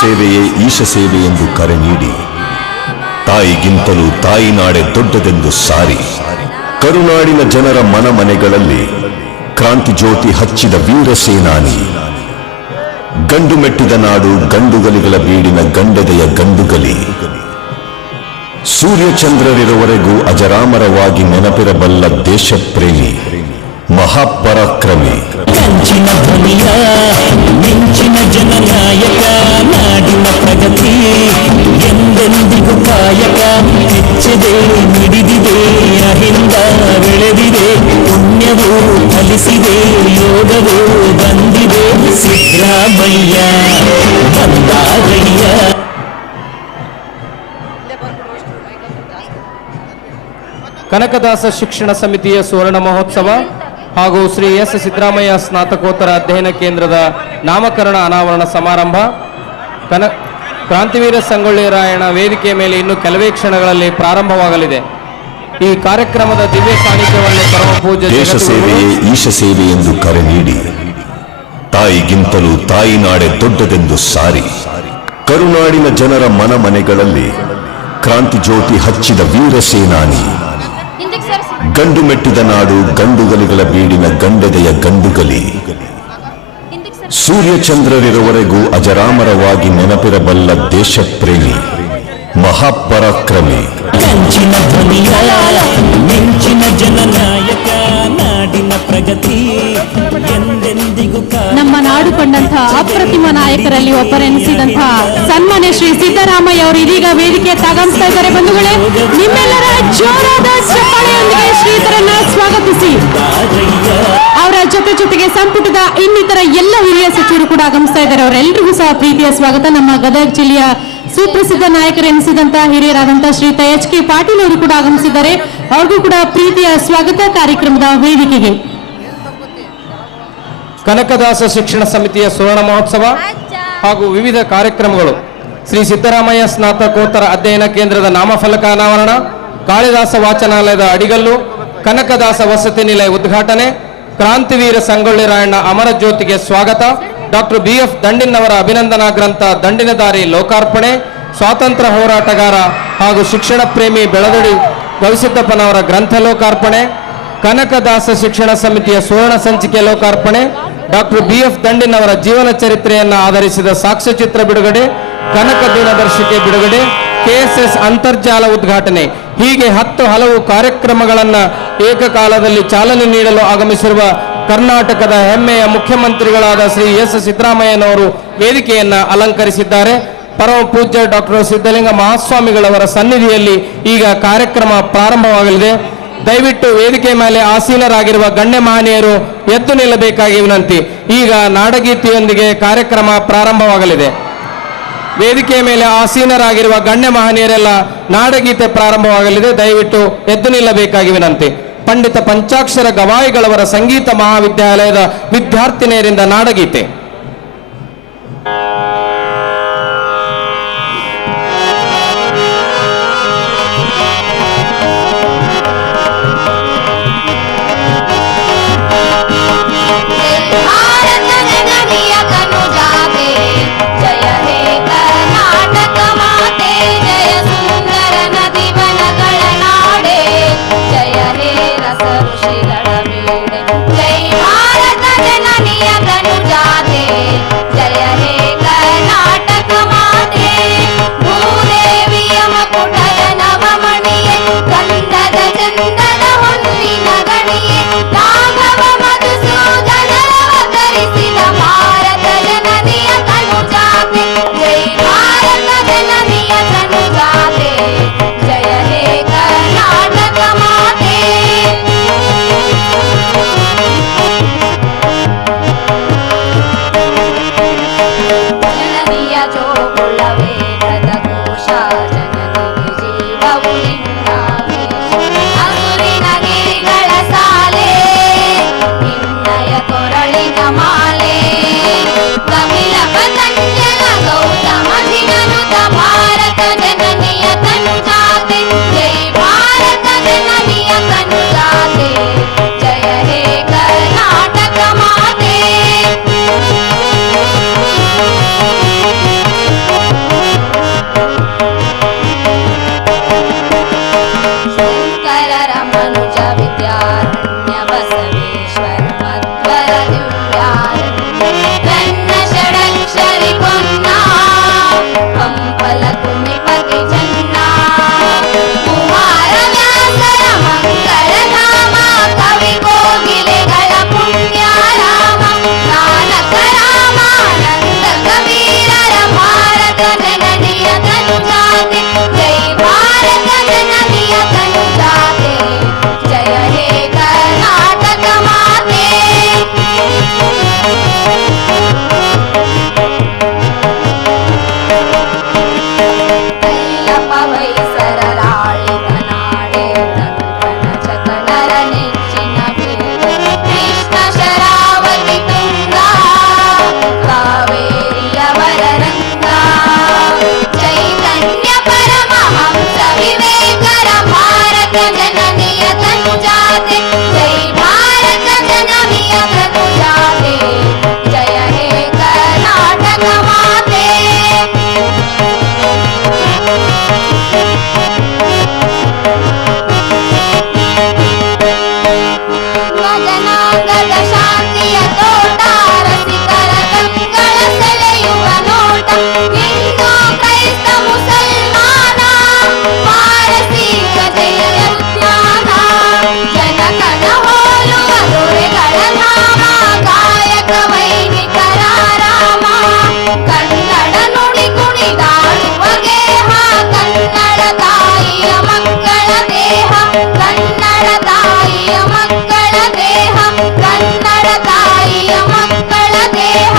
ಸೇವೆಯೇ ಈಶ ಸೇವೆ ಎಂದು ಕರೆ ನೀಡಿ ತಾಯಿಗಿಂತಲೂ ತಾಯಿನಾಡೆ ದೊಡ್ಡದೆಂದು ಸಾರಿ ಕರುನಾಡಿನ ಜನರ ಮನಮನೆಗಳಲ್ಲಿ ಕ್ರಾಂತಿ ಜ್ಯೋತಿ ಹಚ್ಚಿದ ವೀರ ಸೇನಾನಿ. ಗಂಡು ಮೆಟ್ಟಿದ ನಾಡು ಗಂಡುಗಲಿಗಳ ಬೀಡಿನ ಗಂಡೆದೆಯ ಗಂಡುಗಲಿ. ಸೂರ್ಯಚಂದ್ರರಿರುವವರೆಗೂ ಅಜರಾಮರವಾಗಿ ನೆನಪಿರಬಲ್ಲ ದೇಶಪ್ರೇಮಿ ಮಹಾಪರಾಕ್ರಮಿ. ಕಂಚಿನ ಧ್ವನಿಯ ಮಿಂಚಿನ ಜನನಾಯಕ, ನಾಡಿನ ಪ್ರಗತಿ ಎಂದೆಂದಿಗೂ ಕಾಯಕ. ಹೆಚ್ಚಿದೆ ಮಿಡಿದಿದೆ ಅಹಿಂದ ಬೆಳೆದಿದೆ, ಪುಣ್ಯವೂ ಫಲಿಸಿದೆ ಯೋಗವೂ ಬಂದಿದೆ. ಸಿದ್ದರಾಮಯ್ಯ ಬಂದಾರಯ್ಯ. ಕನಕದಾಸ ಶಿಕ್ಷಣ ಸಮಿತಿಯ ಸುವರ್ಣ ಮಹೋತ್ಸವ ಹಾಗೂ ಶ್ರೀ ಎಸ್ ಸಿದ್ದರಾಮಯ್ಯ ಸ್ನಾತಕೋತ್ತರ ಅಧ್ಯಯನ ಕೇಂದ್ರದ ನಾಮಕರಣ ಅನಾವರಣ ಸಮಾರಂಭ ಕ್ರಾಂತಿವೀರ ಸಂಗೊಳ್ಳಿ ರಾಯಣ್ಣ ವೇದಿಕೆಯ ಮೇಲೆ ಇನ್ನು ಕೆಲವೇ ಕ್ಷಣಗಳಲ್ಲಿ ಪ್ರಾರಂಭವಾಗಲಿದೆ. ಈ ಕಾರ್ಯಕ್ರಮದ ದಿವ್ಯ ಸಾನ್ನಿಧ್ಯವನ್ನು ಪರಮ ಪೂಜ್ಯ ದೇಶ ಸೇವೆಯೇ ಈಶ ಸೇವೆ ಎಂದು ಕರೆ ನೀಡಿ ತಾಯಿಗಿಂತಲೂ ತಾಯಿನಾಡೆ ದೊಡ್ಡದೆಂದು ಸಾರಿ ಕರುನಾಡಿನ ಜನರ ಮನಮನೆಗಳಲ್ಲಿ ಕ್ರಾಂತಿ ಜ್ಯೋತಿ ಹಚ್ಚಿದ ವೀರ ಸೇನಾನಿ. ಗಂಡು ಮೆಟ್ಟಿದ ನಾಡು ಗಂಡುಗಲಿಗಳ ಬೀಡಿನ ಗಂಡೆದೆಯ ಗಂಡುಗಲಿ. ಸೂರ್ಯಚಂದ್ರರಿರುವವರೆಗೂ ಅಜರಾಮರವಾಗಿ ನೆನಪಿರಬಲ್ಲ ದೇಶಪ್ರೇಮಿ ಮಹಾಪರಾಕ್ರಮಿ. ಕಂಚಿನ ಧ್ವನಿಯ ಮಿಂಚಿನ ಜನನಾಯಕ, ನಾಡಿನ ಪ್ರಗತಿ ಎಂದೆಂದಿಗೂ ನಮ್ಮ ನಾಡು ಕಂಡಂತಹ ಅಪ್ರತಿಮ ನಾಯಕರಲ್ಲಿ ಒಬ್ಬರೆನಿಸಿದಂತಹ ಸನ್ಮಾನ್ಯ ಶ್ರೀ ಸಿದ್ದರಾಮಯ್ಯ ಅವರು ಇದೀಗ ವೇದಿಕೆ ಆಗಮಿಸ್ತಾ ಇದ್ದಾರೆ. ಬಂಧುಗಳೇ, ನಿಮ್ಮೆಲ್ಲರ ಜೋರಾದ ಚಪ್ಪಾಳೆಯೊಂದಿಗೆ ಶ್ರೀಧರನ್ನ ಸ್ವಾಗತಿಸಿ ಅವರ ಜೊತೆಗೆ ಸಂಪುಟದ ಇನ್ನಿತರ ಎಲ್ಲ ಹಿರಿಯ ಸಚಿವರು ಕೂಡ ಆಗಮಿಸ್ತಾ ಇದ್ದಾರೆ. ಅವರೆಲ್ಲರಿಗೂ ಸಹ ಪ್ರೀತಿಯ ಸ್ವಾಗತ. ನಮ್ಮ ಗದಗ ಜಿಲ್ಲೆಯ ಸುಪ್ರಸಿದ್ಧ ನಾಯಕರೆನಿಸಿದಂತಹ ಹಿರಿಯರಾದಂತಹ ಶ್ರೀಯುತ ಎಚ್ ಕೆ ಪಾಟೀಲ್ ಅವರು ಕೂಡ ಆಗಮಿಸಿದ್ದಾರೆ. ಅವ್ರಿಗೂ ಕೂಡ ಪ್ರೀತಿಯ ಸ್ವಾಗತ ಕಾರ್ಯಕ್ರಮದ ವೇದಿಕೆಗೆ. ಕನಕದಾಸ ಶಿಕ್ಷಣ ಸಮಿತಿಯ ಸುವರ್ಣ ಮಹೋತ್ಸವ ಹಾಗೂ ವಿವಿಧ ಕಾರ್ಯಕ್ರಮಗಳು, ಶ್ರೀ ಸಿದ್ದರಾಮಯ್ಯ ಸ್ನಾತಕೋತ್ತರ ಅಧ್ಯಯನ ಕೇಂದ್ರದ ನಾಮಫಲಕ ಅನಾವರಣ, ಕಾಳಿದಾಸ ವಾಚನಾಲಯದ ಅಡಿಗಲ್ಲು, ಕನಕದಾಸ ವಸತಿ ನಿಲಯ ಉದ್ಘಾಟನೆ, ಕ್ರಾಂತಿವೀರ ಸಂಗೊಳ್ಳಿ ರಾಯಣ್ಣ ಅಮರ ಜ್ಯೋತಿಗೆ ಸ್ವಾಗತ, ಡಾಕ್ಟರ್ BF ದಂಡಿನವರ ಅಭಿನಂದನಾ ಗ್ರಂಥ ದಂಡಿನ ದಾರಿ ಲೋಕಾರ್ಪಣೆ, ಸ್ವಾತಂತ್ರ್ಯ ಹೋರಾಟಗಾರ ಹಾಗೂ ಶಿಕ್ಷಣ ಪ್ರೇಮಿ ಬೆಳದಡಿ ಗವಿಸಿದ್ದಪ್ಪನವರ ಗ್ರಂಥ ಲೋಕಾರ್ಪಣೆ, ಕನಕದಾಸ ಶಿಕ್ಷಣ ಸಮಿತಿಯ ಸುವರ್ಣ ಸಂಚಿಕೆ ಲೋಕಾರ್ಪಣೆ, ಡಾಕ್ಟರ್ BF ದಂಡಿನವರ ಜೀವನ ಚರಿತ್ರೆಯನ್ನು ಆಧರಿಸಿದ ಸಾಕ್ಷ್ಯಚಿತ್ರ ಬಿಡುಗಡೆ, ಕನಕ ದಿನದರ್ಶಿಕೆ ಬಿಡುಗಡೆ, KSS ಅಂತರ್ಜಾಲ ಉದ್ಘಾಟನೆ, ಹೀಗೆ 10 ಹಲವು ಕಾರ್ಯಕ್ರಮಗಳನ್ನು ಏಕಕಾಲದಲ್ಲಿ ಚಾಲನೆ ನೀಡಲು ಆಗಮಿಸಿರುವ ಕರ್ನಾಟಕದ ಹೆಮ್ಮೆಯ ಮುಖ್ಯಮಂತ್ರಿಗಳಾದ ಶ್ರೀ ಎಸ್ ಸಿದ್ದರಾಮಯ್ಯನವರು ವೇದಿಕೆಯನ್ನು ಅಲಂಕರಿಸಿದ್ದಾರೆ. ಪರಮ ಪೂಜ್ಯ ಡಾಕ್ಟರ್ ಸಿದ್ಧಲಿಂಗ ಮಹಾಸ್ವಾಮಿಗಳವರ ಸನ್ನಿಧಿಯಲ್ಲಿ ಈಗ ಕಾರ್ಯಕ್ರಮ ಪ್ರಾರಂಭವಾಗಲಿದೆ. ದಯವಿಟ್ಟು ವೇದಿಕೆ ಮೇಲೆ ಆಸೀನರಾಗಿರುವ ಗಣ್ಯ ಮಹನೀಯರು ಎದ್ದು ನಿಲ್ಲಬೇಕಾಗಿ ವಿನಂತಿ. ಈಗ ನಾಡಗೀತೆಯೊಂದಿಗೆ ಕಾರ್ಯಕ್ರಮ ಪ್ರಾರಂಭವಾಗಲಿದೆ. ವೇದಿಕೆಯ ಮೇಲೆ ಆಸೀನರಾಗಿರುವ ಗಣ್ಯ ಮಹನೀಯರೆಲ್ಲ ನಾಡಗೀತೆ ಪ್ರಾರಂಭವಾಗಲಿದೆ. ದಯವಿಟ್ಟು ಎದ್ದು ನಿಲ್ಲಬೇಕಾಗಿ ವಿನಂತಿ. ಪಂಡಿತ ಪಂಚಾಕ್ಷರ ಗವಾಯಿಗಳವರ ಸಂಗೀತ ಮಹಾವಿದ್ಯಾಲಯದ ವಿದ್ಯಾರ್ಥಿನಿಯರಿಂದ ನಾಡಗೀತೆ. जय भारत जननिय तनु जाते ಮಾತೆ ಜೈ ಭಾರತ ಜನನಿಯ ತನುಜಾತೆ ಜಯ ಹೇ ಕರ್ನಾಟಕ ಮಾತೆ ಕೈಯಪ್ಪ ವೈಸರರಾಳಿದ ನಾಡೆ ಕಂಕಣ ಚಕಣರ ನೆಚ್ಚಿನ ಬೀಡು ಕೃಷ್ಣ ಶರಾವತಿ ತುಂಗ ಕಾವೇರಿಯವರ ರಂಗ ಚೈತನ್ಯ ಪರಮಹಂಸ ವಿವೇಕರ ಭಾರತ ಜನನಿಯ ತನುಜಾತೆ ಜೈ ಭಾರತ ಜನನಿಯ ತನುಜಾತೆ ಜಯ ಹೇ ಕರ್ನಾಟಕ ಮಾತೆ ಗಗನಾಂಗದ ಶಾಂತಿಯ ತೋಟ ರಸಿಕರ ಕಂಗಳ ಸೆಳೆಯುವ ನೋಟ ಹಿಂದೂ ಕ್ರೈಸ್ತ ಮುಸಲ್ಮಾನ ಪಾರಸೀಕ ಜಯ ಉದ್ಯಾನ ಜನಕನ ಹೋಲುವ ದೊರೆಗಳ ನಾಮ ಗಾಯಕ ವೈಣಿಕರ ರಾಮ ಕನ್ನಡ ನುಡಿ ಕುಣಿದಾಡುವ ಗೇಹ ಕನ್ನಡ ತಾಯಿಯ ಮಕ್ಕಳ ದೇಹ ಕನ್ನಡ ತಾಯಿಯ ಮಕ್ಕಳ ದೇಹ ಕನ್ನಡ ತಾಯಿಯ ಮಕ್ಕಳ ದೇಹ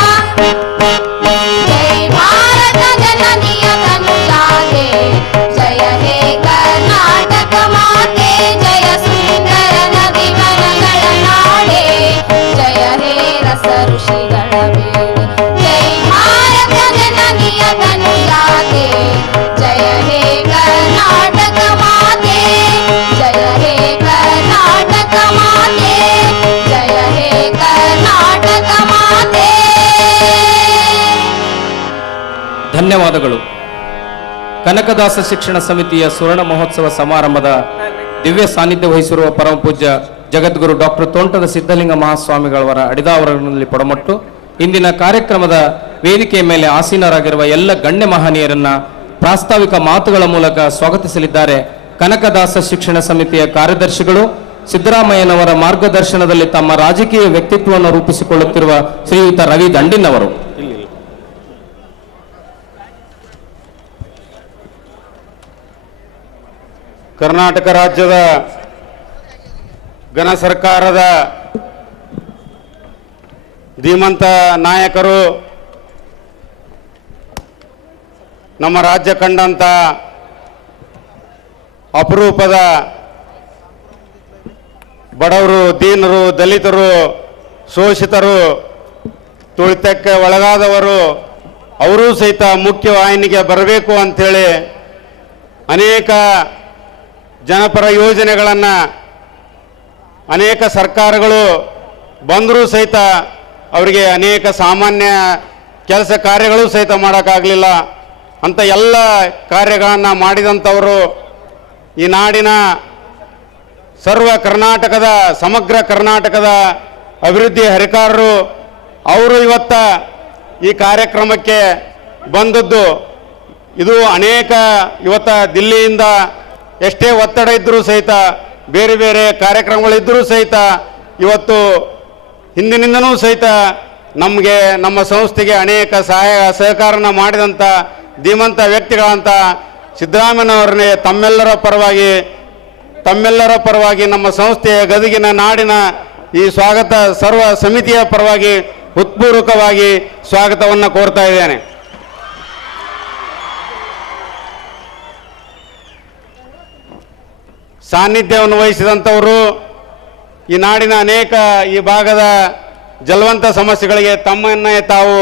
ಜೈ ಭಾರತ ಜನನಿಯ ತನುಜಾತೆ ಜಯ ಹೇ ಕರ್ನಾಟಕ ಮಾತೆ ಜಯ ಸುಂದರ ನದಿ ವನಗಳ ನಾಡೆ ಜಯ ಹೇ ರಸ ಋಷಿಗಳ ಬೇಡೆ ಜೈ ಭಾರತ ಜನನಿಯ ತನುಜಾತೆ ಜಯ ಹೇ ಕರ್ನಾಟಕ ಮಾತೆ ಜಯ ಹೇ ಕರ್ನಾಟಕ ಮಾತೆ ಜಯ ಹೇ ಕರ್ನಾಟಕ ಮಾತೆ ಧನ್ಯವಾದಗಳು. ಕನಕದಾಸ ಶಿಕ್ಷಣ ಸಮಿತಿಯ ಸುವರ್ಣ ಮಹೋತ್ಸವ ಸಮಾರಂಭದ ದಿವ್ಯ ಸಾನ್ನಿಧ್ಯ ವಹಿಸಿರುವ ಪರಮ ಪೂಜ್ಯ ಜಗದ್ಗುರು ಡಾಕ್ಟರ್ ತೋಂಟದ ಸಿದ್ಧಲಿಂಗ ಮಹಾಸ್ವಾಮಿಗಳವರ ಅಡಿದಾವರಣದಲ್ಲಿ ಪೊಡಮಟ್ಟು ಇಂದಿನ ಕಾರ್ಯಕ್ರಮದ ವೇದಿಕೆಯ ಮೇಲೆ ಆಸೀನರಾಗಿರುವ ಎಲ್ಲ ಗಣ್ಯ ಮಹನೀಯರನ್ನ ಪ್ರಾಸ್ತಾವಿಕ ಮಾತುಗಳ ಮೂಲಕ ಸ್ವಾಗತಿಸಲಿದ್ದಾರೆ. ಕನಕದಾಸ ಶಿಕ್ಷಣ ಸಮಿತಿಯ ಕಾರ್ಯದರ್ಶಿಗಳು ಸಿದ್ದರಾಮಯ್ಯನವರ ಮಾರ್ಗದರ್ಶನದಲ್ಲಿ ತಮ್ಮ ರಾಜಕೀಯ ವ್ಯಕ್ತಿತ್ವವನ್ನು ರೂಪಿಸಿಕೊಳ್ಳುತ್ತಿರುವ ಶ್ರೀಯುತ ರವಿ ದಂಡಿನವರು. ಕರ್ನಾಟಕ ರಾಜ್ಯದ ಘನ ಸರ್ಕಾರದ ಧೀಮಂತ ನಾಯಕರು, ನಮ್ಮ ರಾಜ್ಯ ಕಂಡಂಥ ಅಪರೂಪದ ಬಡವರು, ದೀನರು, ದಲಿತರು, ಶೋಷಿತರು, ತುಳಿತಕ್ಕೆ ಒಳಗಾದವರು ಅವರೂ ಸಹಿತ ಮುಖ್ಯವಾಹಿನಿಗೆ ಬರಬೇಕು ಅಂಥೇಳಿ ಅನೇಕ ಜನಪರ ಯೋಜನೆಗಳನ್ನು ಅನೇಕ ಸರ್ಕಾರಗಳು ಬಂದರೂ ಸಹಿತ ಅವರಿಗೆ ಅನೇಕ ಸಾಮಾನ್ಯ ಕೆಲಸ ಕಾರ್ಯಗಳು ಸಹಿತ ಮಾಡೋಕ್ಕಾಗಲಿಲ್ಲ. ಅಂಥ ಎಲ್ಲ ಕಾರ್ಯಗಳನ್ನು ಮಾಡಿದಂಥವರು ಈ ನಾಡಿನ ಸರ್ವ ಕರ್ನಾಟಕದ ಸಮಗ್ರ ಕರ್ನಾಟಕದ ಅಭಿವೃದ್ಧಿ ಹರಿಕಾರರು. ಅವರು ಇವತ್ತ ಈ ಕಾರ್ಯಕ್ರಮಕ್ಕೆ ಬಂದದ್ದು. ಇದು ಅನೇಕ ಇವತ್ತ ದಿಲ್ಲಿಯಿಂದ ಎಷ್ಟೇ ಒತ್ತಡ ಇದ್ದರೂ ಸಹಿತ, ಬೇರೆ ಬೇರೆ ಕಾರ್ಯಕ್ರಮಗಳಿದ್ದರೂ ಸಹಿತ ಇವತ್ತು ಹಿಂದಿನಿಂದನೂ ಸಹಿತ ನಮಗೆ, ನಮ್ಮ ಸಂಸ್ಥೆಗೆ ಅನೇಕ ಸಹಕಾರನ ಮಾಡಿದಂಥ ಧೀಮಂತ ವ್ಯಕ್ತಿಗಳಂತ ಸಿದ್ದರಾಮಯ್ಯನವರನ್ನೇ ತಮ್ಮೆಲ್ಲರ ಪರವಾಗಿ ನಮ್ಮ ಸಂಸ್ಥೆಯ ಗದಗಿನ ನಾಡಿನ ಈ ಸ್ವಾಗತ ಸರ್ವ ಸಮಿತಿಯ ಪರವಾಗಿ ಹೃತ್ಪೂರ್ವಕವಾಗಿ ಸ್ವಾಗತವನ್ನು ಕೋರ್ತಾ ಇದ್ದೇನೆ. ಸಾನ್ನಿಧ್ಯವನ್ನು ವಹಿಸಿದಂಥವರು ಈ ನಾಡಿನ ಅನೇಕ ಈ ಭಾಗದ ಜಲವಂತ ಸಮಸ್ಯೆಗಳಿಗೆ ತಮ್ಮನ್ನೇ ತಾವು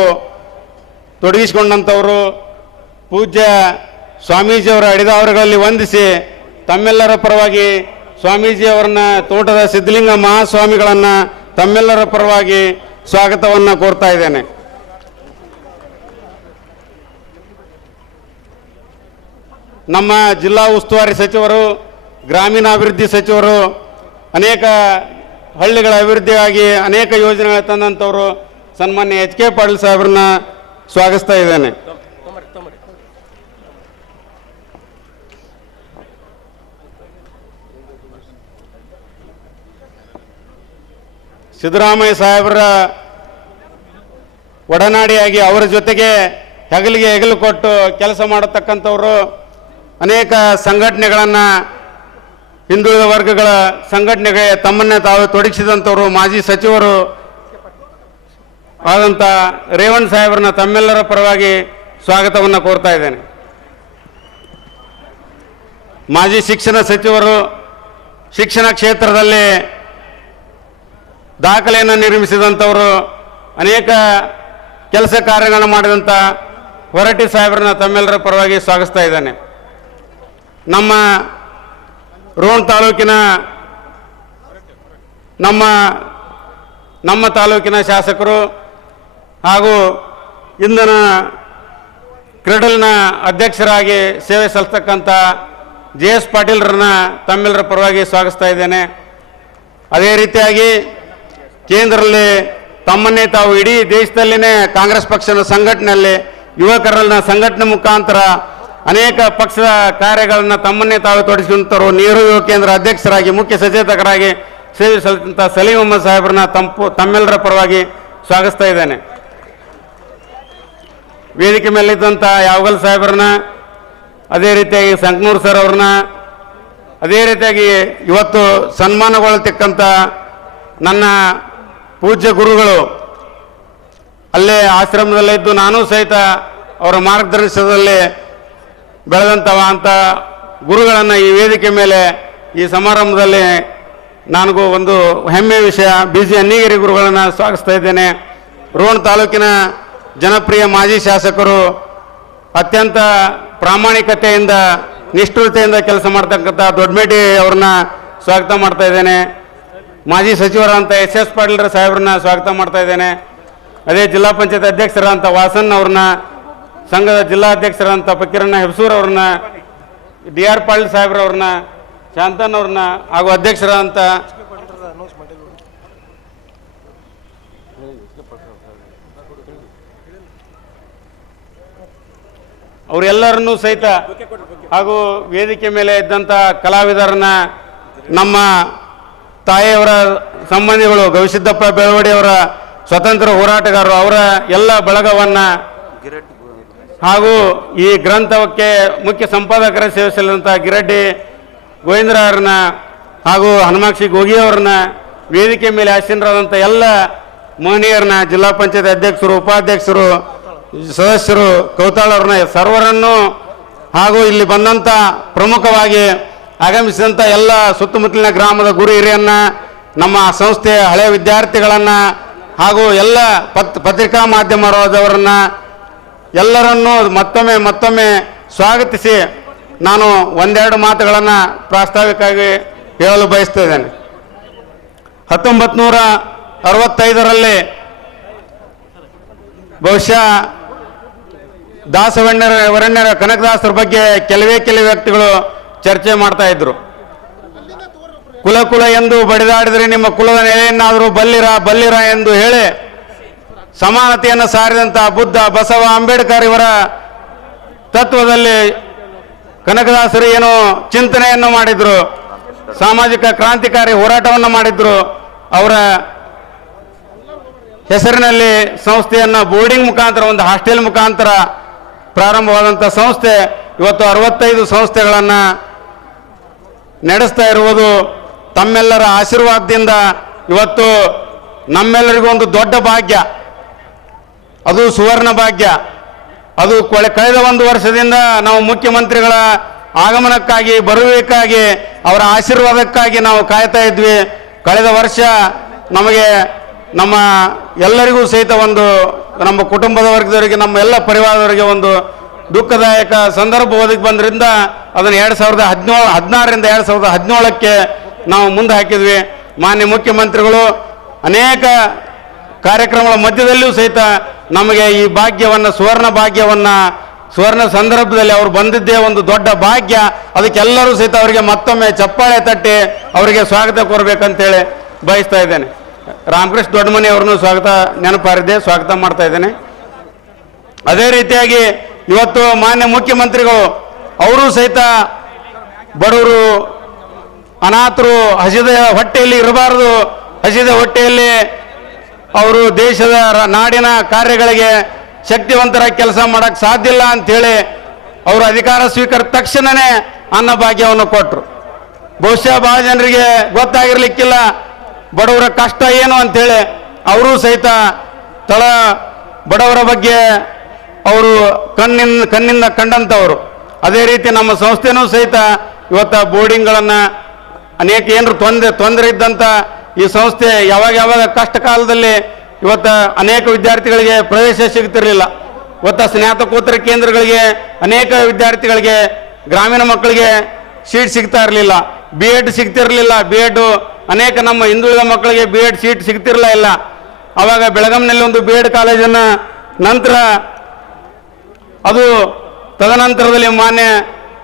ತೊಡಗಿಸಿಕೊಂಡಂಥವರು. ಪೂಜ್ಯ ಸ್ವಾಮೀಜಿಯವರ ಅಡಿದಾವರಗಳಲ್ಲಿ ವಂದಿಸಿ ತಮ್ಮೆಲ್ಲರ ಪರವಾಗಿ ಸ್ವಾಮೀಜಿಯವರನ್ನ, ತೋಟದ ಸಿದ್ಧಲಿಂಗ ಮಹಾಸ್ವಾಮಿಗಳನ್ನು ತಮ್ಮೆಲ್ಲರ ಪರವಾಗಿ ಸ್ವಾಗತವನ್ನು ಕೋರ್ತಾ ಇದ್ದೇನೆ. ನಮ್ಮ ಜಿಲ್ಲಾ ಉಸ್ತುವಾರಿ ಸಚಿವರು, ಗ್ರಾಮೀಣಾಭಿವೃದ್ಧಿ ಸಚಿವರು, ಅನೇಕ ಹಳ್ಳಿಗಳ ಅಭಿವೃದ್ಧಿಗಾಗಿ ಅನೇಕ ಯೋಜನೆಗಳು ತಂದಂಥವರು ಸನ್ಮಾನ್ಯ ಎಚ್ ಕೆ ಪಾಟೀಲ್ ಸಾಹೇಬ್ರನ್ನ ಸ್ವಾಗತಿಸ್ತಾ ಇದ್ದೇನೆ. ಸಿದ್ದರಾಮಯ್ಯ ಸಾಹೇಬರ ಒಡನಾಡಿಯಾಗಿ ಅವರ ಜೊತೆಗೆ ಹೆಗಲಿಗೆ ಹೆಗಲು ಕೊಟ್ಟು ಕೆಲಸ ಮಾಡತಕ್ಕಂಥವರು ಅನೇಕ ಸಂಘಟನೆಗಳನ್ನು ಹಿಂದುಳಿದ ವರ್ಗಗಳ ಸಂಘಟನೆಗೆ ತಮ್ಮನ್ನೇ ತಾವು ತೊಡಗಿಸಿದಂಥವರು ಮಾಜಿ ಸಚಿವರು ಆದಂಥ ರೇವಣ್ ಸಾಹೇಬ್ರನ್ನ ತಮ್ಮೆಲ್ಲರ ಪರವಾಗಿ ಸ್ವಾಗತವನ್ನು ಕೋರ್ತಾ ಇದ್ದೇನೆ. ಮಾಜಿ ಶಿಕ್ಷಣ ಸಚಿವರು ಶಿಕ್ಷಣ ಕ್ಷೇತ್ರದಲ್ಲಿ ದಾಖಲೆಯನ್ನು ನಿರ್ಮಿಸಿದಂಥವರು, ಅನೇಕ ಕೆಲಸ ಕಾರ್ಯಗಳನ್ನು ಮಾಡಿದಂಥ ಹೊರಟ್ಟಿ ಸಾಹೇಬ್ರನ್ನ ತಮ್ಮೆಲ್ಲರ ಪರವಾಗಿ ಸ್ವಾಗತಿಸ್ತಾ ಇದ್ದೇನೆ. ನಮ್ಮ ರೋಣ ತಾಲೂಕಿನ ನಮ್ಮ ತಾಲೂಕಿನ ಶಾಸಕರು ಹಾಗೂ ಇಂದಿನ ಕ್ರೀಡಲ್ನ ಅಧ್ಯಕ್ಷರಾಗಿ ಸೇವೆ ಸಲ್ಲಿಸ್ತಕ್ಕಂಥ JS ಪಾಟೀಲ್ರನ್ನ ತಮ್ಮೆಲ್ಲರ ಪರವಾಗಿ ಸ್ವಾಗತಿಸ್ತಾ ಇದ್ದೇನೆ. ಅದೇ ರೀತಿಯಾಗಿ ಕೇಂದ್ರದಲ್ಲಿ ತಮ್ಮನ್ನೇ ತಾವು ಇಡೀ ದೇಶದಲ್ಲಿನೇ ಕಾಂಗ್ರೆಸ್ ಪಕ್ಷದ ಸಂಘಟನೆಯಲ್ಲಿ ಯುವಕರನ್ನ ಸಂಘಟನೆ ಮುಖಾಂತರ ಅನೇಕ ಪಕ್ಷದ ಕಾರ್ಯಗಳನ್ನು ತಮ್ಮನ್ನೇ ತಾವು ತೊಡಗಿಸಿದಂಥವರು ನೆಹರು ಯುವ ಕೇಂದ್ರ ಅಧ್ಯಕ್ಷರಾಗಿ ಮುಖ್ಯ ಸಚೇತಕರಾಗಿ ಸೇವೆ ಸಲ್ಲಿಸಿದಂಥ ಸಲೀಂ ಅಹಮದ್ ಸಾಹೇಬ್ರನ್ನ ತಮ್ಮೆಲ್ಲರ ಪರವಾಗಿ ಸ್ವಾಗತಿಸ್ತಾ ಇದ್ದೇನೆ. ವೇದಿಕೆ ಮೇಲಿದ್ದಂಥ ಯಾವಗಲ್ ಸಾಹೇಬ್ರನ್ನ, ಅದೇ ರೀತಿಯಾಗಿ ಸಂಕನೂರ್ ಸರ್ ಅವ್ರನ್ನ, ಅದೇ ರೀತಿಯಾಗಿ ಇವತ್ತು ಸನ್ಮಾನಗೊಳ್ಳತಕ್ಕಂಥ ನನ್ನ ಪೂಜ್ಯ ಗುರುಗಳು, ಅಲ್ಲೇ ಆಶ್ರಮದಲ್ಲಿದ್ದು ನಾನು ಸಹಿತ ಅವರ ಮಾರ್ಗದರ್ಶನದಲ್ಲಿ ಬೆಳೆದಂಥವ ಅಂತ ಗುರುಗಳನ್ನು ಈ ವೇದಿಕೆ ಮೇಲೆ ಈ ಸಮಾರಂಭದಲ್ಲಿ ನನಗೂ ಒಂದು ಹೆಮ್ಮೆಯ ವಿಷಯ. BG ಅನ್ನಿಗೇರಿ ಗುರುಗಳನ್ನು ಸ್ವಾಗತಿಸ್ತಾ ಇದ್ದೇನೆ. ರೋಣ ತಾಲೂಕಿನ ಜನಪ್ರಿಯ ಮಾಜಿ ಶಾಸಕರು, ಅತ್ಯಂತ ಪ್ರಾಮಾಣಿಕತೆಯಿಂದ ನಿಷ್ಠುರತೆಯಿಂದ ಕೆಲಸ ಮಾಡ್ತಕ್ಕಂಥ ದೊಡ್ಡಮೇಟಿ ಅವ್ರನ್ನ ಸ್ವಾಗತ ಮಾಡ್ತಾ ಇದ್ದೇನೆ. ಮಾಜಿ ಸಚಿವರಾದಂಥ SS ಪಾಟೀಲ್ರ ಸಾಹೇಬ್ರನ್ನ ಸ್ವಾಗತ ಮಾಡ್ತಾ ಇದ್ದೇನೆ. ಅದೇ ಜಿಲ್ಲಾ ಪಂಚಾಯತ್ ಅಧ್ಯಕ್ಷರಾದಂಥ ವಾಸನ್ ಅವ್ರನ್ನ, ಸಂಘದ ಜಿಲ್ಲಾಧ್ಯಕ್ಷರಾದಂಥ ಫಕೀರಣ್ಣ ಹೆಬ್ಸೂರ್ ಅವ್ರನ್ನ, DR ಪಾಟೀಲ್ ಸಾಹೇಬ್ರವ್ರನ್ನ, ಶಾಂತನ್ ಅವ್ರನ್ನ ಹಾಗೂ ಅಧ್ಯಕ್ಷರಾದಂಥ ಅವರೆಲ್ಲರನ್ನೂ ಸಹಿತ ಹಾಗೂ ವೇದಿಕೆ ಮೇಲೆ ಇದ್ದಂಥ ಕಲಾವಿದರನ್ನ, ನಮ್ಮ ತಾಯಿಯವರ ಸಂಬಂಧಿಗಳು ಗವಿಸಿದ್ದಪ್ಪ ಬೆಳವಡಿಯವರ ಸ್ವತಂತ್ರ ಹೋರಾಟಗಾರರು, ಅವರ ಎಲ್ಲ ಬಳಗವನ್ನು ಹಾಗೂ ಈ ಗ್ರಂಥಕ್ಕೆ ಮುಖ್ಯ ಸಂಪಾದಕರ ಸೇವೆ ಸಲ್ಲಿಸಿದಂಥ ಗಿರಡ್ಡಿ ಗೋವಿಂದರಾಯರನ್ನ ಹಾಗೂ ಹನುಮಾಕ್ಷಿ ಗೋಗಿಯವರನ್ನ, ವೇದಿಕೆ ಮೇಲೆ ಆಸೀನರಾದಂಥ ಎಲ್ಲ ಮಹನೀಯರನ್ನ, ಜಿಲ್ಲಾ ಪಂಚಾಯತ್ ಅಧ್ಯಕ್ಷರು, ಉಪಾಧ್ಯಕ್ಷರು, ಸದಸ್ಯರು, ಕೌತಾಳವ್ರನ್ನ ಸರ್ವರನ್ನು ಹಾಗೂ ಇಲ್ಲಿ ಬಂದಂಥ ಪ್ರಮುಖವಾಗಿ ಆಗಮಿಸಿದಂಥ ಎಲ್ಲ ಸುತ್ತಮುತ್ತಲಿನ ಗ್ರಾಮದ ಗುರು ಹಿರಿಯನ್ನ, ನಮ್ಮ ಸಂಸ್ಥೆಯ ಹಳೆಯ ವಿದ್ಯಾರ್ಥಿಗಳನ್ನು ಹಾಗೂ ಎಲ್ಲ ಪತ್ರಿಕಾ ಮಾಧ್ಯಮದವರನ್ನ ಎಲ್ಲರನ್ನೂ ಮತ್ತೊಮ್ಮೆ ಸ್ವಾಗತಿಸಿ ನಾನು ಒಂದೆರಡು ಮಾತುಗಳನ್ನು ಪ್ರಾಸ್ತಾವಿಕವಾಗಿ ಹೇಳಲು ಬಯಸ್ತಿದ್ದೇನೆ. 1965ರಲ್ಲಿ ಬಹುಶಃ ವರಣ್ಯರ ಕನಕದಾಸರ ಬಗ್ಗೆ ಕೆಲವೇ ವ್ಯಕ್ತಿಗಳು ಚರ್ಚೆ ಮಾಡ್ತಾ ಇದ್ರು. ಕುಲ ಎಂದು ಬಡಿದಾಡಿದರೆ ನಿಮ್ಮ ಕುಲದ ನೆಲೆಯನ್ನಾದರೂ ಬಲ್ಲಿರ ಎಂದು ಹೇಳಿ ಸಮಾನತೆಯನ್ನು ಸಾರಿದಂಥ ಬುದ್ಧ, ಬಸವ, ಅಂಬೇಡ್ಕರ್ ಇವರ ತತ್ವದಲ್ಲಿ ಕನಕದಾಸರು ಏನೋ ಚಿಂತನೆಯನ್ನು ಮಾಡಿದ್ರು, ಸಾಮಾಜಿಕ ಕ್ರಾಂತಿಕಾರಿ ಹೋರಾಟವನ್ನು ಮಾಡಿದ್ರು. ಅವರ ಹೆಸರಿನಲ್ಲಿ ಸಂಸ್ಥೆಯನ್ನು ಬೋರ್ಡಿಂಗ್ ಮುಖಾಂತರ, ಒಂದು ಹಾಸ್ಟೆಲ್ ಮುಖಾಂತರ ಪ್ರಾರಂಭವಾದಂಥ ಸಂಸ್ಥೆ ಇವತ್ತು 65 ಸಂಸ್ಥೆಗಳನ್ನು ನಡೆಸ್ತಾ ಇರುವುದು ತಮ್ಮೆಲ್ಲರ ಆಶೀರ್ವಾದದಿಂದ. ಇವತ್ತು ನಮ್ಮೆಲ್ಲರಿಗೂ ಒಂದು ದೊಡ್ಡ ಭಾಗ್ಯ, ಅದು ಸುವರ್ಣ ಭಾಗ್ಯ. ಅದು ಕಳೆದ 1 ವರ್ಷದಿಂದ ನಾವು ಮುಖ್ಯಮಂತ್ರಿಗಳ ಆಗಮನಕ್ಕಾಗಿ, ಬರುವಿಕೆಗಾಗಿ, ಅವರ ಆಶೀರ್ವಾದಕ್ಕಾಗಿ ನಾವು ಕಾಯ್ತಾ ಇದ್ವಿ. ಕಳೆದ ವರ್ಷ ನಮಗೆ ನಮ್ಮ ಎಲ್ಲರಿಗೂ ಸಹಿತ ನಮ್ಮ ಕುಟುಂಬದ ವರ್ಗದವರಿಗೆ, ನಮ್ಮ ಎಲ್ಲ ಪರಿವಾರದವರಿಗೆ ಒಂದು ದುಃಖದಾಯಕ ಸಂದರ್ಭ ಒದಗಿ ಬಂದ್ರಿಂದ ಅದನ್ನು 2016ರಿಂದ 2017ಕ್ಕೆ ನಾವು ಮುಂದೆ ಹಾಕಿದ್ವಿ. ಮಾನ್ಯ ಮುಖ್ಯಮಂತ್ರಿಗಳು ಅನೇಕ ಕಾರ್ಯಕ್ರಮಗಳ ಮಧ್ಯದಲ್ಲಿಯೂ ಸಹಿತ ನಮಗೆ ಈ ಭಾಗ್ಯವನ್ನು, ಸುವರ್ಣ ಸಂದರ್ಭದಲ್ಲಿ ಅವರು ಬಂದಿದ್ದೇ ಒಂದು ದೊಡ್ಡ ಭಾಗ್ಯ. ಅದಕ್ಕೆಲ್ಲರೂ ಸಹಿತ ಅವರಿಗೆ ಮತ್ತೊಮ್ಮೆ ಚಪ್ಪಾಳೆ ತಟ್ಟಿ ಅವರಿಗೆ ಸ್ವಾಗತ ಕೋರಬೇಕಂತೇಳಿ ಬಯಸ್ತಾ ಇದ್ದೇನೆ. ರಾಮಕೃಷ್ಣ ದೊಡ್ಡಮನಿ ಅವ್ರನ್ನು ಸ್ವಾಗತ ಮಾಡ್ತಾ ಇದ್ದೇನೆ. ಅದೇ ರೀತಿಯಾಗಿ ಇವತ್ತು ಮಾನ್ಯ ಮುಖ್ಯಮಂತ್ರಿಗಳು ಅವರು ಸಹಿತ ಬಡವರು, ಅನಾಥರು ಹಸಿದ ಹೊಟ್ಟೆಯಲ್ಲಿ ಇರಬಾರದು, ಹಸಿದ ಹೊಟ್ಟೆಯಲ್ಲಿ ಅವರು ದೇಶದ ನಾಡಿನ ಕಾರ್ಯಗಳಿಗೆ ಶಕ್ತಿವಂತರ ಕೆಲಸ ಮಾಡಕ್ಕೆ ಸಾಧ್ಯ ಇಲ್ಲ ಅಂಥೇಳಿ ಅವರು ಅಧಿಕಾರ ಸ್ವೀಕರಿಸಿದ ತಕ್ಷಣನೇ ಅನ್ನಭಾಗ್ಯವನ್ನು ಕೊಟ್ಟರು. ಬಹುಶಃ ಬಹಳ ಜನರಿಗೆ ಗೊತ್ತಾಗಿರ್ಲಿಕ್ಕಿಲ್ಲ ಬಡವರ ಕಷ್ಟ ಏನು ಅಂತೇಳಿ. ಅವರು ಸಹಿತ ತಳ ಬಡವರ ಬಗ್ಗೆ ಅವರು ಕಣ್ಣಿಂದ ಕಂಡಂಥವರು. ಅದೇ ರೀತಿ ನಮ್ಮ ಸಂಸ್ಥೆನೂ ಸಹಿತ ಇವತ್ತು ಬೋರ್ಡಿಂಗ್ಗಳನ್ನು ಅನೇಕ ಏನಾರು ತೊಂದರೆ ಇದ್ದಂಥ ಈ ಸಂಸ್ಥೆ ಯಾವಾಗ ಕಷ್ಟ ಕಾಲದಲ್ಲಿ ಇವತ್ತು ಅನೇಕ ವಿದ್ಯಾರ್ಥಿಗಳಿಗೆ ಪ್ರವೇಶ ಸಿಗ್ತಿರಲಿಲ್ಲ. ಇವತ್ತು ಸ್ನಾತಕೋತ್ತರ ಕೇಂದ್ರಗಳಿಗೆ ಅನೇಕ ವಿದ್ಯಾರ್ಥಿಗಳಿಗೆ ಗ್ರಾಮೀಣ ಮಕ್ಕಳಿಗೆ ಸೀಟ್ ಸಿಗ್ತಾ ಇರಲಿಲ್ಲ, B.Ed ಸಿಗ್ತಿರಲಿಲ್ಲ. B.Ed ಅನೇಕ ನಮ್ಮ ಹಿಂದುಳಿದ ಮಕ್ಕಳಿಗೆ B.Ed ಸೀಟ್ ಸಿಗ್ತಿರಲಿಲ್ಲ. ಆವಾಗ ಬೆಳಗಾಂನಲ್ಲಿ ಒಂದು B.Ed ಕಾಲೇಜನ್ನು ನಂತರ ಅದು ತದನಂತರದಲ್ಲಿ ಮಾನ್ಯ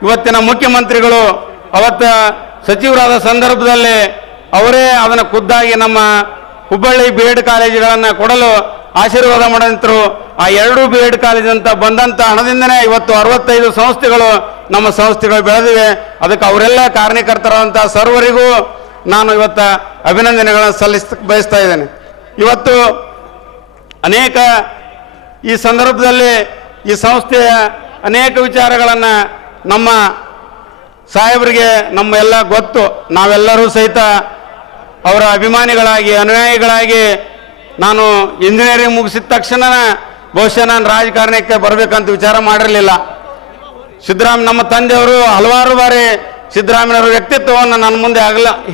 ಇವತ್ತಿನ ಮುಖ್ಯಮಂತ್ರಿಗಳು ಅವತ್ತ ಸಚಿವರಾದ ಸಂದರ್ಭದಲ್ಲಿ ಅವರೇ ಅದನ್ನು ಖುದ್ದಾಗಿ ನಮ್ಮ ಹುಬ್ಬಳ್ಳಿ B.Ed ಕಾಲೇಜುಗಳನ್ನು ಕೊಡಲು ಆಶೀರ್ವಾದ ಮಾಡಿದ್ರು. ಆ ಎರಡೂ B.Ed ಕಾಲೇಜ್ ಅಂತ ಬಂದಂಥ ಹಣದಿಂದನೇ ಇವತ್ತು 65 ಸಂಸ್ಥೆಗಳು ನಮ್ಮ ಸಂಸ್ಥೆಗಳು ಬೆಳೆದಿವೆ. ಅದಕ್ಕೆ ಅವರೆಲ್ಲ ಕಾರಣಕರ್ತರಾದಂಥ ಸರ್ವರಿಗೂ ನಾನು ಇವತ್ತು ಅಭಿನಂದನೆಗಳನ್ನು ಬಯಸ್ತಾ ಇದ್ದೇನೆ. ಇವತ್ತು ಅನೇಕ ಈ ಸಂದರ್ಭದಲ್ಲಿ ಈ ಸಂಸ್ಥೆಯ ಅನೇಕ ವಿಚಾರಗಳನ್ನು ನಮ್ಮ ಸಾಹೇಬರಿಗೆ ನಮ್ಮ ಎಲ್ಲ ಗೊತ್ತು. ನಾವೆಲ್ಲರೂ ಸಹಿತ ಅವರ ಅಭಿಮಾನಿಗಳಾಗಿ ಅನುಯಾಯಿಗಳಾಗಿ ನಾನು ಇಂಜಿನಿಯರಿಂಗ್ ಮುಗಿಸಿದ ತಕ್ಷಣ ಬಹುಶಃ ನಾನು ರಾಜಕಾರಣಕ್ಕೆ ಬರಬೇಕಂತ ವಿಚಾರ ಮಾಡಿರಲಿಲ್ಲ. ನಮ್ಮ ತಂದೆಯವರು ಹಲವಾರು ಬಾರಿ ಸಿದ್ದರಾಮಯ್ಯನವರ ವ್ಯಕ್ತಿತ್ವವನ್ನು ನನ್ನ ಮುಂದೆ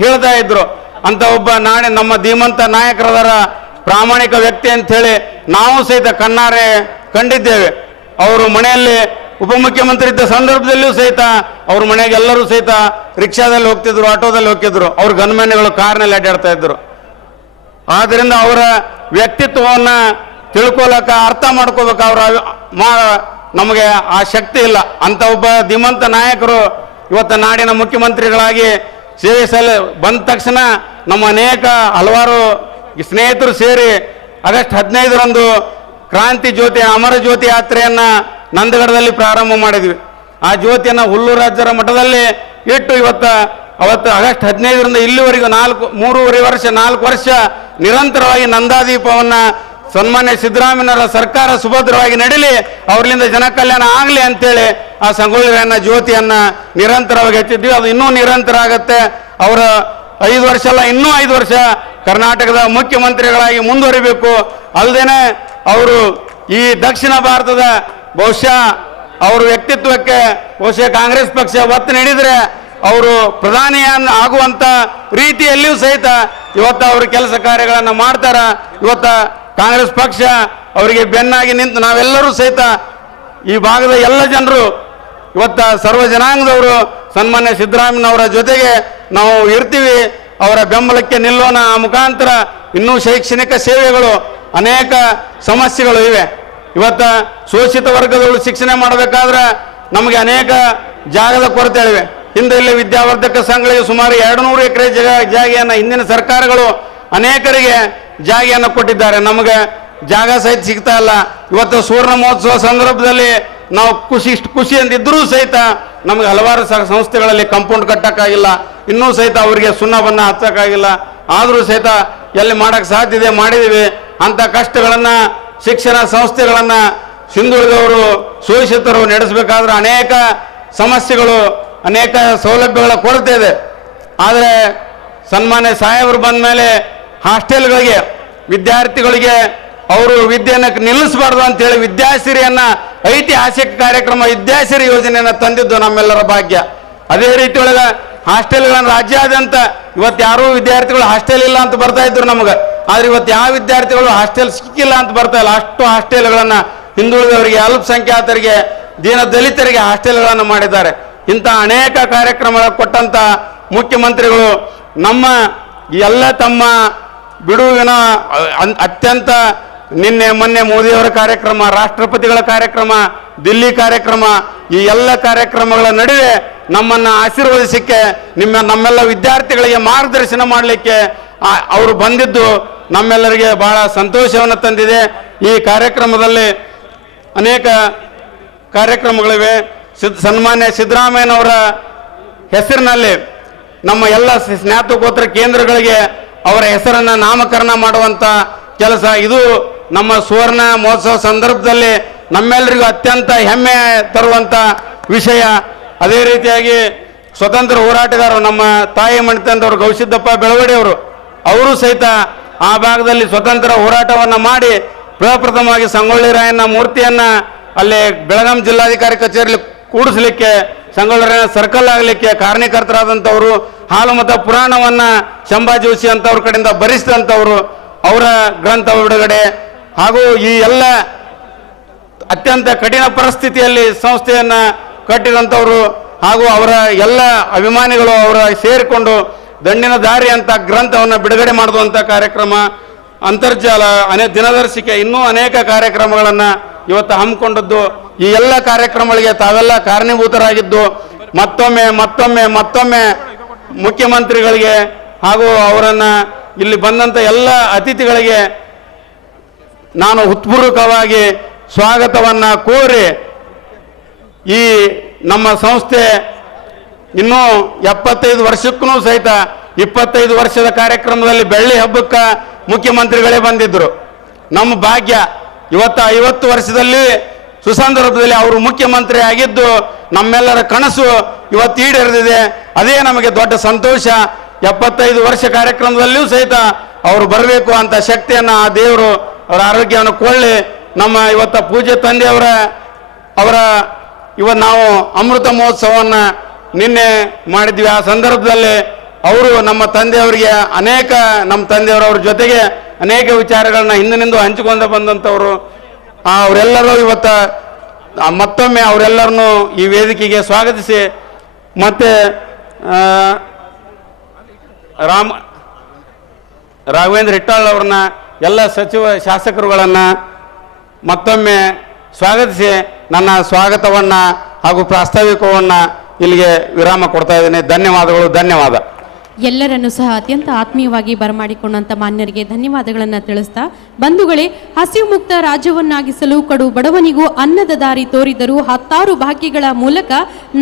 ಹೇಳ್ತಾ ಇದ್ರು. ಅಂತ ಒಬ್ಬ ನಮ್ಮ ಧೀಮಂತ ನಾಯಕರಾದ ಪ್ರಾಮಾಣಿಕ ವ್ಯಕ್ತಿ ಅಂಥೇಳಿ ನಾವು ಸಹಿತ ಕಣ್ಣಾರೆ ಕಂಡಿದ್ದೇವೆ. ಅವರು ಮನೆಯಲ್ಲಿ ಉಪಮುಖ್ಯಮಂತ್ರಿ ಇದ್ದ ಸಂದರ್ಭದಲ್ಲಿಯೂ ಸಹಿತ ಅವ್ರ ಮನೆಗೆ ಎಲ್ಲರೂ ಸಹಿತ ರಿಕ್ಷಾದಲ್ಲಿ ಹೋಗ್ತಿದ್ರು, ಆಟೋದಲ್ಲಿ ಹೋಗ್ತಿದ್ರು. ಅವ್ರ ಗನ್ಮ್ಯಾನ್ಗಳು ಕಾರ್ನಲ್ಲಿ ಅಡ್ಡಾಡ್ತಾ ಇದ್ರು. ಆದ್ದರಿಂದ ಅವರ ವ್ಯಕ್ತಿತ್ವವನ್ನು ತಿಳ್ಕೊಳಕ ಅರ್ಥ ಮಾಡ್ಕೋಬೇಕು. ನಮಗೆ ಆ ಶಕ್ತಿ ಇಲ್ಲ. ಅಂತ ಒಬ್ಬ ಧೀಮಂತ ನಾಯಕರು ಇವತ್ತು ನಾಡಿನ ಮುಖ್ಯಮಂತ್ರಿಗಳಾಗಿ ಸೇವೆ ಬಂದ ತಕ್ಷಣ ನಮ್ಮ ಅನೇಕ ಹಲವಾರು ಸ್ನೇಹಿತರು ಸೇರಿ ಆಗಸ್ಟ್ 15ರಂದು ಕ್ರಾಂತಿ ಜ್ಯೋತಿ ಅಮರ ಜ್ಯೋತಿ ಯಾತ್ರೆಯನ್ನು ನಂದಗಡದಲ್ಲಿ ಪ್ರಾರಂಭ ಮಾಡಿದ್ವಿ. ಆ ಜ್ಯೋತಿಯನ್ನು ಹುಲ್ಲೂರಾಜರ ಮಠದಲ್ಲಿ ಇಟ್ಟು ಅವತ್ತು ಆಗಸ್ಟ್ 15ರಿಂದ ಇಲ್ಲಿವರೆಗೂ 4 ವರ್ಷ ನಿರಂತರವಾಗಿ ನಂದಾದೀಪವನ್ನು ಸನ್ಮಾನ್ಯ ಸಿದ್ದರಾಮಯ್ಯನವರ ಸರ್ಕಾರ ಸುಭದ್ರವಾಗಿ ನಡೀಲಿ, ಅವರಿಂದ ಜನಕಲ್ಯಾಣ ಆಗಲಿ ಅಂತೇಳಿ ಆ ಸಂಗೊಳ್ಳಿಯನ್ನ ಜ್ಯೋತಿಯನ್ನು ನಿರಂತರವಾಗಿ ಹಚ್ಚಿದ್ವಿ. ಅದು ಇನ್ನೂ ನಿರಂತರ ಆಗತ್ತೆ. ಅವರ 5 ವರ್ಷ ಅಲ್ಲ, ಇನ್ನೂ 5 ವರ್ಷ ಕರ್ನಾಟಕದ ಮುಖ್ಯಮಂತ್ರಿಗಳಾಗಿ ಮುಂದುವರಿಬೇಕು. ಅಲ್ಲದೇನೆ ಅವರು ಈ ದಕ್ಷಿಣ ಭಾರತದ ಬಹುಶಃ ಅವರ ವ್ಯಕ್ತಿತ್ವಕ್ಕೆ ಬಹುಶಃ ಕಾಂಗ್ರೆಸ್ ಪಕ್ಷ ಒತ್ತು ನೀಡಿದರೆ ಅವರು ಪ್ರಧಾನಿ ಆಗುವಂಥ ರೀತಿಯಲ್ಲಿಯೂ ಸಹಿತ ಇವತ್ತು ಅವರು ಕೆಲಸ ಕಾರ್ಯಗಳನ್ನು ಮಾಡ್ತಾರ. ಇವತ್ತು ಕಾಂಗ್ರೆಸ್ ಪಕ್ಷ ಅವರಿಗೆ ಬೆನ್ನಾಗಿ ನಿಂತು ನಾವೆಲ್ಲರೂ ಸಹಿತ ಈ ಭಾಗದ ಎಲ್ಲ ಜನರು ಇವತ್ತು ಸರ್ವ ಜನಾಂಗದವರು ಸನ್ಮಾನ್ಯ ಸಿದ್ದರಾಮಯ್ಯನವರ ಜೊತೆಗೆ ನಾವು ಇರ್ತೀವಿ. ಅವರ ಬೆಂಬಲಕ್ಕೆ ನಿಲ್ಲೋಣ. ಆ ಮುಖಾಂತರ ಇನ್ನೂ ಶೈಕ್ಷಣಿಕ ಸೇವೆಗಳು ಅನೇಕ ಸಮಸ್ಯೆಗಳು ಇವೆ. ಇವತ್ತು ಶೋಷಿತ ವರ್ಗದವರು ಶಿಕ್ಷಣ ಮಾಡಬೇಕಾದ್ರೆ ನಮಗೆ ಅನೇಕ ಜಾಗದ ಕೊರತೆ ಇವೆ. ಹಿಂದೆ ಇಲ್ಲಿ ವಿದ್ಯಾವರ್ಧಕ ಸಂಘಗಳಿಗೆ ಸುಮಾರು 200 ಎಕರೆ ಜಾಗೆಯನ್ನು ಹಿಂದಿನ ಸರ್ಕಾರಗಳು ಅನೇಕರಿಗೆ ಜಾಗೆಯನ್ನು ಕೊಟ್ಟಿದ್ದಾರೆ. ನಮಗೆ ಜಾಗ ಸಹಿತ ಸಿಗ್ತಾ ಇಲ್ಲ. ಇವತ್ತು ಸುವರ್ಣ ಮಹೋತ್ಸವ ಸಂದರ್ಭದಲ್ಲಿ ನಾವು ಖುಷಿ ಅಂತಿದ್ರೂ ಸಹಿತ ನಮಗೆ ಹಲವಾರು ಸಂಸ್ಥೆಗಳಲ್ಲಿ ಕಾಂಪೌಂಡ್ ಕಟ್ಟಕ್ಕಾಗಿಲ್ಲ. ಇನ್ನೂ ಸಹಿತ ಅವರಿಗೆ ಸುಣ್ಣಬಣ್ಣ ಹಚ್ಚಕ್ಕಾಗಿಲ್ಲ. ಆದರೂ ಸಹಿತ ಎಲ್ಲಿ ಮಾಡಕ್ಕೆ ಸಾಧ್ಯತೆ ಮಾಡಿದ್ದೀವಿ. ಅಂಥ ಕಷ್ಟಗಳನ್ನು ಶಿಕ್ಷಣ ಸಂಸ್ಥೆಗಳನ್ನು ಹಿಂದುಳಿದವರು ಶೋಷಿತರು ನಡೆಸಬೇಕಾದ್ರೆ ಅನೇಕ ಸಮಸ್ಯೆಗಳು, ಅನೇಕ ಸೌಲಭ್ಯಗಳ ಕೊರತೆ ಇದೆ. ಆದರೆ ಸನ್ಮಾನ್ಯ ಸಾಹೇಬರು ಬಂದ ಮೇಲೆ ಹಾಸ್ಟೆಲ್ಗಳಿಗೆ ವಿದ್ಯಾರ್ಥಿಗಳಿಗೆ ಅವರು ವಿದ್ಯೆಯನ್ನು ನಿಲ್ಲಿಸಬಾರ್ದು ಅಂತೇಳಿ ವಿದ್ಯಾಸಿರಿಯನ್ನು ಐತಿಹಾಸಿಕ ಕಾರ್ಯಕ್ರಮ ವಿದ್ಯಾಸಿರಿ ಯೋಜನೆಯನ್ನು ತಂದಿದ್ದು ನಮ್ಮೆಲ್ಲರ ಭಾಗ್ಯ. ಅದೇ ರೀತಿ ಒಳಗೆ ಹಾಸ್ಟೆಲ್ಗಳನ್ನು ರಾಜ್ಯಾದ್ಯಂತ ಇವತ್ತು ಯಾರೂ ವಿದ್ಯಾರ್ಥಿಗಳು ಹಾಸ್ಟೆಲ್ ಇಲ್ಲ ಅಂತ ಬರ್ತಾ ಇದ್ರು ನಮಗೆ. ಆದರೆ ಇವತ್ತು ಯಾವ ವಿದ್ಯಾರ್ಥಿಗಳು ಹಾಸ್ಟೆಲ್ ಸಿಕ್ಕಿಲ್ಲ ಅಂತ ಬರ್ತಾ ಇಲ್ಲ. ಅಷ್ಟು ಹಾಸ್ಟೆಲ್ಗಳನ್ನು ಹಿಂದುಳಿದವರಿಗೆ, ಅಲ್ಪಸಂಖ್ಯಾತರಿಗೆ, ದೀನ ದಲಿತರಿಗೆ ಹಾಸ್ಟೆಲ್ಗಳನ್ನು ಮಾಡಿದ್ದಾರೆ. ಇಂಥ ಅನೇಕ ಕಾರ್ಯಕ್ರಮಗಳ ಕೊಟ್ಟಂಥ ಮುಖ್ಯಮಂತ್ರಿಗಳು ನಮ್ಮ ಎಲ್ಲ ತಮ್ಮ ಬಿಡುವಿನ ಅತ್ಯಂತ ಮೊನ್ನೆ ಮೋದಿಯವರ ಕಾರ್ಯಕ್ರಮ, ರಾಷ್ಟ್ರಪತಿಗಳ ಕಾರ್ಯಕ್ರಮ, ದಿಲ್ಲಿ ಕಾರ್ಯಕ್ರಮ, ಈ ಎಲ್ಲ ಕಾರ್ಯಕ್ರಮಗಳ ನಡುವೆ ನಮ್ಮನ್ನು ಆಶೀರ್ವದಿಸಕ್ಕೆ ನಮ್ಮೆಲ್ಲ ವಿದ್ಯಾರ್ಥಿಗಳಿಗೆ ಮಾರ್ಗದರ್ಶನ ಮಾಡಲಿಕ್ಕೆ ಅವರು ಬಂದಿದ್ದು ನಮ್ಮೆಲ್ಲರಿಗೆ ಬಹಳ ಸಂತೋಷವನ್ನು ತಂದಿದೆ. ಈ ಕಾರ್ಯಕ್ರಮದಲ್ಲಿ ಅನೇಕ ಕಾರ್ಯಕ್ರಮಗಳಿವೆ. ಸನ್ಮಾನ್ಯ ಸಿದ್ದರಾಮಯ್ಯನವರ ಹೆಸರಿನಲ್ಲಿ ನಮ್ಮ ಎಲ್ಲ ಸ್ನಾತಕೋತ್ತರ ಕೇಂದ್ರಗಳಿಗೆ ಅವರ ಹೆಸರನ್ನು ನಾಮಕರಣ ಮಾಡುವಂಥ ಕೆಲಸ ಇದು ನಮ್ಮ ಸುವರ್ಣ ಮಹೋತ್ಸವ ಸಂದರ್ಭದಲ್ಲಿ ನಮ್ಮೆಲ್ಲರಿಗೂ ಅತ್ಯಂತ ಹೆಮ್ಮೆ ತರುವಂಥ ವಿಷಯ. ಅದೇ ರೀತಿಯಾಗಿ ಸ್ವತಂತ್ರ ಹೋರಾಟಗಾರರು ನಮ್ಮ ತಾಯಿ ಮಣಿತಂದವರು ಗೌಸಿದ್ದಪ್ಪ ಬೆಳವಡಿ ಅವರು ಸಹಿತ ಆ ಭಾಗದಲ್ಲಿ ಸ್ವತಂತ್ರ ಹೋರಾಟವನ್ನು ಮಾಡಿ ಪ್ರಪ್ರಥಮವಾಗಿ ಸಂಗೊಳ್ಳಿ ರಾಯಣ್ಣ ಮೂರ್ತಿಯನ್ನ ಅಲ್ಲಿ ಬೆಳಗಾಂ ಜಿಲ್ಲಾಧಿಕಾರಿ ಕಚೇರಿಯಲ್ಲಿ ಕೂಡಿಸಲಿಕ್ಕೆ, ಸಂಗೊಳ್ಳಿ ರಾಯಣ್ಣ ಸರ್ಕಲ್ ಆಗಲಿಕ್ಕೆ ಕಾರಣೀಕರ್ತರಾದಂಥವರು, ಹಾಲು ಮತ ಪುರಾಣವನ್ನ ಶಂಭಾ ಜೋಶಿ ಅಂತವ್ರ ಕಡೆಯಿಂದ ಬರೆಸಿದಂಥವರು, ಅವರ ಗ್ರಂಥ ಬಿಡುಗಡೆ ಹಾಗೂ ಈ ಎಲ್ಲ ಅತ್ಯಂತ ಕಠಿಣ ಪರಿಸ್ಥಿತಿಯಲ್ಲಿ ಸಂಸ್ಥೆಯನ್ನ ಕಟ್ಟಿದಂಥವರು ಹಾಗೂ ಅವರ ಎಲ್ಲ ಅಭಿಮಾನಿಗಳು ಅವರ ಸೇರಿಕೊಂಡು ದಂಡಿನ ದಾರಿ ಅಂತ ಗ್ರಂಥವನ್ನು ಬಿಡುಗಡೆ ಮಾಡುವಂಥ ಕಾರ್ಯಕ್ರಮ, ಅಂತರ್ಜಾಲ, ದಿನದರ್ಶಿಕೆ, ಇನ್ನೂ ಅನೇಕ ಕಾರ್ಯಕ್ರಮಗಳನ್ನು ಇವತ್ತು ಹಮ್ಮಿಕೊಂಡದ್ದು. ಈ ಎಲ್ಲ ಕಾರ್ಯಕ್ರಮಗಳಿಗೆ ತಾವೆಲ್ಲ ಕಾರಣೀಭೂತರಾಗಿದ್ದು ಮತ್ತೊಮ್ಮೆ ಮತ್ತೊಮ್ಮೆ ಮತ್ತೊಮ್ಮೆ ಮುಖ್ಯಮಂತ್ರಿಗಳಿಗೆ ಹಾಗೂ ಅವರನ್ನ ಇಲ್ಲಿ ಬಂದಂಥ ಎಲ್ಲ ಅತಿಥಿಗಳಿಗೆ ನಾನು ಹೃತ್ಪೂರ್ವಕವಾಗಿ ಸ್ವಾಗತವನ್ನ ಕೋರಿ, ಈ ನಮ್ಮ ಸಂಸ್ಥೆ ಇನ್ನೂ 75 ವರ್ಷಕ್ಕೂ ಸಹಿತ 25 ವರ್ಷದ ಕಾರ್ಯಕ್ರಮದಲ್ಲಿ ಬೆಳ್ಳಿ ಹಬ್ಬಕ್ಕೆ ಮುಖ್ಯಮಂತ್ರಿಗಳೇ ಬಂದಿದ್ರು. ನಮ್ಮ ಭಾಗ್ಯ ಇವತ್ತು 50 ವರ್ಷದಲ್ಲಿ ಸುಸಂದರ್ಭದಲ್ಲಿ ಅವರು ಮುಖ್ಯಮಂತ್ರಿ ಆಗಿದ್ದು ನಮ್ಮೆಲ್ಲರ ಕನಸು ಇವತ್ತು ಈಡೇರಿದೆ. ಅದೇ ನಮಗೆ ದೊಡ್ಡ ಸಂತೋಷ. 75 ವರ್ಷ ಕಾರ್ಯಕ್ರಮದಲ್ಲಿಯೂ ಸಹಿತ ಅವರು ಬರಬೇಕು ಅಂತ ಶಕ್ತಿಯನ್ನು ಆ ದೇವರು ಅವರ ಆರೋಗ್ಯವನ್ನು ಕೊಳ್ಳಿ. ನಮ್ಮ ಇವತ್ತ ಪೂಜ್ಯ ತಂದೆಯವರ ಇವತ್ತು ನಾವು ಅಮೃತ ಮಹೋತ್ಸವವನ್ನು ನಿನ್ನೆ ಮಾಡಿದ್ವಿ. ಆ ಸಂದರ್ಭದಲ್ಲಿ ಅವರು ನಮ್ಮ ತಂದೆಯವರಿಗೆ ನಮ್ಮ ತಂದೆಯವರವ್ರ ಜೊತೆಗೆ ಅನೇಕ ವಿಚಾರಗಳನ್ನ ಹಿಂದಿನಿಂದ ಹಂಚಿಕೊಂಡು ಬಂದಂಥವ್ರು. ಅವರೆಲ್ಲರೂ ಇವತ್ತು ಮತ್ತೊಮ್ಮೆ ಅವರೆಲ್ಲರನ್ನು ಈ ವೇದಿಕೆಗೆ ಸ್ವಾಗತಿಸಿ ಮತ್ತೆ ರಾಘವೇಂದ್ರ ಹಿಟ್ಟಾಳ್ ಅವ್ರನ್ನ ಎಲ್ಲ ಶಾಸಕರುಗಳನ್ನು ಮತ್ತೊಮ್ಮೆ ಸ್ವಾಗತಿಸಿ ನನ್ನ ಸ್ವಾಗತವನ್ನು ಹಾಗೂ ಪ್ರಾಸ್ತಾವಿಕವನ್ನು ಇಲ್ಲಿಗೆ ವಿರಾಮ ಕೊಡ್ತಾ ಇದ್ದೇನೆ. ಧನ್ಯವಾದಗಳು. ಧನ್ಯವಾದ. ಎಲ್ಲರನ್ನು ಸಹ ಅತ್ಯಂತ ಆತ್ಮೀಯವಾಗಿ ಬರಮಾಡಿಕೊಂಡಂತ ಮಾನ್ಯರಿಗೆ ಧನ್ಯವಾದಗಳನ್ನು ತಿಳಿಸ್ತಾ, ಬಂಧುಗಳೇ, ಹಸಿವು ಮುಕ್ತ ರಾಜ್ಯವನ್ನಾಗಿಸಲು ಕಡು ಬಡವನಿಗೂ ಅನ್ನದ ದಾರಿ ತೋರಿದರು. 10 ಭಾಗ್ಯಗಳ ಮೂಲಕ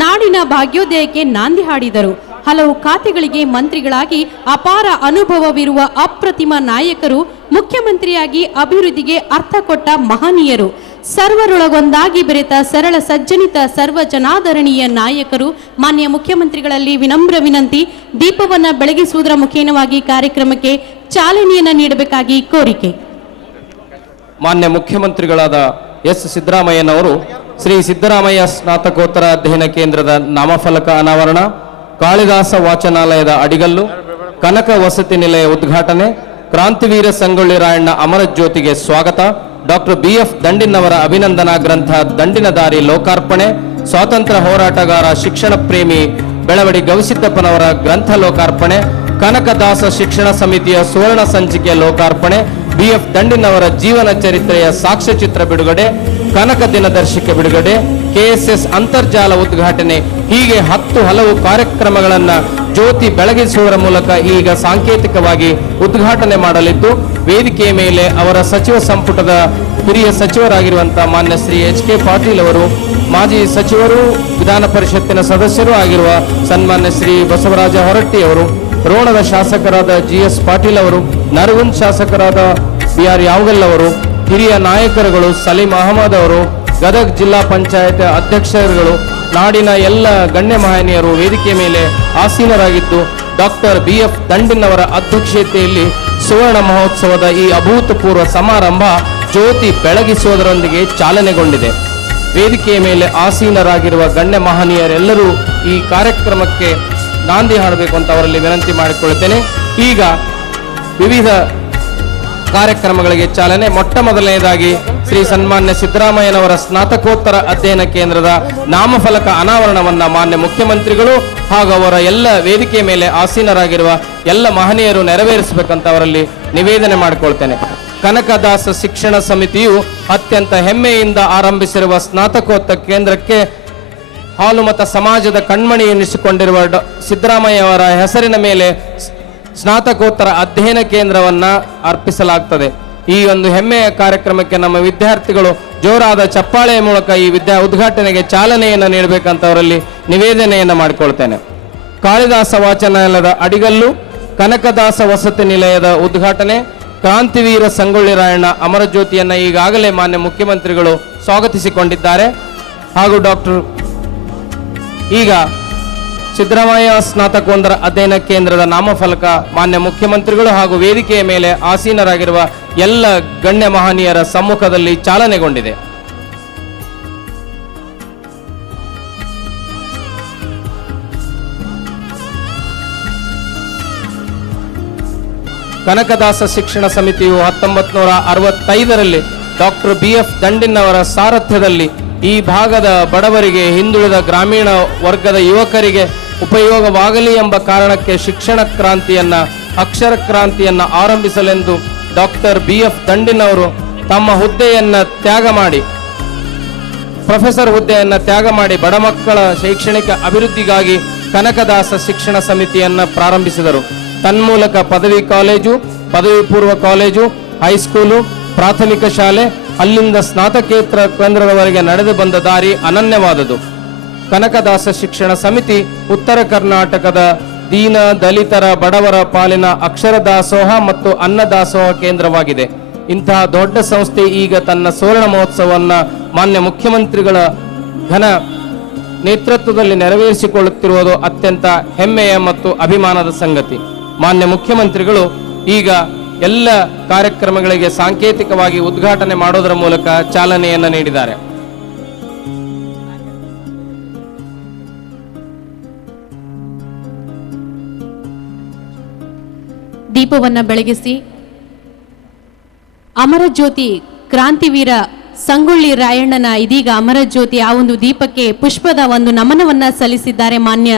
ನಾಡಿನ ಭಾಗ್ಯೋದಯಕ್ಕೆ ನಾಂದಿ ಹಾಡಿದರು. ಹಲವು ಖಾತೆಗಳಿಗೆ ಮಂತ್ರಿಗಳಾಗಿ ಅಪಾರ ಅನುಭವವಿರುವ ಅಪ್ರತಿಮ ನಾಯಕರು, ಮುಖ್ಯಮಂತ್ರಿಯಾಗಿ ಅಭಿವೃದ್ಧಿಗೆ ಅರ್ಥ ಕೊಟ್ಟ ಮಹನೀಯರು, ಸರ್ವರೊಳಗೊಂದಾಗಿ ಬೆರೆತ ಸರಳ ಸಜ್ಜನಿತ ಸರ್ವ ಜನಾದರಣೀಯ ನಾಯಕರು. ಮಾನ್ಯ ಮುಖ್ಯಮಂತ್ರಿಗಳಲ್ಲಿ ವಿನಮ್ರ ವಿನಂತಿ, ದೀಪವನ್ನ ಬೆಳಗಿಸುವುದರ ಮುಖೇನವಾಗಿ ಕಾರ್ಯಕ್ರಮಕ್ಕೆ ಚಾಲನೆಯನ್ನ ನೀಡಬೇಕಾಗಿ ಕೋರಿಕೆ. ಮಾನ್ಯ ಮುಖ್ಯಮಂತ್ರಿಗಳಾದ ಎಸ್ ಸಿದ್ದರಾಮಯ್ಯನವರು ಶ್ರೀ ಸಿದ್ದರಾಮಯ್ಯ ಸ್ನಾತಕೋತ್ತರ ಅಧ್ಯಯನ ಕೇಂದ್ರದ ನಾಮಫಲಕ ಅನಾವರಣ, ಕಾಳಿದಾಸ ವಾಚನಾಲಯದ ಅಡಿಗಲ್ಲು, ಕನಕ ವಸತಿ ನಿಲಯ ಉದ್ಘಾಟನೆ, ಕ್ರಾಂತಿವೀರ ಸಂಗೊಳ್ಳಿ ರಾಯಣ್ಣ ಅಮರ ಜ್ಯೋತಿಗೆ ಸ್ವಾಗತ, ಡಾಕ್ಟರ್ BF ದಂಡಿನವರ ಅಭಿನಂದನಾ ಗ್ರಂಥ ದಂಡಿನ ದಾರಿ ಲೋಕಾರ್ಪಣೆ, ಸ್ವಾತಂತ್ರ್ಯ ಹೋರಾಟಗಾರ ಶಿಕ್ಷಣ ಪ್ರೇಮಿ ಬೆಳವಡಿ ಗವಿಸಿದ್ದಪ್ಪನವರ ಗ್ರಂಥ ಲೋಕಾರ್ಪಣೆ, ಕನಕದಾಸ ಶಿಕ್ಷಣ ಸಮಿತಿಯ ಸುವರ್ಣ ಸಂಚಿಕೆ ಲೋಕಾರ್ಪಣೆ, BF ದಂಡಿನವರ ಜೀವನ ಚರಿತ್ರೆಯ ಸಾಕ್ಷ್ಯಚಿತ್ರ ಬಿಡುಗಡೆ, ಕನಕ ದಿನದರ್ಶಿಕೆ ಬಿಡುಗಡೆ, KSS ಅಂತರ್ಜಾಲ ಉದ್ಘಾಟನೆ, ಹೀಗೆ 10 ಹಲವು ಕಾರ್ಯಕ್ರಮಗಳನ್ನು ಜ್ಯೋತಿ ಬೆಳಗಿಸುವುದರ ಮೂಲಕ ಈಗ ಸಾಂಕೇತಿಕವಾಗಿ ಉದ್ಘಾಟನೆ ಮಾಡಲಿದ್ದು, ವೇದಿಕೆಯ ಮೇಲೆ ಅವರ ಸಚಿವ ಸಂಪುಟದ ಹಿರಿಯ ಸಚಿವರಾಗಿರುವಂತಹ ಮಾನ್ಯ ಶ್ರೀ HK ಪಾಟೀಲ್ ಅವರು, ಮಾಜಿ ಸಚಿವರು, ವಿಧಾನ ಪರಿಷತ್ತಿನ ಸದಸ್ಯರು ಆಗಿರುವ ಸನ್ಮಾನ್ಯ ಶ್ರೀ ಬಸವರಾಜ ಹೊರಟ್ಟಿ ಅವರು, ರೋಣದ ಶಾಸಕರಾದ GS ಪಾಟೀಲ್ ಅವರು, ನರಗುಂದ್ ಶಾಸಕರಾದ BR ಯಾವಗಲ್ ಅವರು, ಹಿರಿಯ ನಾಯಕರುಗಳು ಸಲೀಂ ಅಹಮದ್ ಅವರು, ಗದಗ ಜಿಲ್ಲಾ ಪಂಚಾಯತ್ ಅಧ್ಯಕ್ಷರುಗಳು, ನಾಡಿನ ಎಲ್ಲ ಗಣ್ಯ ಮಹನೀಯರು ವೇದಿಕೆ ಮೇಲೆ ಆಸೀನರಾಗಿದ್ದು, ಡಾಕ್ಟರ್ BF ದಂಡಿನವರ ಅಧ್ಯಕ್ಷತೆಯಲ್ಲಿ ಸುವರ್ಣ ಮಹೋತ್ಸವದ ಈ ಅಭೂತಪೂರ್ವ ಸಮಾರಂಭ ಜ್ಯೋತಿ ಬೆಳಗಿಸುವುದರೊಂದಿಗೆ ಚಾಲನೆಗೊಂಡಿದೆ. ವೇದಿಕೆಯ ಮೇಲೆ ಆಸೀನರಾಗಿರುವ ಗಣ್ಯ ಮಹನೀಯರೆಲ್ಲರೂ ಈ ಕಾರ್ಯಕ್ರಮಕ್ಕೆ ನಾಂದಿ ಹಾಡಬೇಕು ಅಂತ ಅವರಲ್ಲಿ ವಿನಂತಿ ಮಾಡಿಕೊಳ್ಳುತ್ತೇನೆ. ಈಗ ವಿವಿಧ ಕಾರ್ಯಕ್ರಮಗಳಿಗೆ ಚಾಲನೆ. ಮೊಟ್ಟ ಮೊದಲನೆಯದಾಗಿ ಶ್ರೀ ಸನ್ಮಾನ್ಯ ಸಿದ್ದರಾಮಯ್ಯನವರ ಸ್ನಾತಕೋತ್ತರ ಅಧ್ಯಯನ ಕೇಂದ್ರದ ನಾಮಫಲಕ ಅನಾವರಣವನ್ನ ಮಾನ್ಯ ಮುಖ್ಯಮಂತ್ರಿಗಳು ಹಾಗೂ ಅವರ ಎಲ್ಲ ವೇದಿಕೆ ಮೇಲೆ ಆಸೀನರಾಗಿರುವ ಎಲ್ಲ ಮಹನೀಯರು ನೆರವೇರಿಸಬೇಕಂತ ಅವರಲ್ಲಿ ನಿವೇದನೆ ಮಾಡಿಕೊಳ್ತೇನೆ. ಕನಕದಾಸ ಶಿಕ್ಷಣ ಸಮಿತಿಯು ಅತ್ಯಂತ ಹೆಮ್ಮೆಯಿಂದ ಆರಂಭಿಸಿರುವ ಸ್ನಾತಕೋತ್ತರ ಕೇಂದ್ರಕ್ಕೆ ಹಾಲುಮತ ಸಮಾಜದ ಕಣ್ಮಣಿ ಎನಿಸಿಕೊಂಡಿರುವ ಸಿದ್ದರಾಮಯ್ಯ ಅವರ ಹೆಸರಿನ ಮೇಲೆ ಸ್ನಾತಕೋತ್ತರ ಅಧ್ಯಯನ ಕೇಂದ್ರವನ್ನ ಅರ್ಪಿಸಲಾಗ್ತದೆ. ಈ ಒಂದು ಹೆಮ್ಮೆಯ ಕಾರ್ಯಕ್ರಮಕ್ಕೆ ನಮ್ಮ ವಿದ್ಯಾರ್ಥಿಗಳು ಜೋರಾದ ಚಪ್ಪಾಳೆಯ ಮೂಲಕ ಈ ಉದ್ಘಾಟನೆಗೆ ಚಾಲನೆಯನ್ನು ನೀಡಬೇಕಂತ ಅವರಲ್ಲಿ ನಿವೇದನೆಯನ್ನು ಮಾಡಿಕೊಳ್ತೇನೆ. ಕಾಳಿದಾಸ ವಾಚನಾಲಯದ ಅಡಿಗಲ್ಲು, ಕನಕದಾಸ ವಸತಿ ನಿಲಯದ ಉದ್ಘಾಟನೆ, ಕ್ರಾಂತಿವೀರ ಸಂಗೊಳ್ಳಿ ರಾಯಣ್ಣ ಅಮರಜ್ಯೋತಿಯನ್ನು ಈಗಾಗಲೇ ಮಾನ್ಯ ಮುಖ್ಯಮಂತ್ರಿಗಳು ಸ್ವಾಗತಿಸಿಕೊಂಡಿದ್ದಾರೆ ಹಾಗೂ ಡಾಕ್ಟರ್ ಈಗ ಸಿದ್ದರಾಮಯ್ಯ ಸ್ನಾತಕೋತ್ತರ ಅಧ್ಯಯನ ಕೇಂದ್ರದ ನಾಮಫಲಕ ಮಾನ್ಯ ಮುಖ್ಯಮಂತ್ರಿಗಳು ಹಾಗೂ ವೇದಿಕೆಯ ಮೇಲೆ ಆಸೀನರಾಗಿರುವ ಎಲ್ಲ ಗಣ್ಯ ಮಹನೀಯರ ಸಮ್ಮುಖದಲ್ಲಿ ಚಾಲನೆಗೊಂಡಿದೆ. ಕನಕದಾಸ ಶಿಕ್ಷಣ ಸಮಿತಿಯು 1965ರಲ್ಲಿ ಡಾಕ್ಟರ್ BF ದಂಡಿನ್ ಅವರ ಸಾರಥ್ಯದಲ್ಲಿ ಈ ಭಾಗದ ಬಡವರಿಗೆ, ಹಿಂದುಳಿದ ಗ್ರಾಮೀಣ ವರ್ಗದ ಯುವಕರಿಗೆ ಉಪಯೋಗವಾಗಲಿ ಎಂಬ ಕಾರಣಕ್ಕೆ ಶಿಕ್ಷಣ ಕ್ರಾಂತಿಯನ್ನ, ಅಕ್ಷರ ಕ್ರಾಂತಿಯನ್ನ ಆರಂಭಿಸಲೆಂದು ಡಾಕ್ಟರ್ BF ದಂಡಿನ್ ಅವರು ತಮ್ಮ ಹುದ್ದೆಯನ್ನ ತ್ಯಾಗ ಮಾಡಿ, ಪ್ರೊಫೆಸರ್ ಹುದ್ದೆಯನ್ನ ತ್ಯಾಗ ಮಾಡಿ ಬಡ ಮಕ್ಕಳ ಶೈಕ್ಷಣಿಕ ಅಭಿವೃದ್ಧಿಗಾಗಿ ಕನಕದಾಸ ಶಿಕ್ಷಣ ಸಮಿತಿಯನ್ನ ಪ್ರಾರಂಭಿಸಿದರು. ತನ್ಮೂಲಕ ಪದವಿ ಕಾಲೇಜು, ಪದವಿ ಪೂರ್ವ ಕಾಲೇಜು, ಹೈಸ್ಕೂಲು, ಪ್ರಾಥಮಿಕ ಶಾಲೆ, ಅಲ್ಲಿಂದ ಸ್ನಾತಕೋತ್ತರ ಕೇಂದ್ರದವರೆಗೆ ನಡೆದು ಬಂದ ದಾರಿ ಅನನ್ಯವಾದುದು. ಕನಕದಾಸ ಶಿಕ್ಷಣ ಸಮಿತಿ ಉತ್ತರ ಕರ್ನಾಟಕದ ದೀನ ದಲಿತರ ಬಡವರ ಪಾಲಿನ ಅಕ್ಷರ ದಾಸೋಹ ಮತ್ತು ಅನ್ನದಾಸೋಹ ಕೇಂದ್ರವಾಗಿದೆ. ಇಂತಹ ದೊಡ್ಡ ಸಂಸ್ಥೆ ಈಗ ತನ್ನ ಸುವರ್ಣ ಮಹೋತ್ಸವವನ್ನ ಮಾನ್ಯ ಮುಖ್ಯಮಂತ್ರಿಗಳ ಘನ ನೇತೃತ್ವದಲ್ಲಿ ನೆರವೇರಿಸಿಕೊಳ್ಳುತ್ತಿರುವುದು ಅತ್ಯಂತ ಹೆಮ್ಮೆಯ ಮತ್ತು ಅಭಿಮಾನದ ಸಂಗತಿ. ಮಾನ್ಯ ಮುಖ್ಯಮಂತ್ರಿಗಳು ಈಗ ಎಲ್ಲ ಕಾರ್ಯಕ್ರಮಗಳಿಗೆ ಸಾಂಕೇತಿಕವಾಗಿ ಉದ್ಘಾಟನೆ ಮಾಡೋದರ ಮೂಲಕ ಚಾಲನೆಯನ್ನ ನೀಡಿದ್ದಾರೆ. ದೀಪವನ್ನ ಬೆಳಗಿಸಿ ಅಮರಜ್ಯೋತಿ ಕ್ರಾಂತಿವೀರ ಸಂಗೊಳ್ಳಿ ರಾಯಣ್ಣನ ಇದೀಗ ಅಮರಜ್ಯೋತಿ ಆ ಒಂದು ದೀಪಕ್ಕೆ ಪುಷ್ಪದ ಒಂದು ನಮನವನ್ನ ಸಲ್ಲಿಸಿದ್ದಾರೆ ಮಾನ್ಯ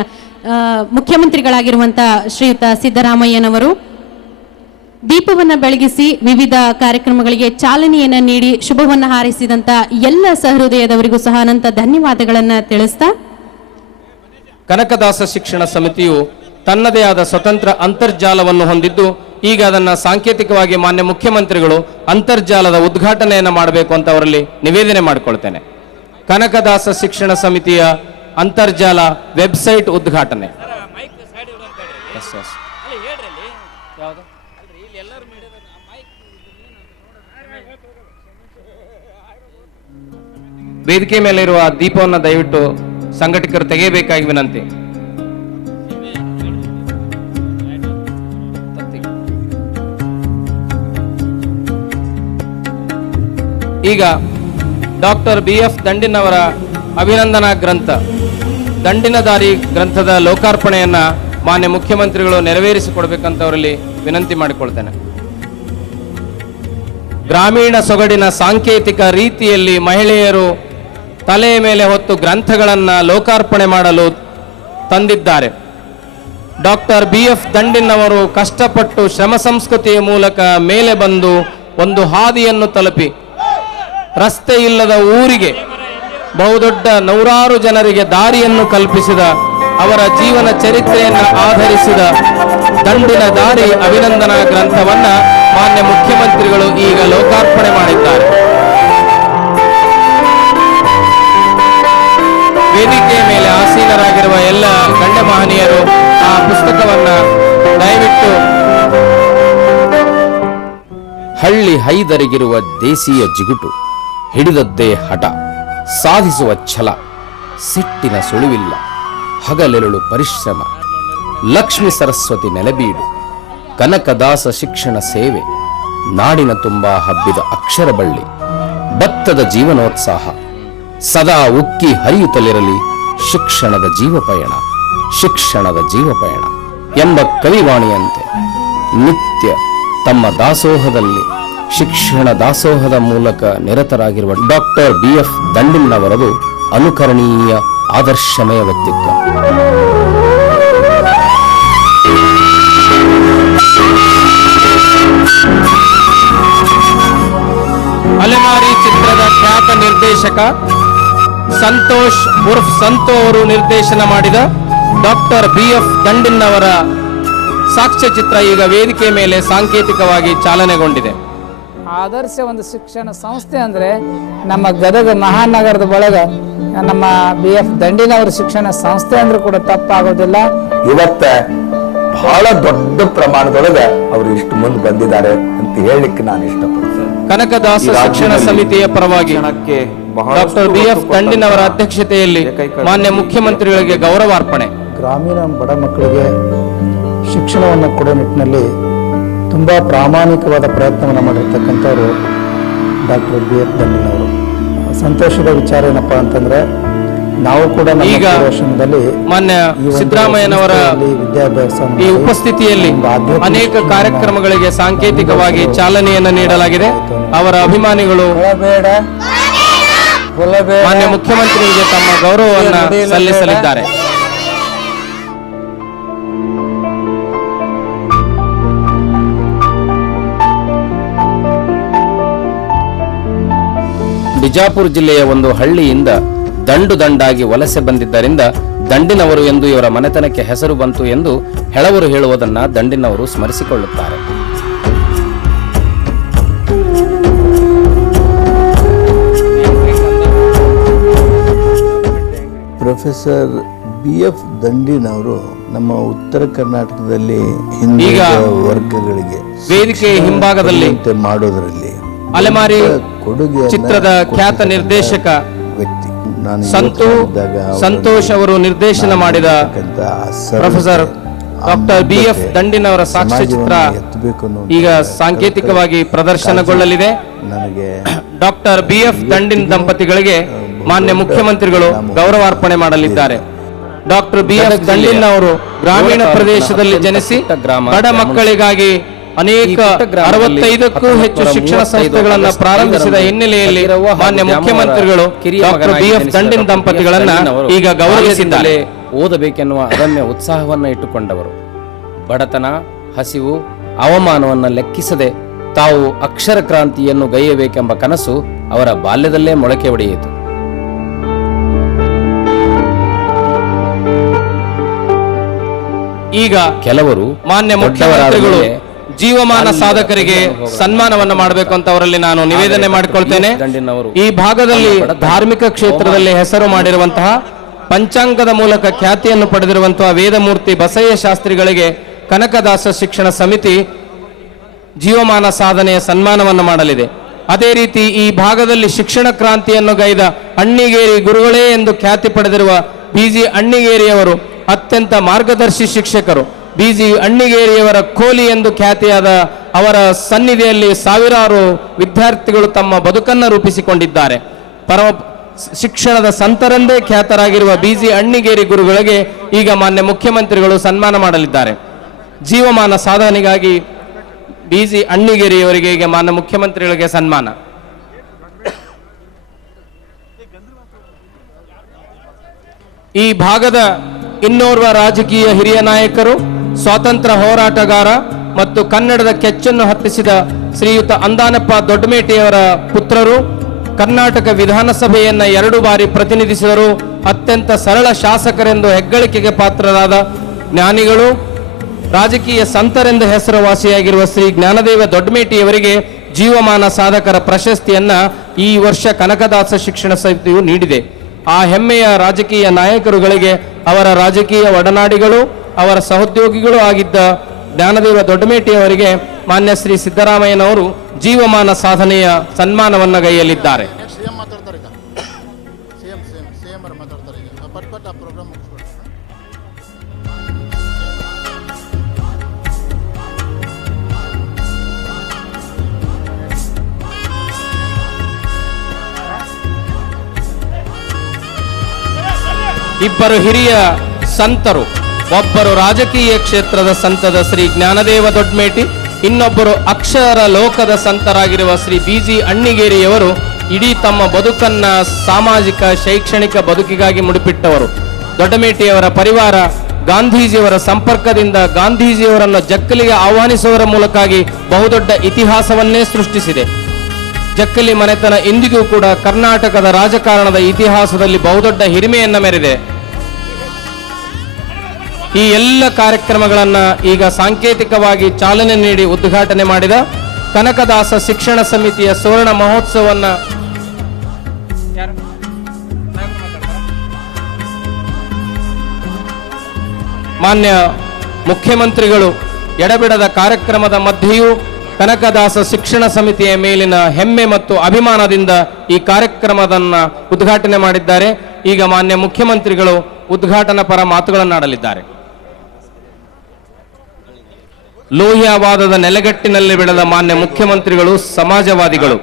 ಮುಖ್ಯಮಂತ್ರಿಗಳಾಗಿರುವಂತಹ ಶ್ರೀಯುತ ಸಿದ್ದರಾಮಯ್ಯನವರು. ದೀಪವನ್ನ ಬೆಳಗಿಸಿ ವಿವಿಧ ಕಾರ್ಯಕ್ರಮಗಳಿಗೆ ಚಾಲನೆಯನ್ನ ನೀಡಿ ಶುಭವನ್ನ ಹಾರೈಸಿದಂತ ಎಲ್ಲ ಸಹೃದಯದವರಿಗೂ ಸಹ ಅನಂತ ಧನ್ಯವಾದಗಳನ್ನ ತಿಳಿಸ್ತಾ, ಕನಕದಾಸ ಶಿಕ್ಷಣ ಸಮಿತಿಯು ತನ್ನದೇ ಆದ ಸ್ವತಂತ್ರ ಅಂತರ್ಜಾಲವನ್ನು ಹೊಂದಿದ್ದು ಈಗ ಅದನ್ನ ಸಾಂಕೇತಿಕವಾಗಿ ಮಾನ್ಯ ಮುಖ್ಯಮಂತ್ರಿಗಳು ಅಂತರ್ಜಾಲದ ಉದ್ಘಾಟನೆಯನ್ನು ಮಾಡಬೇಕು ಅಂತ ಅವರಲ್ಲಿ ನಿವೇದನೆ ಮಾಡಿಕೊಳ್ತೇನೆ. ಕನಕದಾಸ ಶಿಕ್ಷಣ ಸಮಿತಿಯ ಅಂತರ್ಜಾಲ ವೆಬ್ಸೈಟ್ ಉದ್ಘಾಟನೆ. ವೇದಿಕೆ ಮೇಲೆ ಇರುವ ದೀಪವನ್ನು ದಯವಿಟ್ಟು ಸಂಘಟಕರು ತೆಗೆಯಬೇಕಾಗಿ ವಿನಂತಿ. ಈಗ ಡಾಕ್ಟರ್ BF ದಂಡಿನ್ ಅವರ ಅಭಿನಂದನಾ ಗ್ರಂಥ ದಂಡಿನ ದಾರಿ ಗ್ರಂಥದ ಲೋಕಾರ್ಪಣೆಯನ್ನ ಮಾನ್ಯ ಮುಖ್ಯಮಂತ್ರಿಗಳು ನೆರವೇರಿಸಿಕೊಡ್ಬೇಕಂತ ಅವರಲ್ಲಿ ವಿನಂತಿ ಮಾಡಿಕೊಳ್ತೇನೆ. ಗ್ರಾಮೀಣ ಸೊಗಡಿನ ಸಾಂಕೇತಿಕ ರೀತಿಯಲ್ಲಿ ಮಹಿಳೆಯರು ತಲೆಯ ಮೇಲೆ ಹೊತ್ತು ಗ್ರಂಥಗಳನ್ನ ಲೋಕಾರ್ಪಣೆ ಮಾಡಲು ತಂದಿದ್ದಾರೆ. ಡಾಕ್ಟರ್ BF ದಂಡಿನ್ ಅವರು ಕಷ್ಟಪಟ್ಟು ಶ್ರಮ ಸಂಸ್ಕೃತಿಯ ಮೂಲಕ ಮೇಲೆ ಬಂದು ಒಂದು ಹಾದಿಯನ್ನು ತಲುಪಿ ರಸ್ತೆ ಇಲ್ಲದ ಊರಿಗೆ ಬಹುದೊಡ್ಡ ನೂರಾರು ಜನರಿಗೆ ದಾರಿಯನ್ನು ಕಲ್ಪಿಸಿದ ಅವರ ಜೀವನ ಚರಿತ್ರೆಯನ್ನು ಆಧರಿಸಿದ ದಂಡಿನ ದಾರಿ ಅಭಿನಂದನಾ ಗ್ರಂಥವನ್ನ ಮಾನ್ಯ ಮುಖ್ಯಮಂತ್ರಿಗಳು ಈಗ ಲೋಕಾರ್ಪಣೆ ಮಾಡಿದ್ದಾರೆ. ವೇದಿಕೆಯ ಮೇಲೆ ಆಸೀನರಾಗಿರುವ ಎಲ್ಲ ಗಣ್ಯ ಮಹನೀಯರು ಆ ಪುಸ್ತಕವನ್ನ ದಯವಿಟ್ಟು ಹಳ್ಳಿ ಹೈದರಿಗಿರುವ ದೇಶೀಯ ಜಿಗುಟು, ಹಿಡಿದದ್ದೇ ಹಠ, ಸಾಧಿಸುವ ಛಲ, ಸಿಟ್ಟಿನ ಸುಳಿವಿಲ್ಲ, ಹಗಲೆರಳು ಪರಿಶ್ರಮ, ಲಕ್ಷ್ಮೀ ಸರಸ್ವತಿ ನೆಲೆಬೀಡು, ಕನಕದಾಸ ಶಿಕ್ಷಣ ಸೇವೆ, ನಾಡಿನ ತುಂಬಾ ಹಬ್ಬಿದ ಅಕ್ಷರ ಬಳ್ಳಿ, ಭತ್ತದ ಜೀವನೋತ್ಸಾಹ, ಸದಾ ಉಕ್ಕಿ ಹರಿಯುತ್ತಲಿರಲಿ ಶಿಕ್ಷಣದ ಜೀವಪಯಣ, ಶಿಕ್ಷಣದ ಜೀವಪಯಣ ಎಂಬ ಕವಿವಾಣಿಯಂತೆ ನಿತ್ಯ ತಮ್ಮ ದಾಸೋಹದಲ್ಲಿ ಶಿಕ್ಷಣ ದಾಸೋಹದ ಮೂಲಕ ನಿರತರಾಗಿರುವ ಡಾಕ್ಟರ್ BF ದಂಡಿನ್ ಅವರದು ಅನುಕರಣೀಯ ಆದರ್ಶಮಯ ವ್ಯಕ್ತಿತ್ವ. ಅಲೆಮಾರಿ ಚಿತ್ರದ ಖ್ಯಾತ ನಿರ್ದೇಶಕ ಸಂತೋಷ್ ಉರ್ಫ್ ಸಂತೋ ಅವರು ನಿರ್ದೇಶನ ಮಾಡಿದ ಡಾಕ್ಟರ್ BF ದಂಡಿನ್ ಅವರ ಸಾಕ್ಷ್ಯಚಿತ್ರ ಈಗ ವೇದಿಕೆ ಮೇಲೆ ಸಾಂಕೇತಿಕವಾಗಿ ಚಾಲನೆಗೊಂಡಿದೆ. ಆದರ್ಶ ಒಂದು ಶಿಕ್ಷಣ ಸಂಸ್ಥೆ ಅಂದರೆ ನಮ್ಮ ಗದಗ ಮಹಾನಗರದ ಒಳಗೆ ನಮ್ಮ BF ದಂಡಿನ್ ಅವರ ಶಿಕ್ಷಣ ಸಂಸ್ಥೆ ಅಂದ್ರೂ ಕೂಡ ತಪ್ಪಾಗೋದಿಲ್ಲ. ಇವತ್ತ ಬಹಳ ದೊಡ್ಡ ಪ್ರಮಾಣದೊಳಗೆ ಅವರು ಇಷ್ಟು ಮುಂದೆ ಬಂದಿದ್ದಾರೆ ಅಂತ ಅಂತ ಹೇಳಲಿಕ್ಕೆ ನಾನು ಇಷ್ಟಪಡ್ತೇನೆ. ಕನಕದಾಸ ಶಿಕ್ಷಣ ಸಮಿತಿಯ ಪರವಾಗಿ ಡಾಕ್ಟರ್ BF ದಂಡಿನವರ ಅಧ್ಯಕ್ಷತೆಯಲ್ಲಿ ಮಾನ್ಯ ಮುಖ್ಯಮಂತ್ರಿಗಳಿಗೆ ಗೌರವಾರ್ಪಣೆ. ಗ್ರಾಮೀಣ ಬಡ ಮಕ್ಕಳಿಗೆ ಶಿಕ್ಷಣವನ್ನು ಕೊಡೋ ನಿಟ್ಟಿನಲ್ಲಿ ತುಂಬ ಪ್ರಾಮಾಣಿಕವಾದ ಪ್ರಯತ್ನವನ್ನು ಮಾಡಿರ್ತಕ್ಕಂಥವ್ರು ಡಾಕ್ಟರ್ BF ದಂಡಿನವರು. ಸಂತೋಷದ ವಿಚಾರ ಏನಪ್ಪ ಅಂತಂದ್ರೆ ನಾವು ಕೂಡ ಈಗ ಮಾನ್ಯ ಸಿದ್ದರಾಮಯ್ಯನವರ ವಿದ್ಯಾಭ್ಯಾಸ ಈ ಉಪಸ್ಥಿತಿಯಲ್ಲಿ ಅನೇಕ ಕಾರ್ಯಕ್ರಮಗಳಿಗೆ ಸಾಂಕೇತಿಕವಾಗಿ ಚಾಲನೆಯನ್ನು ನೀಡಲಾಗಿದೆ. ಅವರ ಅಭಿಮಾನಿಗಳು ಮಾನ್ಯ ಮುಖ್ಯಮಂತ್ರಿಗಳಿಗೆ ತಮ್ಮ ಗೌರವವನ್ನು ಸಲ್ಲಿಸಲಿದ್ದಾರೆ. ಬಿಜಾಪುರ ಜಿಲ್ಲೆಯ ಒಂದು ಹಳ್ಳಿಯಿಂದ ದಂಡಾಗಿ ವಲಸೆ ಬಂದಿದ್ದರಿಂದ ದಂಡಿನವರು ಎಂದು ಇವರ ಮನೆತನಕ್ಕೆ ಹೆಸರು ಬಂತು ಎಂದು ಹೆಳವರು ಹೇಳುವುದನ್ನು ದಂಡಿನವರು ಸ್ಮರಿಸಿಕೊಳ್ಳುತ್ತಾರೆ. ಪ್ರೊಫೆಸರ್ BF ದಂಡಿನವರು ನಮ್ಮ ಉತ್ತರ ಕರ್ನಾಟಕದಲ್ಲಿ ಈಗ ವರ್ಗಗಳಿಗೆ ವೇದಿಕೆ ಹಿಂಭಾಗದಲ್ಲಿ ಮಾಡೋದರಲ್ಲಿ ಅಲೆಮಾರಿ ಚಿತ್ರದ ಖ್ಯಾತ ನಿರ್ದೇಶಕ ವ್ಯಕ್ತಿ ಸಂತೋಷ್ ಅವರು ನಿರ್ದೇಶನ ಮಾಡಿದ ಪ್ರೊಫೆಸರ್ ಡಾಕ್ಟರ್ BF ದಂಡಿನವರ ಸಾಕ್ಷ್ಯಚಿತ್ರ ಈಗ ಸಾಂಕೇತಿಕವಾಗಿ ಪ್ರದರ್ಶನಗೊಳ್ಳಲಿದೆ. ಡಾಕ್ಟರ್ BF ದಂಡಿನ್ ದಂಪತಿಗಳಿಗೆ ಮಾನ್ಯ ಮುಖ್ಯಮಂತ್ರಿಗಳು ಗೌರವಾರ್ಪಣೆ ಮಾಡಲಿದ್ದಾರೆ. ಡಾಕ್ಟರ್ BF ದಂಡಿನ್ ಅವರು ಗ್ರಾಮೀಣ ಪ್ರದೇಶದಲ್ಲಿ ಜನಿಸಿ ಬಡ ಮಕ್ಕಳಿಗಾಗಿ ಅನೇಕ 65ಕ್ಕೂ ಹೆಚ್ಚು ಶಿಕ್ಷಣ ಸಂಸ್ಥೆಗಳನ್ನು ಪ್ರಾರಂಭಿಸಿದ ಹಿನ್ನೆಲೆಯಲ್ಲಿ ಮಾನ್ಯ ಮುಖ್ಯಮಂತ್ರಿಗಳು ಡಾಕ್ಟರ್ BF ದಂಡಿನ್ ದಂಪತಿಗಳನ್ನ ಈಗ ಗೌರವಿಸಿದ್ದಾರೆ. ಓದಬೇಕೆನ್ನುವ ಅದಮ್ಯ ಉತ್ಸಾಹವನ್ನು ಇಟ್ಟುಕೊಂಡವರು ಬಡತನ, ಹಸಿವು, ಅವಮಾನವನ್ನು ಲೆಕ್ಕಿಸದೆ ತಾವು ಅಕ್ಷರ ಕ್ರಾಂತಿಯನ್ನು ಗೈಯಬೇಕೆಂಬ ಕನಸು ಅವರ ಬಾಲ್ಯದಲ್ಲೇ ಮೊಳಕೆ ಒಡೆಯಿತು. ಈಗ ಕೆಲವರು ಮಾನ್ಯ ಮುಖ್ಯಮಂತ್ರಿಗಳು ಜೀವಮಾನ ಸಾಧಕರಿಗೆ ಸನ್ಮಾನವನ್ನು ಮಾಡಬೇಕು ಅಂತ ಅವರಲ್ಲಿ ನಾನು ನಿವೇದನೆ ಮಾಡಿಕೊಳ್ತೇನೆ. ಈ ಭಾಗದಲ್ಲಿ ಧಾರ್ಮಿಕ ಕ್ಷೇತ್ರದಲ್ಲಿ ಹೆಸರು ಮಾಡಿರುವಂತಹ, ಪಂಚಾಂಗದ ಮೂಲಕ ಖ್ಯಾತಿಯನ್ನು ಪಡೆದಿರುವಂತಹ ವೇದಮೂರ್ತಿ ಬಸಯ್ಯ ಶಾಸ್ತ್ರಿಗಳಿಗೆ ಕನಕದಾಸ ಶಿಕ್ಷಣ ಸಮಿತಿ ಜೀವಮಾನ ಸಾಧನೆಯ ಸನ್ಮಾನವನ್ನು ಮಾಡಲಿದೆ. ಅದೇ ರೀತಿ ಈ ಭಾಗದಲ್ಲಿ ಶಿಕ್ಷಣ ಕ್ರಾಂತಿಯನ್ನು ಗೈದ ಅಣ್ಣಿಗೇರಿ ಗುರುಗಳೇ ಎಂದು ಖ್ಯಾತಿ ಪಡೆದಿರುವ BG ಅಣ್ಣಿಗೇರಿಯವರು ಅತ್ಯಂತ ಮಾರ್ಗದರ್ಶಿ ಶಿಕ್ಷಕರು. BG ಅಣ್ಣಿಗೇರಿಯವರ ಕೋಲಿ ಎಂದು ಖ್ಯಾತಿಯಾದ ಅವರ ಸನ್ನಿಧಿಯಲ್ಲಿ ಸಾವಿರಾರು ವಿದ್ಯಾರ್ಥಿಗಳು ತಮ್ಮ ಬದುಕನ್ನು ರೂಪಿಸಿಕೊಂಡಿದ್ದಾರೆ. ಶಿಕ್ಷಣದ ಸಂತರೆಂದೇ ಖ್ಯಾತರಾಗಿರುವ BG ಅಣ್ಣಿಗೇರಿ ಗುರುಗಳಿಗೆ ಈಗ ಮಾನ್ಯ ಮುಖ್ಯಮಂತ್ರಿಗಳು ಸನ್ಮಾನ ಮಾಡಲಿದ್ದಾರೆ. ಜೀವಮಾನ ಸಾಧನೆಗಾಗಿ BG ಅಣ್ಣಿಗೇರಿಯವರಿಗೆ ಈಗ ಮಾನ್ಯ ಮುಖ್ಯಮಂತ್ರಿಗಳಿಗೆ ಸನ್ಮಾನ. ಈ ಭಾಗದ ಇನ್ನೋರ್ವ ರಾಜಕೀಯ ಹಿರಿಯ ನಾಯಕರು, ಸ್ವಾತಂತ್ರ್ಯ ಹೋರಾಟಗಾರ ಮತ್ತು ಕನ್ನಡದ ಕೆಚ್ಚನ್ನು ಹತ್ತಿಸಿದ ಶ್ರೀಯುತ ಅಂದಾನಪ್ಪ ದೊಡ್ಡಮೇಟಿಯವರ ಪುತ್ರರು, ಕರ್ನಾಟಕ ವಿಧಾನಸಭೆಯನ್ನ 2 ಬಾರಿ ಪ್ರತಿನಿಧಿಸಿದರು. ಅತ್ಯಂತ ಸರಳ ಶಾಸಕರೆಂದು ಹೆಗ್ಗಳಿಕೆಗೆ ಪಾತ್ರರಾದ ಜ್ಞಾನಿಗಳು, ರಾಜಕೀಯ ಸಂತರೆಂದು ಹೆಸರುವಾಸಿಯಾಗಿರುವ ಶ್ರೀ ಜ್ಞಾನದೇವ ದೊಡ್ಡಮೇಟಿಯವರಿಗೆ ಜೀವಮಾನ ಸಾಧಕರ ಪ್ರಶಸ್ತಿಯನ್ನ ಈ ವರ್ಷ ಕನಕದಾಸ ಶಿಕ್ಷಣ ಸಮಿತಿಯು ನೀಡಿದೆ. ಆ ಹೆಮ್ಮೆಯ ರಾಜಕೀಯ ನಾಯಕರುಗಳಿಗೆ ಅವರ ರಾಜಕೀಯ ಒಡನಾಡಿಗಳು, ಅವರ ಸಹೋದ್ಯೋಗಿಗಳು ಆಗಿದ್ದ ಜ್ಞಾನದೇವ ದೊಡ್ಡಮೇಟಿಯವರಿಗೆ ಮಾನ್ಯ ಶ್ರೀ ಸಿದ್ದರಾಮಯ್ಯನವರು ಜೀವಮಾನ ಸಾಧನೆಯ ಸನ್ಮಾನವನ್ನು ಗೈಯಲಿದ್ದಾರೆ. ಇಬ್ಬರು ಹಿರಿಯ ಸಂತರು, ಒಬ್ಬರು ರಾಜಕೀಯ ಕ್ಷೇತ್ರದ ಸಂತದ ಶ್ರೀ ಜ್ಞಾನದೇವ ದೊಡ್ಡಮೇಟಿ, ಇನ್ನೊಬ್ಬರು ಅಕ್ಷರ ಲೋಕದ ಸಂತರಾಗಿರುವ ಶ್ರೀ BG ಅಣ್ಣಿಗೇರಿಯವರು ಇಡೀ ತಮ್ಮ ಬದುಕನ್ನ ಸಾಮಾಜಿಕ ಶೈಕ್ಷಣಿಕ ಬದುಕಿಗಾಗಿ ಮುಡಿಪಿಟ್ಟವರು. ದೊಡ್ಡಮೇಟಿಯವರ ಪರಿವಾರ ಗಾಂಧೀಜಿಯವರ ಸಂಪರ್ಕದಿಂದ ಗಾಂಧೀಜಿಯವರನ್ನು ಜಕ್ಕಲಿಗೆ ಆಹ್ವಾನಿಸುವುದರ ಮೂಲಕವಾಗಿ ಬಹುದೊಡ್ಡ ಇತಿಹಾಸವನ್ನೇ ಸೃಷ್ಟಿಸಿದೆ. ಜಕ್ಕಲಿ ಮನೆತನ ಇಂದಿಗೂ ಕೂಡ ಕರ್ನಾಟಕದ ರಾಜಕಾರಣದ ಇತಿಹಾಸದಲ್ಲಿ ಬಹುದೊಡ್ಡ ಹಿರಿಮೆಯನ್ನ ಮೆರೆದಿದೆ. ಈ ಎಲ್ಲ ಕಾರ್ಯಕ್ರಮಗಳನ್ನು ಈಗ ಸಾಂಕೇತಿಕವಾಗಿ ಚಾಲನೆ ನೀಡಿ ಉದ್ಘಾಟನೆ ಮಾಡಿದ ಕನಕದಾಸ ಶಿಕ್ಷಣ ಸಮಿತಿಯ ಸುವರ್ಣ ಮಹೋತ್ಸವನ್ನ ಮಾನ್ಯ ಮುಖ್ಯಮಂತ್ರಿಗಳು ಎಡಬಿಡದ ಕಾರ್ಯಕ್ರಮದ ಮಧ್ಯೆಯೂ ಕನಕದಾಸ ಶಿಕ್ಷಣ ಸಮಿತಿಯ ಮೇಲಿನ ಹೆಮ್ಮೆ ಮತ್ತು ಅಭಿಮಾನದಿಂದ ಈ ಕಾರ್ಯಕ್ರಮದನ್ನ ಉದ್ಘಾಟನೆ ಮಾಡಿದ್ದಾರೆ. ಈಗ ಮಾನ್ಯ ಮುಖ್ಯಮಂತ್ರಿಗಳು ಉದ್ಘಾಟನಾ ಪರ ಮಾತುಗಳನ್ನಾಡಲಿದ್ದಾರೆ. ಲೋಹಿಯಾವಾದದ ನೆಲೆಗಟ್ಟಿನಲ್ಲಿ ಬೆಳೆದ ಮಾನ್ಯ ಮುಖ್ಯಮಂತ್ರಿಗಳು ಸಮಾಜವಾದಿಗಳು,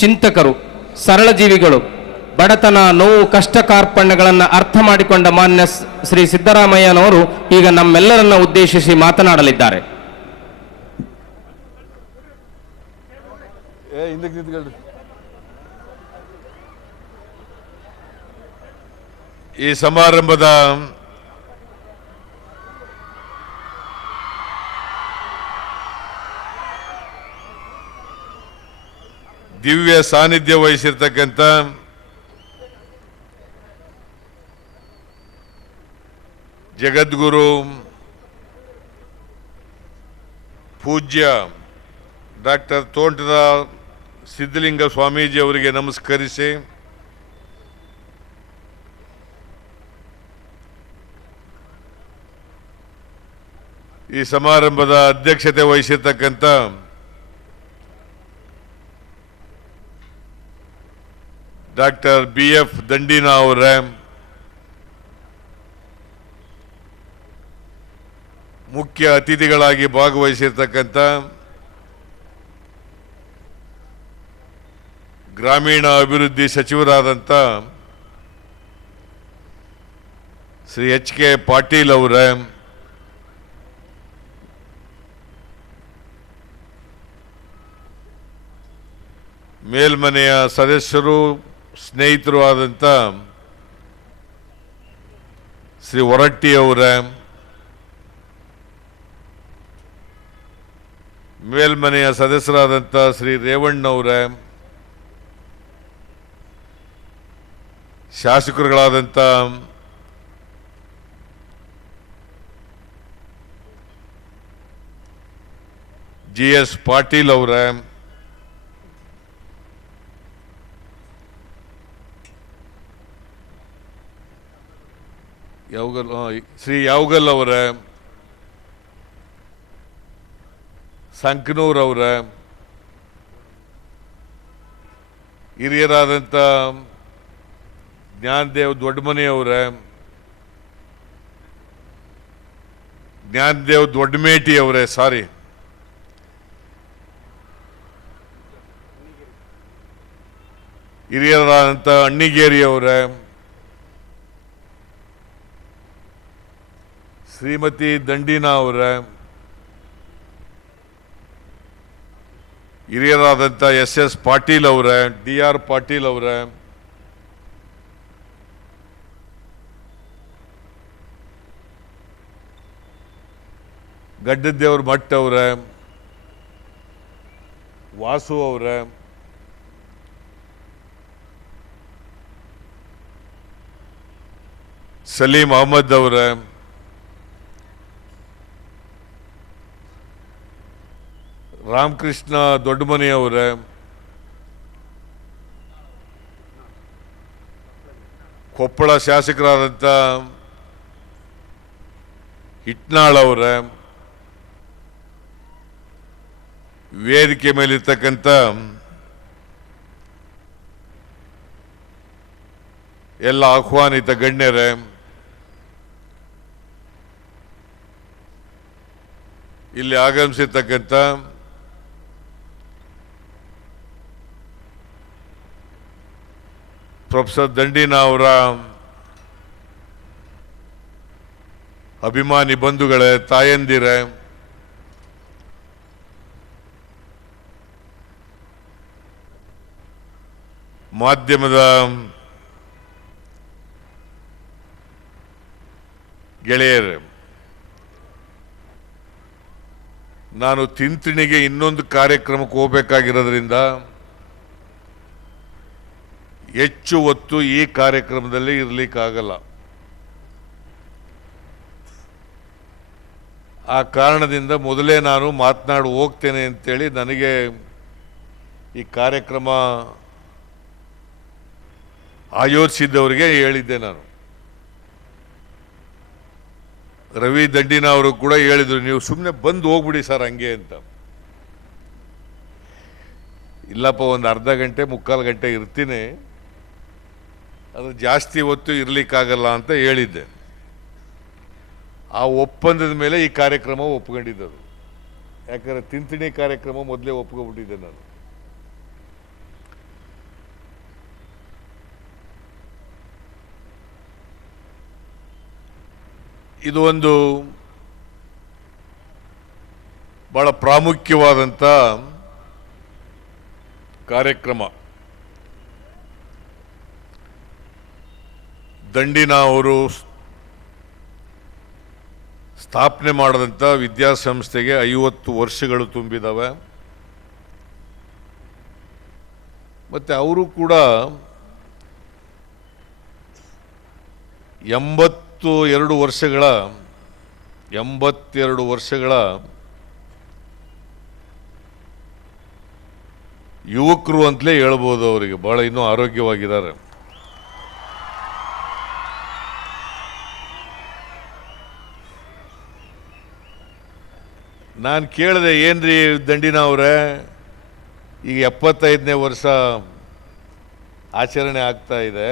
ಚಿಂತಕರು, ಸರಳ ಜೀವಿಗಳು, ಬಡತನ, ನೋವು, ಕಷ್ಟ ಕಾರ್ಪಣ್ಯಗಳನ್ನು ಅರ್ಥ ಮಾಡಿಕೊಂಡ ಮಾನ್ಯ ಶ್ರೀ ಸಿದ್ದರಾಮಯ್ಯನವರು ಈಗ ನಮ್ಮೆಲ್ಲರನ್ನ ಉದ್ದೇಶಿಸಿ ಮಾತನಾಡಲಿದ್ದಾರೆ. ಈ ಸಮಾರಂಭದ ದಿವ್ಯ ಸಾನ್ನಿಧ್ಯ ವಹಿಸಿರ್ತಕ್ಕಂಥ ಜಗದ್ಗುರು ಪೂಜ್ಯ ಡಾಕ್ಟರ್ ತೋಂಟದ ಸಿದ್ಧಲಿಂಗ ಸ್ವಾಮೀಜಿ ಅವರಿಗೆ ನಮಸ್ಕರಿಸಿ ಈ ಸಮಾರಂಭದ ಅಧ್ಯಕ್ಷತೆ ವಹಿಸಿರ್ತಕ್ಕಂಥ ಡಾಕ್ಟರ್ BF ದಂಡಿನ ಅವರೇ, ಮುಖ್ಯ ಅತಿಥಿಗಳಾಗಿ ಭಾಗವಹಿಸಿರ್ತಕ್ಕಂಥ ಗ್ರಾಮೀಣ ಅಭಿವೃದ್ಧಿ ಸಚಿವರಾದಂಥ ಶ್ರೀ HK ಪಾಟೀಲ್ ಅವರೇ, ಮೇಲ್ಮನೆಯ ಸದಸ್ಯರು, ಸ್ನೇಹಿತರು ಆದಂಥ ಶ್ರೀ ಹೊರಟ್ಟಿ ಅವರೇ, ಮೇಲ್ಮನೆಯ ಸದಸ್ಯರಾದಂಥ ಶ್ರೀ ರೇವಣ್ಣವರೇ, ಶಾಸಕರುಗಳಾದಂಥ GS ಪಾಟೀಲ್ ಅವರೇ, ಶ್ರೀ ಯಾವಗಲ್ ಅವರೇ, ಸಂಕನೂರ್ ಅವರೇ, ಹಿರಿಯರಾದಂಥ ಜ್ಞಾನದೇವ್ ದೊಡ್ಡಮನಿ ಅವರೇ, ಜ್ಞಾನದೇವ್ ದೊಡ್ಡಮೇಟಿ ಅವರೇ, ಹಿರಿಯರಾದಂಥ ಅಣ್ಣಿಗೇರಿ ಅವರೇ, ಶ್ರೀಮತಿ ದಂಡಿನ ಅವರೇ, ಹಿರಿಯರಾದಂಥ SS ಪಾಟೀಲ್ ಅವರೇ, DR ಪಾಟೀಲ್ ಅವರೇ, ಗಡ್ಡದೇವ್ರ ಮಠ್ ಅವರೇ, ವಾಸು ಅವರೇ, ಸಲೀಂ ಅಹಮದ್ ಅವರೇ, ರಾಮಕೃಷ್ಣ ದೊಡ್ಡಮನಿ ಅವರೇ, ಕೊಪ್ಪಳ ಶಾಸಕರಾದಂಥ ಹಿಟ್ನಾಳ್ ಅವರೇ, ವೇದಿಕೆ ಮೇಲಿರ್ತಕ್ಕಂಥ ಎಲ್ಲ ಆಹ್ವಾನಿತ ಗಣ್ಯರೇ, ಇಲ್ಲಿ ಆಗಮಿಸಿರ್ತಕ್ಕಂಥ ಪ್ರೊಫೆಸರ್ ದಂಡಿನ ಅವರ ಅಭಿಮಾನಿ ಬಂಧುಗಳೇ, ತಾಯಂದಿರೇ, ಮಾಧ್ಯಮದ ಗೆಳೆಯರೇ, ನಾನು ತಿಂತಿಣಿಗೆ ಇನ್ನೊಂದು ಕಾರ್ಯಕ್ರಮಕ್ಕೆ ಹೋಗಬೇಕಾಗಿರೋದ್ರಿಂದ ಹೆಚ್ಚು ಹೊತ್ತು ಈ ಕಾರ್ಯಕ್ರಮದಲ್ಲಿ ಇರಲಿಕ್ಕಾಗಲ್ಲ. ಆ ಕಾರಣದಿಂದ ಮೊದಲೇ ನಾನು ಮಾತನಾಡಿ ಹೋಗ್ತೇನೆ ಅಂತೇಳಿ ನನಗೆ ಈ ಕಾರ್ಯಕ್ರಮ ಆಯೋಜಿಸಿದ್ದವರಿಗೆ ಹೇಳಿದ್ದೆ. ನಾನು ರವಿ ದಂಡಿನ ಅವರು ಕೂಡ ಹೇಳಿದರು, ನೀವು ಸುಮ್ಮನೆ ಬಂದು ಹೋಗ್ಬಿಡಿ ಸರ್ ಹಂಗೆ ಅಂತ. ಇಲ್ಲಪ್ಪ ಒಂದು ಅರ್ಧ ಗಂಟೆ ಮುಕ್ಕಾಲು ಗಂಟೆ ಇರ್ತೀನಿ, ಅದು ಜಾಸ್ತಿ ಹೊತ್ತು ಇರಲಿಕ್ಕಾಗಲ್ಲ ಅಂತ ಹೇಳಿದ್ದೆ. ಆ ಒಪ್ಪಂದದ ಮೇಲೆ ಈ ಕಾರ್ಯಕ್ರಮ ಒಪ್ಕೊಂಡಿದ್ದರು. ಯಾಕಂದರೆ ತಿಂತಿಣಿ ಕಾರ್ಯಕ್ರಮ ಮೊದಲೇ ಒಪ್ಕೊಂಡ್ಬಿಟ್ಟಿದ್ದೆ ನಾನು. ಇದು ಒಂದು ಬಹಳ ಪ್ರಾಮುಖ್ಯವಾದಂಥ ಕಾರ್ಯಕ್ರಮ. ದಂಡಿನ ಅವರು ಸ್ಥಾಪನೆ ಮಾಡಿದಂಥ ವಿದ್ಯಾಸಂಸ್ಥೆಗೆ 50 ವರ್ಷಗಳು ತುಂಬಿದವೆ. ಮತ್ತು ಅವರು ಕೂಡ 82 ವರ್ಷಗಳ ಯುವಕರು ಅಂತಲೇ ಹೇಳ್ಬೋದು. ಅವರಿಗೆ ಬಹಳ ಇನ್ನೂ ಆರೋಗ್ಯವಾಗಿದ್ದಾರೆ. ನಾನು ಕೇಳಿದೆ, ಏನ್ರಿ ದಂಡಿನ ಅವರೇ, ಈಗ 75ನೇ ವರ್ಷ ಆಚರಣೆ ಆಗ್ತಾ ಇದೆ,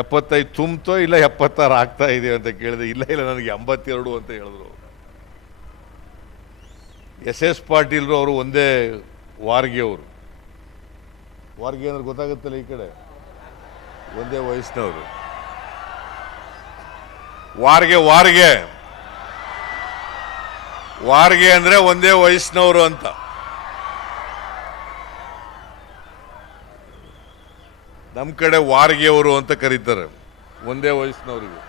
75 ತುಂಬ್ತೋ ಇಲ್ಲ 76 ಆಗ್ತಾ ಇದೆ ಅಂತ ಕೇಳಿದೆ. ಇಲ್ಲ ನನಗೆ 82 ಅಂತ ಹೇಳಿದ್ರು. SS ಪಾಟೀಲ್ರು ಅವರು ಒಂದೇ ವಾರ್ಗೆ. ಅವರು ವಾರ್ಗೆ ಅಂದ್ರೆ ಗೊತ್ತಾಗುತ್ತಲ್ಲ, ಈ ಕಡೆ ಒಂದೇ ವಯಸ್ಸಿನವರು. ವಾರ್ಗೆ ಅಂದ್ರೆ ಒಂದೇ ವಯಸ್ಸಿನವರು ಅಂತ. ನಮ್ಮ ಕಡೆ ವಾರ್ಗೆಯವರು ಅಂತ ಕರೀತಾರೆ, ಒಂದೇ ವಯಸ್ಸಿನವರಿಗೆ.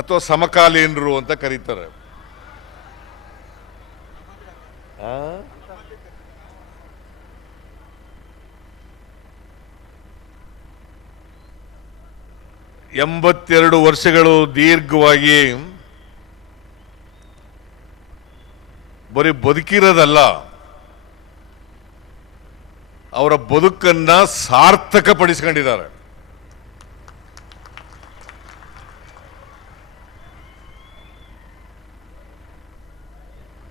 ಅಥವಾ ಸಮಕಾಲೀನರು ಅಂತ ಕರೀತಾರೆ. ಆ 82 ವರ್ಷಗಳು ದೀರ್ಘವಾಗಿ ಬರೀ ಬದುಕಿರೋದಲ್ಲ, ಅವರ ಬದುಕನ್ನ ಸಾರ್ಥಕಪಡಿಸ್ಕೊಂಡಿದ್ದಾರೆ.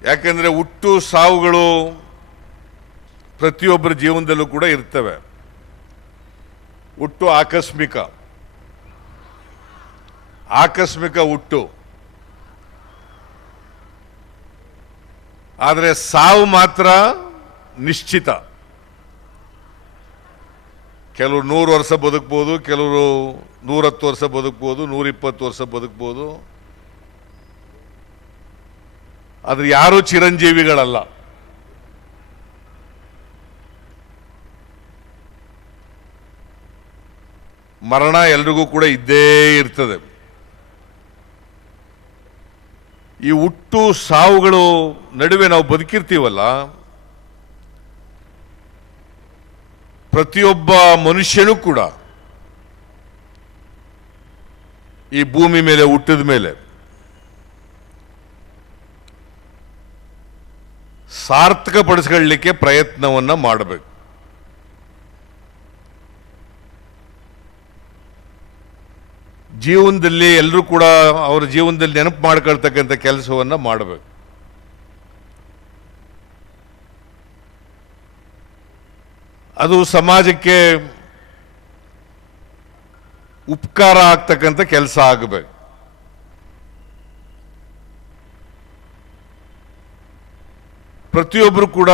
ಯಾಕೆಂದ್ರೆ ಹುಟ್ಟು ಸಾವುಗಳು ಪ್ರತಿಯೊಬ್ಬರ ಜೀವನದಲ್ಲೂ ಕೂಡ ಇರ್ತವೆ. ಹುಟ್ಟು ಆಕಸ್ಮಿಕ ಹುಟ್ಟು, ಆದರೆ ಸಾವು ಮಾತ್ರ ನಿಶ್ಚಿತ. ಕೆಲವರು 100 ವರ್ಷ ಬದುಕ್ಬೋದು, ಕೆಲವರು 110 ವರ್ಷ ಬದುಕ್ಬೋದು, 120 ವರ್ಷ ಬದುಕ್ಬೋದು. ಆದ್ರೆ ಯಾರೂ ಚಿರಂಜೀವಿಗಳಲ್ಲ. ಮರಣ ಎಲ್ರಿಗೂ ಕೂಡ ಇದ್ದೇ ಇರ್ತದೆ. ಈ ಹುಟ್ಟು ಸಾವುಗಳು ನಡುವೆ ನಾವು ಬದುಕಿರ್ತೀವಲ್ಲ, ಪ್ರತಿಯೊಬ್ಬ ಮನುಷ್ಯನೂ ಕೂಡ ಈ ಭೂಮಿ ಮೇಲೆ ಹುಟ್ಟಿದ ಮೇಲೆ ಸಾರ್ಥಕಪಡಿಸ್ಕೊಳ್ಳಲಿಕ್ಕೆ ಪ್ರಯತ್ನವನ್ನ ಮಾಡಬೇಕು. ಜೀವನದಲ್ಲಿ ಎಲ್ಲರೂ ಕೂಡ ಅವರ ಜೀವನದಲ್ಲಿ ನೆನಪು ಮಾಡ್ಕೊಳ್ತಕ್ಕಂಥ ಕೆಲಸವನ್ನ ಮಾಡಬೇಕು. ಅದು ಸಮಾಜಕ್ಕೆ ಉಪಕಾರ ಆಗ್ತಕ್ಕಂಥ ಕೆಲಸ ಆಗಬೇಕು. ಪ್ರತಿಯೊಬ್ಬರು ಕೂಡ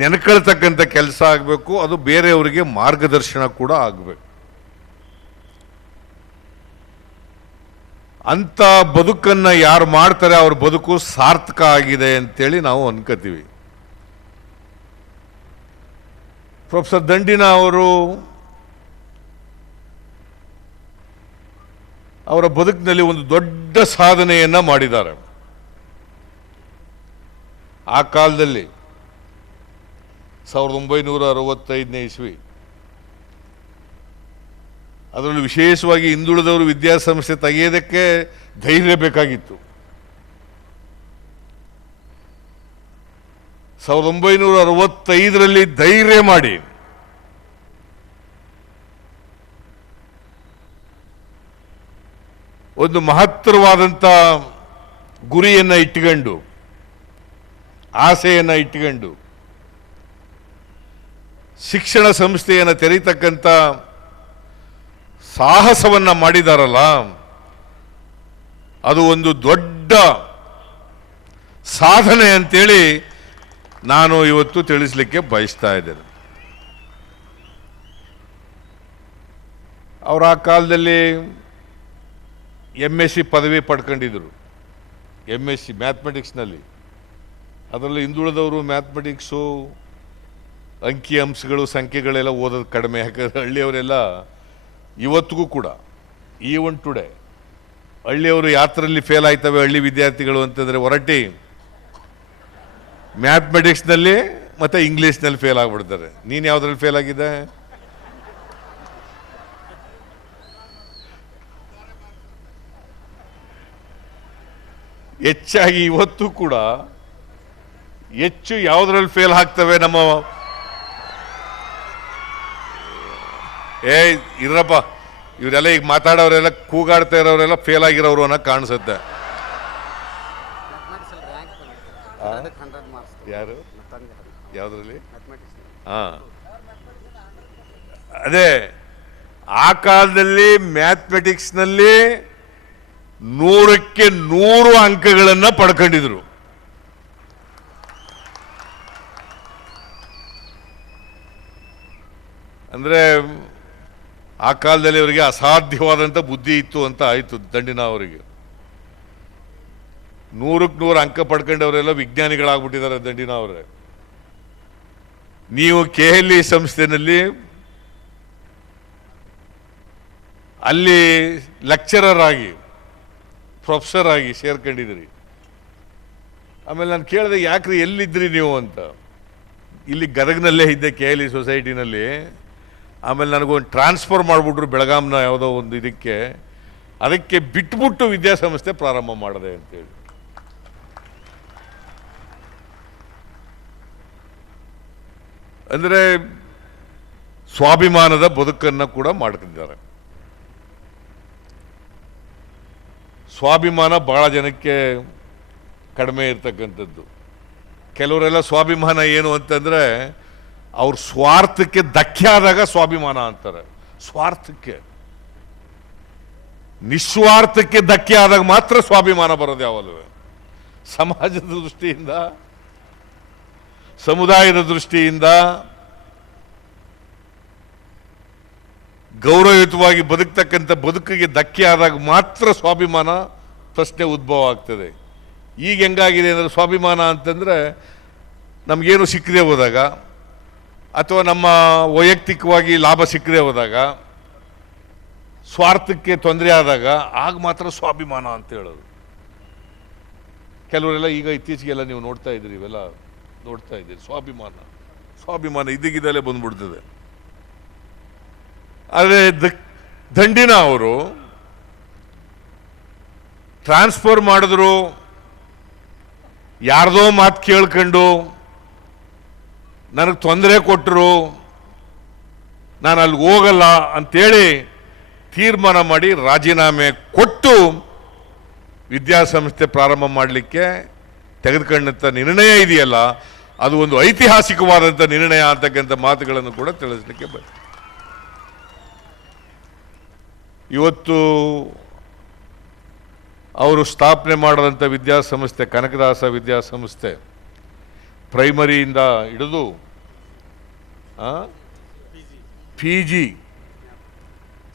ನೆನಕೊಳ್ತಕ್ಕಂಥ ಕೆಲಸ ಆಗಬೇಕು. ಅದು ಬೇರೆಯವರಿಗೆ ಮಾರ್ಗದರ್ಶನ ಕೂಡ ಆಗಬೇಕು. ಅಂತ ಬದುಕನ್ನ ಯಾರು ಮಾಡ್ತಾರೆ ಅವ್ರ ಬದುಕು ಸಾರ್ಥಕ ಆಗಿದೆ ಅಂತೇಳಿ ನಾವು ಅನ್ಕೋತೀವಿ. ಪ್ರೊಫೆಸರ್ ದಂಡಿನ ಅವರು ಅವರ ಬದುಕಿನಲ್ಲಿ ಒಂದು ದೊಡ್ಡ ಸಾಧನೆಯನ್ನ ಮಾಡಿದ್ದಾರೆ. ಆ ಕಾಲದಲ್ಲಿ 1965ನೇ ಇಸ್ವಿ, ಅದರಲ್ಲೂ ವಿಶೇಷವಾಗಿ ಹಿಂದುಳಿದವರು ವಿದ್ಯಾಸಂಸ್ಥೆ ತೆಗೆಯೋದಕ್ಕೆ ಧೈರ್ಯ ಬೇಕಾಗಿತ್ತು. 1965ರಲ್ಲಿ ಧೈರ್ಯ ಮಾಡಿ ಒಂದು ಮಹತ್ತರವಾದಂಥ ಗುರಿಯನ್ನು ಇಟ್ಕೊಂಡು, ಆಸೆಯನ್ನು ಇಟ್ಕೊಂಡು ಶಿಕ್ಷಣ ಸಂಸ್ಥೆಯನ್ನು ತೆರೀತಕ್ಕಂಥ ಸಾಹಸವನ್ನು ಮಾಡಿದಾರಲ್ಲ, ಅದು ಒಂದು ದೊಡ್ಡ ಸಾಧನೆ ಅಂತೇಳಿ ನಾನು ಇವತ್ತು ತಿಳಿಸ್ಲಿಕ್ಕೆ ಬಯಸ್ತಾ ಇದ್ದೇನೆ. ಅವರು ಆ ಕಾಲದಲ್ಲಿ MSc ಪದವಿ ಪಡ್ಕೊಂಡಿದ್ರು, MSc ಮ್ಯಾಥಮೆಟಿಕ್ಸ್ನಲ್ಲಿ. ಅದರಲ್ಲಿ ಹಿಂದುಳಿದವರು ಮ್ಯಾಥಮೆಟಿಕ್ಸು, ಅಂಕಿ ಅಂಶಗಳು, ಸಂಖ್ಯೆಗಳೆಲ್ಲ ಓದೋದು ಕಡಿಮೆ. ಯಾಕಂದರೆ ಹಳ್ಳಿಯವರೆಲ್ಲ ಇವತ್ತಿಗೂ ಕೂಡ, ಈವನ್ ಟುಡೇ, ಹಳ್ಳಿಯವರು ಯಾತ್ರಲ್ಲಿ ಫೇಲ್ ಆಯ್ತವೆ ಹಳ್ಳಿ ವಿದ್ಯಾರ್ಥಿಗಳು ಅಂತಂದರೆ ಹೊರಟಿ ಮ್ಯಾಥಮೆಟಿಕ್ಸ್ನಲ್ಲಿ ಮತ್ತು ಇಂಗ್ಲೀಷ್ನಲ್ಲಿ ಫೇಲ್ ಆಗಿಬಿಡ್ತಾರೆ. ನೀನು ಯಾವುದ್ರಲ್ಲಿ ಫೇಲ್ ಆಗಿದೆ? ಹೆಚ್ಚಾಗಿ ಇವತ್ತು ಕೂಡ ಹೆಚ್ಚು ಯಾವುದ್ರಲ್ಲಿ ಫೇಲ್ ಆಗ್ತವೆ ನಮ್ಮ ಇರಪ್ಪ, ಇವರೆಲ್ಲ ಈಗ ಮಾತಾಡೋರೆಲ್ಲ, ಕೂಗಾಡ್ತಾ ಇರೋರೆಲ್ಲ ಫೇಲ್ ಆಗಿರೋರು ಅನ್ನೋ ಕಾಣಿಸುತ್ತೆ. ಯಾರು? ಯಾವುದ್ರಲ್ಲಿ? ಅದೇ ಆ ಕಾಲದಲ್ಲಿ ಮ್ಯಾಥಮೆಟಿಕ್ಸ್ನಲ್ಲಿ 100ಕ್ಕೆ 100 ಅಂಕಗಳನ್ನು ಪಡ್ಕೊಂಡಿದ್ರು. ಅಂದರೆ ಆ ಕಾಲದಲ್ಲಿ ಅವರಿಗೆ ಅಸಾಧ್ಯವಾದಂಥ ಬುದ್ಧಿ ಇತ್ತು ಅಂತ ಆಯಿತು ದಂಡಿನ ಅವರಿಗೆ. 100ಕ್ಕೆ 100 ಅಂಕ ಪಡ್ಕೊಂಡವರೆಲ್ಲ ವಿಜ್ಞಾನಿಗಳಾಗ್ಬಿಟ್ಟಿದ್ದಾರೆ ದಂಡಿನ ಅವರೇ. ನೀವು KLE ಸಂಸ್ಥೆಯಲ್ಲಿ ಅಲ್ಲಿ ಲೆಕ್ಚರರ್ ಆಗಿ, ಪ್ರೊಫೆಸರ್ ಆಗಿ ಸೇರ್ಕೊಂಡಿದ್ರಿ. ಆಮೇಲೆ ನಾನು ಕೇಳಿದೆ, ಯಾಕ್ರಿ ಎಲ್ಲಿದ್ರಿ ನೀವು ಅಂತ. ಇಲ್ಲಿ ಗದಗ್ನಲ್ಲೇ ಇದ್ದೆ KLE ಸೊಸೈಟಿನಲ್ಲಿ. ಆಮೇಲೆ ನನಗೊಂದು ಟ್ರಾನ್ಸ್ಫರ್ ಮಾಡಿಬಿಟ್ರು ಬೆಳಗಾಂನ ಯಾವುದೋ ಒಂದು ಅದಕ್ಕೆ ಬಿಟ್ಬಿಟ್ಟು ವಿದ್ಯಾಸಂಸ್ಥೆ ಪ್ರಾರಂಭ ಮಾಡಿದೆ ಅಂತೇಳಿ. ಅಂದರೆ ಸ್ವಾಭಿಮಾನದ ಬದುಕನ್ನು ಕೂಡ ಮಾಡ್ತಿದ್ದಾರೆ. ಸ್ವಾಭಿಮಾನ ಬಹಳ ಜನಕ್ಕೆ ಕಡಿಮೆ ಇರ್ತಕ್ಕಂಥದ್ದು. ಕೆಲವರೆಲ್ಲ ಸ್ವಾಭಿಮಾನ ಏನು ಅಂತಂದರೆ ಅವ್ರ ಸ್ವಾರ್ಥಕ್ಕೆ ಧಕ್ಕೆ ಆದಾಗ ಸ್ವಾಭಿಮಾನ ಅಂತಾರೆ. ಸ್ವಾರ್ಥಕ್ಕೆ, ನಿಸ್ವಾರ್ಥಕ್ಕೆ ಧಕ್ಕೆ ಆದಾಗ ಮಾತ್ರ ಸ್ವಾಭಿಮಾನ ಬರೋದು ಯಾವಲ್ಲೂ. ಸಮಾಜದ ದೃಷ್ಟಿಯಿಂದ, ಸಮುದಾಯದ ದೃಷ್ಟಿಯಿಂದ ಗೌರವಯುತವಾಗಿ ಬದುಕ್ತಕ್ಕಂಥ ಬದುಕಿಗೆ ಧಕ್ಕೆ ಆದಾಗ ಮಾತ್ರ ಸ್ವಾಭಿಮಾನ ಪ್ರಶ್ನೆ ಉದ್ಭವ ಆಗ್ತದೆ. ಈಗ ಹೆಂಗಾಗಿದೆ ಅಂದರೆ, ಸ್ವಾಭಿಮಾನ ಅಂತಂದರೆ ನಮಗೇನು ಸಿಕ್ಕದೆ ಹೋದಾಗ, ಅಥವಾ ನಮ್ಮ ವೈಯಕ್ತಿಕವಾಗಿ ಲಾಭ ಸಿಕ್ಕದೆ ಹೋದಾಗ, ಸ್ವಾರ್ಥಕ್ಕೆ ತೊಂದರೆ ಆದಾಗ ಆಗ ಮಾತ್ರ ಸ್ವಾಭಿಮಾನ ಅಂತ ಹೇಳೋದು. ಕೆಲವರೆಲ್ಲ ಈಗ ಇತ್ತೀಚೆಗೆಲ್ಲ ನೀವು ನೋಡ್ತಾ ಇದ್ದೀರಿ, ಇವೆಲ್ಲ ನೋಡ್ತಾ ಇದ್ದೀರಿ. ಸ್ವಾಭಿಮಾನ ಇದ್ದಕ್ಕಿದ್ದಲ್ಲೇ ಬಂದ್ಬಿಡ್ತದೆ. ಆದರೆ ದಂಡಿನ ಅವರು ಟ್ರಾನ್ಸ್ಫರ್ ಮಾಡಿದ್ರು, ಯಾರ್ದೋ ಮಾತು ಕೇಳ್ಕೊಂಡು ನನಗೆ ತೊಂದರೆ ಕೊಟ್ಟರು, ನಾನು ಅಲ್ಲಿಗೆ ಹೋಗಲ್ಲ ಅಂತೇಳಿ ತೀರ್ಮಾನ ಮಾಡಿ ರಾಜೀನಾಮೆ ಕೊಟ್ಟು ವಿದ್ಯಾಸಂಸ್ಥೆ ಪ್ರಾರಂಭ ಮಾಡಲಿಕ್ಕೆ ತೆಗೆದುಕೊಂಡಂಥ ನಿರ್ಣಯ ಇದೆಯಲ್ಲ, ಅದು ಒಂದು ಐತಿಹಾಸಿಕವಾದಂಥ ನಿರ್ಣಯ ಅಂತಕ್ಕಂಥ ಮಾತುಗಳನ್ನು ಕೂಡ ತಿಳಿಸ್ಲಿಕ್ಕೆ ಇವತ್ತು ಅವರು ಸ್ಥಾಪನೆ ಮಾಡಿದಂಥ ವಿದ್ಯಾಸಂಸ್ಥೆ ಕನಕದಾಸ ವಿದ್ಯಾಸಂಸ್ಥೆ ಪ್ರೈಮರಿಯಿಂದ ಹಿಡಿದು PG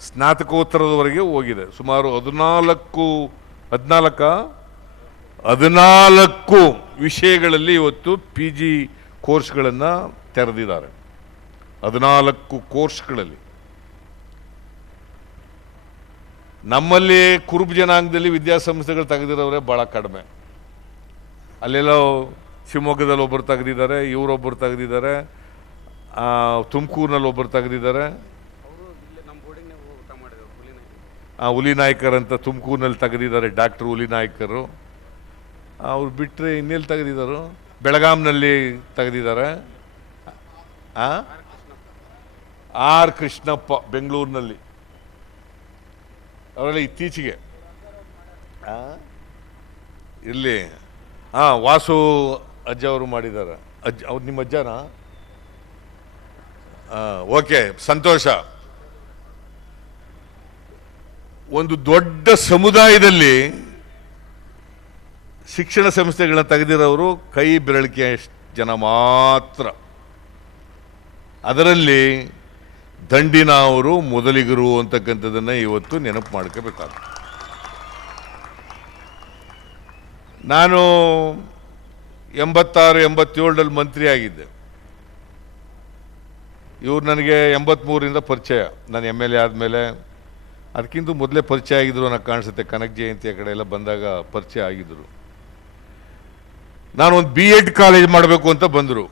ಸ್ನಾತಕೋತ್ತರದವರೆಗೆ ಹೋಗಿದೆ. ಸುಮಾರು 14 ವಿಷಯಗಳಲ್ಲಿ ಇವತ್ತು PG ಕೋರ್ಸ್ಗಳನ್ನು ತೆರೆದಿದ್ದಾರೆ. 14 ಕೋರ್ಸ್ಗಳಲ್ಲಿ. ನಮ್ಮಲ್ಲಿ ಕುರುಬ ಜನಾಂಗದಲ್ಲಿ ವಿದ್ಯಾಸಂಸ್ಥೆಗಳು ತೆಗೆದಿರೋರೇ ಭಾಳ ಕಡಿಮೆ. ಅಲ್ಲೆಲ್ಲೋ ಶಿವಮೊಗ್ಗದಲ್ಲಿ ಒಬ್ಬರು ತೆಗೆದಿದ್ದಾರೆ, ಇವರೊಬ್ಬರು ತೆಗೆದಿದ್ದಾರೆ, ತುಮಕೂರಿನಲ್ಲಿ ಒಬ್ಬರು ತೆಗೆದಿದ್ದಾರೆ. ಹುಲಿನಾಯ್ಕರ್ ಅಂತ ತುಮಕೂರಿನಲ್ಲಿ ತೆಗೆದಿದ್ದಾರೆ, ಡಾಕ್ಟರ್ ಹುಲಿನಾಯ್ಕರು. ಅವ್ರು ಬಿಟ್ಟರೆ ಇನ್ನೆಲ್ಲಿ ತೆಗೆದಿದ್ದಾರೆ? ಬೆಳಗಾಂನಲ್ಲಿ ತೆಗೆದಿದ್ದಾರೆ. R ಕೃಷ್ಣಪ್ಪ ಬೆಂಗಳೂರಿನಲ್ಲಿ. ಅವರೆಲ್ಲ ಇತ್ತೀಚೆಗೆ ಇಲ್ಲಿ ವಾಸು ಅಜ್ಜ ಅವರು ಮಾಡಿದ್ದಾರೆ. ಅವ್ರು ನಿಮ್ಮ ಅಜ್ಜನಾ? ಓಕೆ, ಸಂತೋಷ. ಒಂದು ದೊಡ್ಡ ಸಮುದಾಯದಲ್ಲಿ ಶಿಕ್ಷಣ ಸಂಸ್ಥೆಗಳನ್ನ ತೆಗೆದಿರೋರು ಕೈ ಬೆರಳಿಕೆ ಜನ ಮಾತ್ರ. ಅದರಲ್ಲಿ ದಂಡಿನ ಅವರು ಮೊದಲಿಗರು ಅಂತಕ್ಕಂಥದ್ದನ್ನ ಇವತ್ತು ನೆನಪು ಮಾಡ್ಕೋಬೇಕಾಗ್ತದೆ. ನಾನು 86-87ರಲ್ಲಿ ಮಂತ್ರಿ ಆಗಿದ್ದೆ. ಇವ್ರು ನನಗೆ 83ರಿಂದ ಪರಿಚಯ. ನಾನು MLA ಆದಮೇಲೆ, ಅದಕ್ಕಿಂತ ಮೊದಲೇ ಪರಿಚಯ ಆಗಿದ್ರು ನನಗೆ ಕಾಣಿಸುತ್ತೆ. ಕನಕ ಜಯಂತಿಯ ಕಡೆ ಎಲ್ಲ ಬಂದಾಗ ಪರಿಚಯ ಆಗಿದ್ರು. ನಾನು ಒಂದು B.Ed ಕಾಲೇಜ್ ಮಾಡಬೇಕು ಅಂತ ಬಂದರು.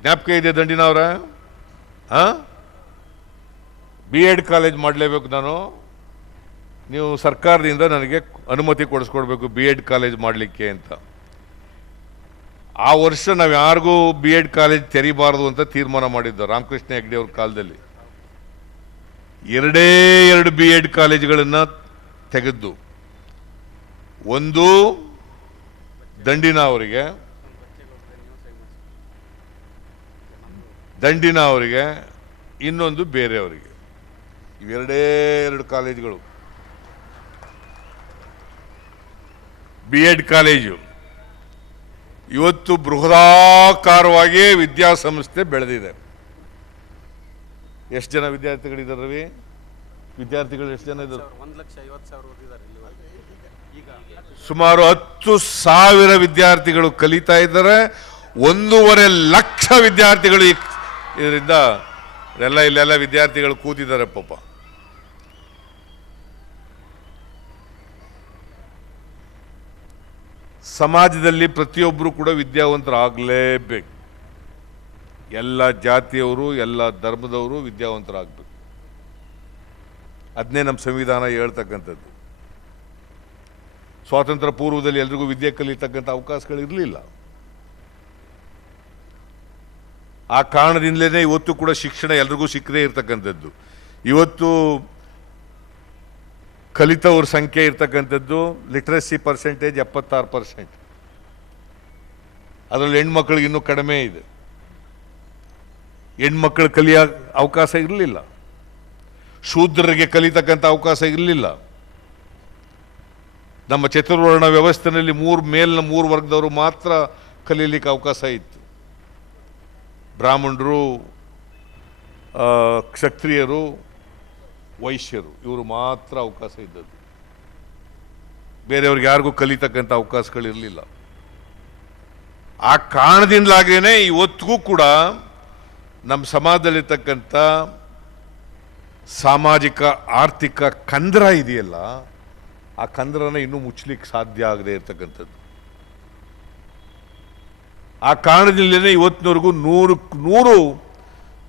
ಜ್ಞಾಪಕ ಇದೆ ದಂಡಿನವರ? B.Ed ಕಾಲೇಜ್ ಮಾಡಲೇಬೇಕು ನಾನು, ನೀವು ಸರ್ಕಾರದಿಂದ ನನಗೆ ಅನುಮತಿ ಕೊಡಿಸ್ಕೊಡ್ಬೇಕು B.Ed ಕಾಲೇಜ್ ಮಾಡಲಿಕ್ಕೆ ಅಂತ. ಆ ವರ್ಷ ನಾವು ಯಾರಿಗೂ B.Ed ಕಾಲೇಜ್ ತೆರಿಬಾರ್ದು ಅಂತ ತೀರ್ಮಾನ ಮಾಡಿದ್ದು ರಾಮಕೃಷ್ಣ ಹೆಗ್ಡೆ ಅವ್ರ ಕಾಲದಲ್ಲಿ. 2 B.Ed ಕಾಲೇಜುಗಳನ್ನು ತೆಗೆದ್ದು, ಒಂದು ದಂಡಿನ ಅವರಿಗೆ, ಇನ್ನೊಂದು ಬೇರೆಯವರಿಗೆ. ಇವೆರಡೇ 2 ಕಾಲೇಜುಗಳು. B.Ed ಕಾಲೇಜು ಇವತ್ತು ಬೃಹದಾಕಾರವಾಗಿ ವಿದ್ಯಾಸಂಸ್ಥೆ ಬೆಳೆದಿದೆ. ಎಷ್ಟು ಜನ ವಿದ್ಯಾರ್ಥಿಗಳಿದ್ದಾರೆ ರವಿ? ವಿದ್ಯಾರ್ಥಿಗಳು ಎಷ್ಟು ಜನ ಇದ್ದಾರೆ? 1,50,000 ಸುಮಾರು 10,000 ವಿದ್ಯಾರ್ಥಿಗಳು ಕಲಿತಾ ಇದ್ದಾರೆ. 1.5 ಲಕ್ಷ ವಿದ್ಯಾರ್ಥಿಗಳು ಇದರಿಂದ ಇಲ್ಲೆಲ್ಲ ವಿದ್ಯಾರ್ಥಿಗಳು ಕೂತಿದ್ದಾರೆ ಪಾಪ. ಸಮಾಜದಲ್ಲಿ ಪ್ರತಿಯೊಬ್ಬರು ಕೂಡ ವಿದ್ಯಾವಂತರಾಗಲೇಬೇಕು. ಎಲ್ಲ ಜಾತಿಯವರು, ಎಲ್ಲ ಧರ್ಮದವರು ವಿದ್ಯಾವಂತರಾಗಬೇಕು. ಅದನ್ನೇ ನಮ್ಮ ಸಂವಿಧಾನ ಹೇಳ್ತಕ್ಕಂಥದ್ದು. ಸ್ವಾತಂತ್ರ್ಯ ಪೂರ್ವದಲ್ಲಿ ಎಲ್ರಿಗೂ ವಿದ್ಯೆ ಕಲಿತಕ್ಕಂಥ ಅವಕಾಶಗಳಿರಲಿಲ್ಲ. ಆ ಕಾರಣದಿಂದಲೇ ಇವತ್ತು ಕೂಡ ಶಿಕ್ಷಣ ಎಲ್ರಿಗೂ ಸಿಕ್ಕದೇ ಇರ್ತಕ್ಕಂಥದ್ದು. ಇವತ್ತು ಕಲಿತವ್ರ ಸಂಖ್ಯೆ ಇರ್ತಕ್ಕಂಥದ್ದು ಲಿಟ್ರಸಿ ಪರ್ಸೆಂಟೇಜ್ 76%. ಅದರಲ್ಲಿ ಹೆಣ್ಮಕ್ಳಿಗೆ ಇನ್ನೂ ಕಡಿಮೆ ಇದೆ. ಹೆಣ್ಮಕ್ಳು ಕಲಿಯೋ ಅವಕಾಶ ಇರಲಿಲ್ಲ. ಶೂದ್ರರಿಗೆ ಕಲಿತಕ್ಕಂಥ ಅವಕಾಶ ಇರಲಿಲ್ಲ. ನಮ್ಮ ಚತುರ್ವರ್ಣ ವ್ಯವಸ್ಥೆಯಲ್ಲಿ ಮೇಲಿನ 3 ವರ್ಗದವರು ಮಾತ್ರ ಕಲೀಲಿಕ್ಕೆ ಅವಕಾಶ ಇತ್ತು. ಬ್ರಾಹ್ಮಣರು, ಕ್ಷತ್ರಿಯರು, ವೈಶ್ಯರು, ಇವರು ಮಾತ್ರ ಅವಕಾಶ ಇದ್ದದ್ದು. ಬೇರೆಯವ್ರಿಗೆ ಯಾರಿಗೂ ಕಲಿತಕ್ಕಂಥ ಅವಕಾಶಗಳಿರಲಿಲ್ಲ. ಆ ಕಾರಣದಿಂದಾಗೇನೆ ಇವತ್ತಿಗೂ ಕೂಡ ನಮ್ಮ ಸಮಾಜದಲ್ಲಿರ್ತಕ್ಕಂಥ ಸಾಮಾಜಿಕ ಆರ್ಥಿಕ ಕಂದ್ರ ಇದೆಯಲ್ಲ, ಆ ಕಂದ್ರನ ಇನ್ನೂ ಮುಚ್ಚಲಿಕ್ಕೆ ಸಾಧ್ಯ ಆಗದೆ ಇರ್ತಕ್ಕಂಥದ್ದು. ಆ ಕಾರಣದಿಂದಲೇ ಇವತ್ತಿನವರೆಗೂ 100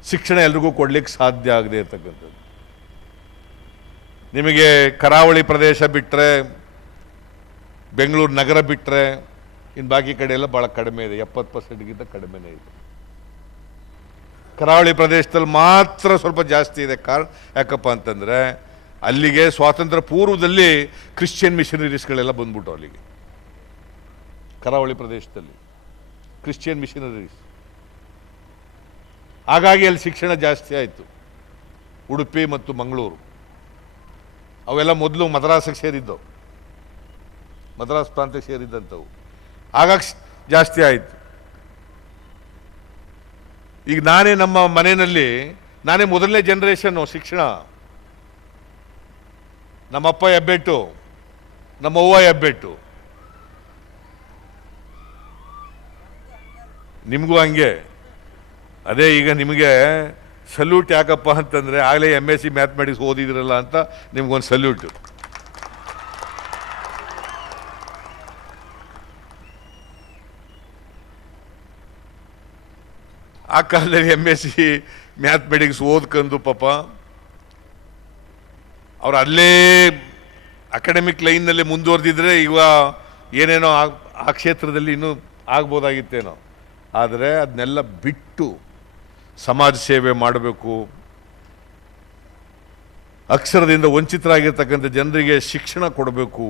ಶಿಕ್ಷಣ ಎಲ್ರಿಗೂ ಕೊಡ್ಲಿಕ್ಕೆ ಸಾಧ್ಯ ಆಗದೆ ಇರ್ತಕ್ಕಂಥದ್ದು. ನಿಮಗೆ ಕರಾವಳಿ ಪ್ರದೇಶ ಬಿಟ್ಟರೆ, ಬೆಂಗಳೂರು ನಗರ ಬಿಟ್ಟರೆ, ಇನ್ನು ಬಾಕಿ ಕಡೆ ಎಲ್ಲ ಭಾಳ ಕಡಿಮೆ ಇದೆ. 70%ಗಿಂತ ಕಡಿಮೆನೇ ಇದೆ. ಕರಾವಳಿ ಪ್ರದೇಶದಲ್ಲಿ ಮಾತ್ರ ಸ್ವಲ್ಪ ಜಾಸ್ತಿ ಇದೆ. ಯಾಕಪ್ಪ ಅಂತಂದರೆ ಅಲ್ಲಿಗೆ ಸ್ವಾತಂತ್ರ್ಯ ಪೂರ್ವದಲ್ಲಿ ಕ್ರಿಶ್ಚಿಯನ್ ಮಿಷನರೀಸ್ಗಳೆಲ್ಲ ಬಂದ್ಬಿಟ್ಟು ಅಲ್ಲಿಗೆ. ಕರಾವಳಿ ಪ್ರದೇಶದಲ್ಲಿ ಕ್ರಿಶ್ಚಿಯನ್ ಮಿಷನರೀಸ್, ಹಾಗಾಗಿ ಅಲ್ಲಿ ಶಿಕ್ಷಣ ಜಾಸ್ತಿ ಆಯಿತು. ಉಡುಪಿ ಮತ್ತು ಮಂಗಳೂರು ಅವೆಲ್ಲ ಮೊದಲು ಮದ್ರಾಸಿಗೆ ಸೇರಿದ್ದವು, ಮದ್ರಾಸ್ ಪ್ರಾಂತ್ಯಕ್ಕೆ ಸೇರಿದ್ದಂಥವು. ಹಾಗಾಗಿ ಜಾಸ್ತಿ ಆಯಿತು. ಈಗ ನಾನೇ ನಮ್ಮ ಮನೆಯಲ್ಲಿ ನಾನೇ ಮೊದಲನೇ ಜನರೇಷನ್ನು ಶಿಕ್ಷಣ. ನಮ್ಮಪ್ಪ ಹೆಬ್ಬೆಟ್ಟು, ನಮ್ಮವ್ವ ಹೆಬ್ಬೆಟ್ಟು. ನಿಮಗೂ ಹಂಗೆ. ಅದೇ ಈಗ ನಿಮಗೆ ಸಲ್ಯೂಟ್ ಯಾಕಪ್ಪ ಅಂತಂದರೆ ಆಗಲೇ MSc ಮ್ಯಾಥಮೆಟಿಕ್ಸ್ ಓದಿದ್ರಲ್ಲ ಅಂತ ನಿಮ್ಗೊಂದು ಸಲ್ಯೂಟು. ಆ ಕಾಲದಲ್ಲಿ MSc ಮ್ಯಾಥಮೆಟಿಕ್ಸ್ ಓದ್ಕೊಂಡು ಪಾಪ ಅವ್ರು ಅಲ್ಲೇ ಅಕಾಡೆಮಿಕ್ ಲೈನ್ನಲ್ಲಿ ಮುಂದುವರೆದಿದ್ರೆ ಈಗ ಏನೇನೋ ಆ ಕ್ಷೇತ್ರದಲ್ಲಿ ಇನ್ನೂ ಆಗ್ಬೋದಾಗಿತ್ತೇನೋ. ಆದರೆ ಅದನ್ನೆಲ್ಲ ಬಿಟ್ಟು ಸಮಾಜ ಸೇವೆ ಮಾಡಬೇಕು, ಅಕ್ಷರದಿಂದ ವಂಚಿತರಾಗಿರ್ತಕ್ಕಂಥ ಜನರಿಗೆ ಶಿಕ್ಷಣ ಕೊಡಬೇಕು,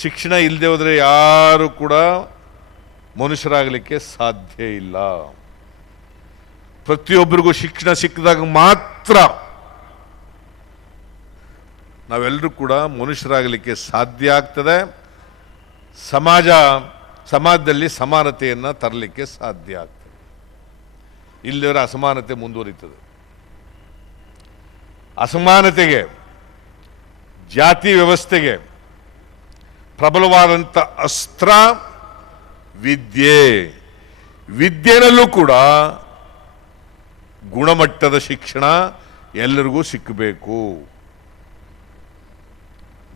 ಶಿಕ್ಷಣ ಇಲ್ಲದೆ ಹೋದರೆ ಯಾರು ಕೂಡ ಮನುಷ್ಯರಾಗಲಿಕ್ಕೆ ಸಾಧ್ಯ ಇಲ್ಲ. ಪ್ರತಿಯೊಬ್ಬರಿಗೂ ಶಿಕ್ಷಣ ಸಿಕ್ಕಿದಾಗ ಮಾತ್ರ ನಾವೆಲ್ಲರೂ ಕೂಡ ಮನುಷ್ಯರಾಗಲಿಕ್ಕೆ ಸಾಧ್ಯ ಆಗ್ತದೆ. ಸಮಾಜದಲ್ಲಿ ಸಮಾನತೆಯನ್ನು ತರಲಿಕ್ಕೆ ಸಾಧ್ಯ ಆಗ್ತದೆ. ಇಲ್ಲದರ ಅಸಮಾನತೆ ಮುಂದುವರಿತದೆ. ಅಸಮಾನತೆಗೆ, ಜಾತಿ ವ್ಯವಸ್ಥೆಗೆ ಪ್ರಬಲವಾದಂಥ ಅಸ್ತ್ರ ವಿದ್ಯೆ. ವಿದ್ಯೆನಲ್ಲೂ ಕೂಡ ಗುಣಮಟ್ಟದ ಶಿಕ್ಷಣ ಎಲ್ಲರಿಗೂ ಸಿಕ್ಕಬೇಕು.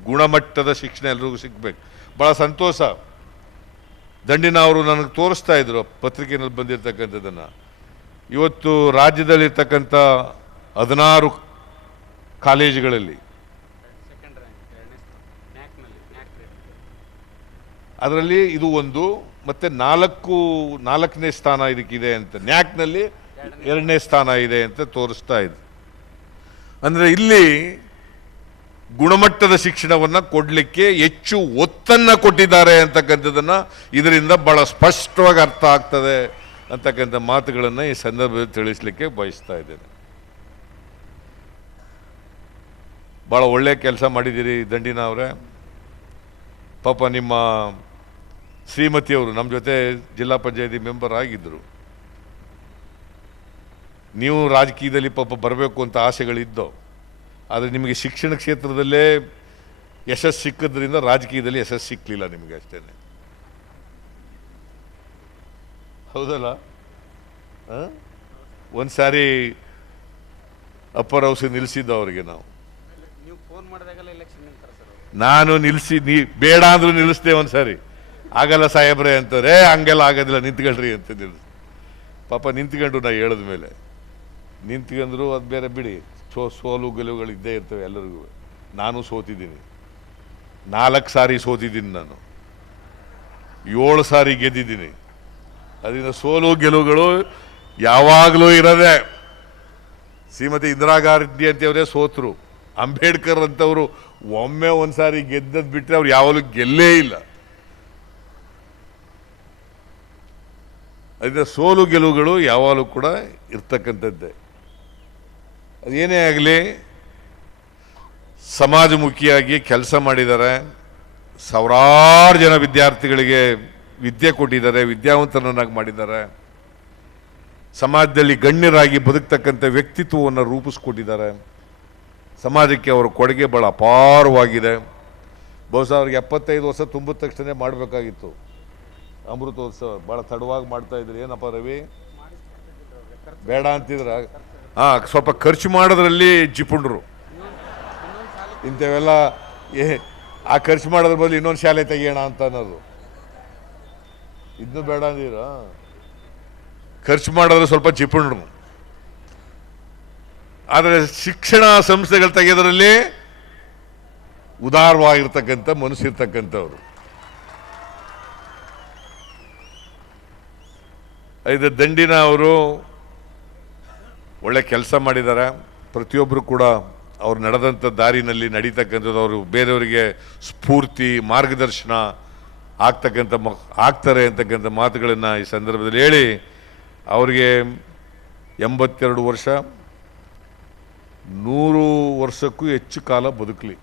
ಗುಣಮಟ್ಟದ ಶಿಕ್ಷಣ ಎಲ್ಲರಿಗೂ ಸಿಕ್ಕಬೇಕು. ಭಾಳ ಸಂತೋಷ, ದಂಡಿನ ಅವರು ನನಗೆ ತೋರಿಸ್ತಾ ಇದ್ರು ಪತ್ರಿಕೆಯಲ್ಲಿ ಬಂದಿರತಕ್ಕಂಥದ್ದನ್ನು. ಇವತ್ತು ರಾಜ್ಯದಲ್ಲಿರ್ತಕ್ಕಂಥ 16 ಕಾಲೇಜುಗಳಲ್ಲಿ ಅದರಲ್ಲಿ ಇದು ಒಂದು, ಮತ್ತೆ 4ನೇ ಸ್ಥಾನ ಇದಕ್ಕಿದೆ ಅಂತ, ನ್ಯಾಕ್ನಲ್ಲಿ 2ನೇ ಸ್ಥಾನ ಇದೆ ಅಂತ ತೋರಿಸ್ತಾ ಇದೆ. ಅಂದರೆ ಇಲ್ಲಿ ಗುಣಮಟ್ಟದ ಶಿಕ್ಷಣವನ್ನು ಕೊಡಲಿಕ್ಕೆ ಹೆಚ್ಚು ಒತ್ತನ್ನು ಕೊಟ್ಟಿದ್ದಾರೆ ಅಂತಕ್ಕಂಥದ್ದನ್ನು ಇದರಿಂದ ಬಹಳ ಸ್ಪಷ್ಟವಾಗಿ ಅರ್ಥ ಆಗ್ತದೆ ಅಂತಕ್ಕಂಥ ಮಾತುಗಳನ್ನು ಈ ಸಂದರ್ಭದಲ್ಲಿ ತಿಳಿಸಲಿಕ್ಕೆ ಬಯಸ್ತಾ ಇದ್ದೇನೆ. ಭಾಳ ಒಳ್ಳೆಯ ಕೆಲಸ ಮಾಡಿದ್ದೀರಿ ದಂಡಿನ ಅವರೇ. ಪಾಪ ನಿಮ್ಮ ಶ್ರೀಮತಿಯವರು ನಮ್ಮ ಜೊತೆ ಜಿಲ್ಲಾ ಪಂಚಾಯತಿ ಮೆಂಬರ್ ಆಗಿದ್ದರು. ನೀವು ರಾಜಕೀಯದಲ್ಲಿ ಪಾಪ ಬರಬೇಕು ಅಂತ ಆಸೆಗಳಿದ್ದೋ, ಆದರೆ ನಿಮಗೆ ಶಿಕ್ಷಣ ಕ್ಷೇತ್ರದಲ್ಲೇ ಯಶಸ್ಸು ಸಿಕ್ಕಿದ್ರಿಂದ ರಾಜಕೀಯದಲ್ಲಿ ಯಶಸ್ಸು ಸಿಕ್ಕಲಿಲ್ಲ ನಿಮಗೆ, ಅಷ್ಟೇ. ಹೌದಲ್ಲ? ಒಂದು ಸಾರಿ ಅಪ್ಪರ್ ಹೌಸ್ ನಿಲ್ಲಿಸಿದ್ದು ಅವರಿಗೆ ನಾವು. ನಾನು ಬೇಡ ಅಂದ್ರೂ ನಿಲ್ಲಿಸ್ದೆ ಒಂದು ಸಾರಿ. ಆಗಲ್ಲ ಸಾಹೇಬ್ರೆ ಅಂತಾರೆ, ಹಂಗೆಲ್ಲ ಆಗೋದಿಲ್ಲ, ನಿಂತ್ಕೊಳ್ರಿ ಅಂತ ನಿಲ್ಲಿಸ್. ಪಾಪ ನಿಂತ್ಕೊಂಡು ನಾ ಹೇಳಿದ ಮೇಲೆ ನಿಂತ್ಕೊಂಡ್ರು, ಅದು ಬೇರೆ ಬಿಡಿ, ಸೋಲು ಗೆಲುವುಗಳಿದ್ದೇ ಇರ್ತವೆ ಎಲ್ಲರಿಗೂ. ನಾನು ಸೋತಿದ್ದೀನಿ, 4 ಸಾರಿ ಸೋತಿದ್ದೀನಿ, ನಾನು 7 ಸಾರಿ ಗೆದ್ದಿದ್ದೀನಿ. ಅದರಿಂದ ಸೋಲು ಗೆಲುವುಗಳು ಯಾವಾಗಲೂ ಇರೋದೆ. ಶ್ರೀಮತಿ ಇಂದಿರಾ ಗಾಂಧಿ ಅಂತವರೇ ಸೋತರು. ಅಂಬೇಡ್ಕರ್ ಅಂತವರು ಒಮ್ಮೆ ಒಂದು ಸಾರಿ ಗೆದ್ದದ್ದು ಬಿಟ್ಟರೆ ಅವ್ರು ಯಾವಾಗಲೂ ಗೆಲ್ಲೇ ಇಲ್ಲ. ಅದರಿಂದ ಸೋಲು ಗೆಲುವುಗಳು ಯಾವಾಗಲೂ ಕೂಡ ಇರ್ತಕ್ಕಂಥದ್ದೇ. ಅದೇನೇ ಆಗಲಿ, ಸಮಾಜಮುಖಿಯಾಗಿ ಕೆಲಸ ಮಾಡಿದ್ದಾರೆ. ಸಾವಿರಾರು ಜನ ವಿದ್ಯಾರ್ಥಿಗಳಿಗೆ ವಿದ್ಯೆ ಕೊಟ್ಟಿದ್ದಾರೆ, ವಿದ್ಯಾವಂತರನ್ನಾಗಿ ಮಾಡಿದ್ದಾರೆ. ಸಮಾಜದಲ್ಲಿ ಗಣ್ಯರಾಗಿ ಬದುಕ್ತಕ್ಕಂಥ ವ್ಯಕ್ತಿತ್ವವನ್ನು ರೂಪಿಸ್ಕೊಟ್ಟಿದ್ದಾರೆ. ಸಮಾಜಕ್ಕೆ ಅವರ ಕೊಡುಗೆ ಭಾಳ ಅಪಾರವಾಗಿದೆ. ಬಹುಶಃ ಅವ್ರಿಗೆ 75 ವರ್ಷ ತುಂಬಿದ ತಕ್ಷಣ ಮಾಡಬೇಕಾಗಿತ್ತು ಅಮೃತೋತ್ಸವ. ಭಾಳ ತಡವಾಗಿ ಮಾಡ್ತಾ ಇದ್ರು. ಏನಪ್ಪ ರವಿ, ಬೇಡ ಅಂತಿದ್ರ? ಸ್ವಲ್ಪ ಖರ್ಚು ಮಾಡೋದ್ರಲ್ಲಿ ಜಿಪುಂಡ್ರು ಇಂಥವೆಲ್ಲ. ಆ ಖರ್ಚು ಮಾಡೋದ್ರ ಬದಲು ಇನ್ನೊಂದು ಶಾಲೆ ತೆಗಿಯೋಣ ಅಂತ ಅನ್ನೋದು. ಇದನ್ನು ಬೇಡ ಅಂದಿರ? ಖರ್ಚು ಮಾಡೋದ್ರೆ ಸ್ವಲ್ಪ ಜಿಪುಂಡ್ರು. ಆದರೆ ಶಿಕ್ಷಣ ಸಂಸ್ಥೆಗಳು ತೆಗೆಯೋದ್ರಲ್ಲಿ ಉದಾರವಾಗಿರ್ತಕ್ಕಂಥ ಮನಸ್ಸಿರ್ತಕ್ಕಂಥವ್ರು. ಇದು ದಂಡಿನ ಅವರು ಒಳ್ಳೆ ಕೆಲಸ ಮಾಡಿದ್ದಾರೆ. ಪ್ರತಿಯೊಬ್ಬರು ಕೂಡ ಅವ್ರು ನಡೆದಂಥ ದಾರಿನಲ್ಲಿ ನಡೀತಕ್ಕಂಥದ್ದು, ಅವರು ಬೇರೆಯವರಿಗೆ ಸ್ಫೂರ್ತಿ, ಮಾರ್ಗದರ್ಶನ ಆಗ್ತಾರೆ ಅಂತಕ್ಕಂಥ ಮಾತುಗಳನ್ನು ಈ ಸಂದರ್ಭದಲ್ಲಿ ಹೇಳಿ, ಅವರಿಗೆ 82 ವರ್ಷ, 100 ವರ್ಷಕ್ಕೂ ಹೆಚ್ಚು ಕಾಲ ಬದುಕಲಿ.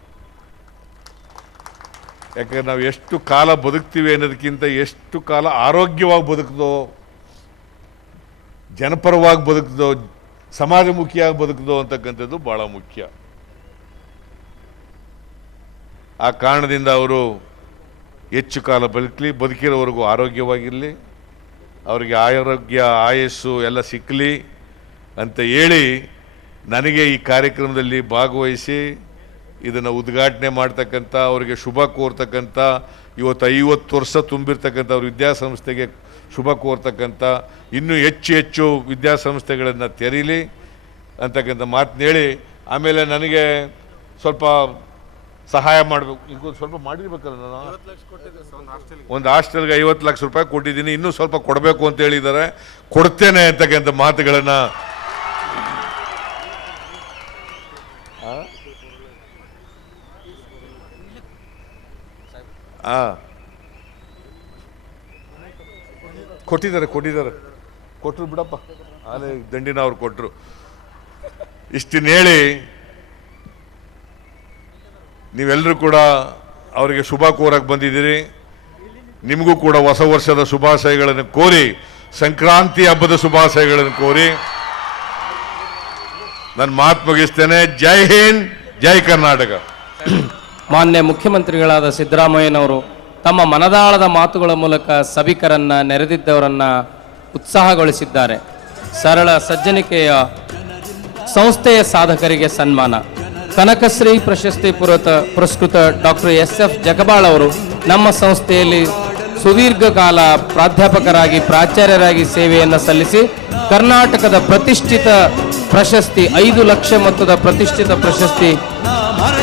ಯಾಕಂದ್ರೆ ನಾವು ಎಷ್ಟು ಕಾಲ ಬದುಕ್ತೀವಿ ಅನ್ನೋದಕ್ಕಿಂತ ಎಷ್ಟು ಕಾಲ ಆರೋಗ್ಯವಾಗಿ ಬದುಕ್ದೋ, ಜನಪರವಾಗಿ ಬದುಕ್ದೋ, ಸಮಾಜಮುಖಿಯಾಗಿ ಬದುಕ್ದೋ ಅಂತಕ್ಕಂಥದ್ದು ಭಾಳ ಮುಖ್ಯ. ಆ ಕಾರಣದಿಂದ ಅವರು ಹೆಚ್ಚು ಕಾಲ ಬದುಕಲಿ, ಬದುಕಿರೋವರೆಗೂ ಆರೋಗ್ಯವಾಗಿರಲಿ, ಅವರಿಗೆ ಆರೋಗ್ಯ, ಆಯಸ್ಸು ಎಲ್ಲ ಸಿಕ್ಕಲಿ ಅಂತ ಹೇಳಿ, ನನಗೆ ಈ ಕಾರ್ಯಕ್ರಮದಲ್ಲಿ ಭಾಗವಹಿಸಿ ಇದನ್ನು ಉದ್ಘಾಟನೆ ಮಾಡ್ತಕ್ಕಂಥ, ಅವರಿಗೆ ಶುಭ ಕೋರ್ತಕ್ಕಂಥ, ಇವತ್ತು 50 ವರ್ಷ ತುಂಬಿರ್ತಕ್ಕಂಥ ಅವ್ರ ವಿದ್ಯಾಸಂಸ್ಥೆಗೆ ಶುಭ ಕೋರ್ತಕ್ಕಂಥ, ಇನ್ನೂ ಹೆಚ್ಚು ಹೆಚ್ಚು ವಿದ್ಯಾಸಂಸ್ಥೆಗಳನ್ನು ತೆರೀಲಿ ಅಂತಕ್ಕಂಥ ಮಾತನ್ನ ಹೇಳಿ, ಆಮೇಲೆ ನನಗೆ ಸ್ವಲ್ಪ ಸಹಾಯ ಮಾಡಬೇಕು. ಈಗ ಸ್ವಲ್ಪ ಮಾಡಿರ್ಬೇಕಲ್ಲ, ನಾನು ಒಂದು ಹಾಸ್ಟೆಲ್ಗೆ 50 ಲಕ್ಷ ರೂಪಾಯಿ ಕೊಟ್ಟಿದ್ದೀನಿ, ಇನ್ನೂ ಸ್ವಲ್ಪ ಕೊಡಬೇಕು ಅಂತ ಹೇಳಿದ್ದಾರೆ. ಕೊಡ್ತೇನೆ ಅಂತಕ್ಕಂಥ ಮಾತುಗಳನ್ನು ಕೊಟ್ಟಿದ್ದಾರೆ ಕೊಟ್ಟರು ಬಿಡಪ್ಪ, ಆಲೆ ದಂಡಿನ ಅವ್ರು ಕೊಟ್ಟರು. ಇಷ್ಟಿನ ಹೇಳಿ ನೀವೆಲ್ಲರೂ ಕೂಡ ಅವರಿಗೆ ಶುಭ ಕೋರಕ್ಕೆ ಬಂದಿದ್ದೀರಿ. ನಿಮಗೂ ಕೂಡ ಹೊಸ ವರ್ಷದ ಶುಭಾಶಯಗಳನ್ನು ಕೋರಿ, ಸಂಕ್ರಾಂತಿ ಹಬ್ಬದ ಶುಭಾಶಯಗಳನ್ನು ಕೋರಿ ನನ್ನ ಮಾತು ಮುಗಿಸ್ತೇನೆ. ಜೈ ಹಿಂದ್, ಜೈ ಕರ್ನಾಟಕ. ಮಾನ್ಯ ಮುಖ್ಯಮಂತ್ರಿಗಳಾದ ಸಿದ್ದರಾಮಯ್ಯನವರು ತಮ್ಮ ಮನದಾಳದ ಮಾತುಗಳ ಮೂಲಕ ಸಭಿಕರನ್ನ, ನೆರೆದಿದ್ದವರನ್ನ ಉತ್ಸಾಹಗೊಳಿಸಿದ್ದಾರೆ. ಸರಳ ಸಜ್ಜನಿಕೆಯ ಸಂಸ್ಥೆಯ ಸಾಧಕರಿಗೆ ಸನ್ಮಾನ. ಕನಕಶ್ರೀ ಪ್ರಶಸ್ತಿ ಪುರಸ್ಕೃತ ಡಾಕ್ಟರ್ SF ಜಗಬಾಳ್ ಅವರು ನಮ್ಮ ಸಂಸ್ಥೆಯಲ್ಲಿ ಸುದೀರ್ಘ ಕಾಲ ಪ್ರಾಧ್ಯಾಪಕರಾಗಿ, ಪ್ರಾಚಾರ್ಯರಾಗಿ ಸೇವೆಯನ್ನು ಸಲ್ಲಿಸಿ ಕರ್ನಾಟಕದ ಪ್ರತಿಷ್ಠಿತ ಪ್ರಶಸ್ತಿ 5 ಲಕ್ಷ ಮೊತ್ತದ ಪ್ರತಿಷ್ಠಿತ ಪ್ರಶಸ್ತಿ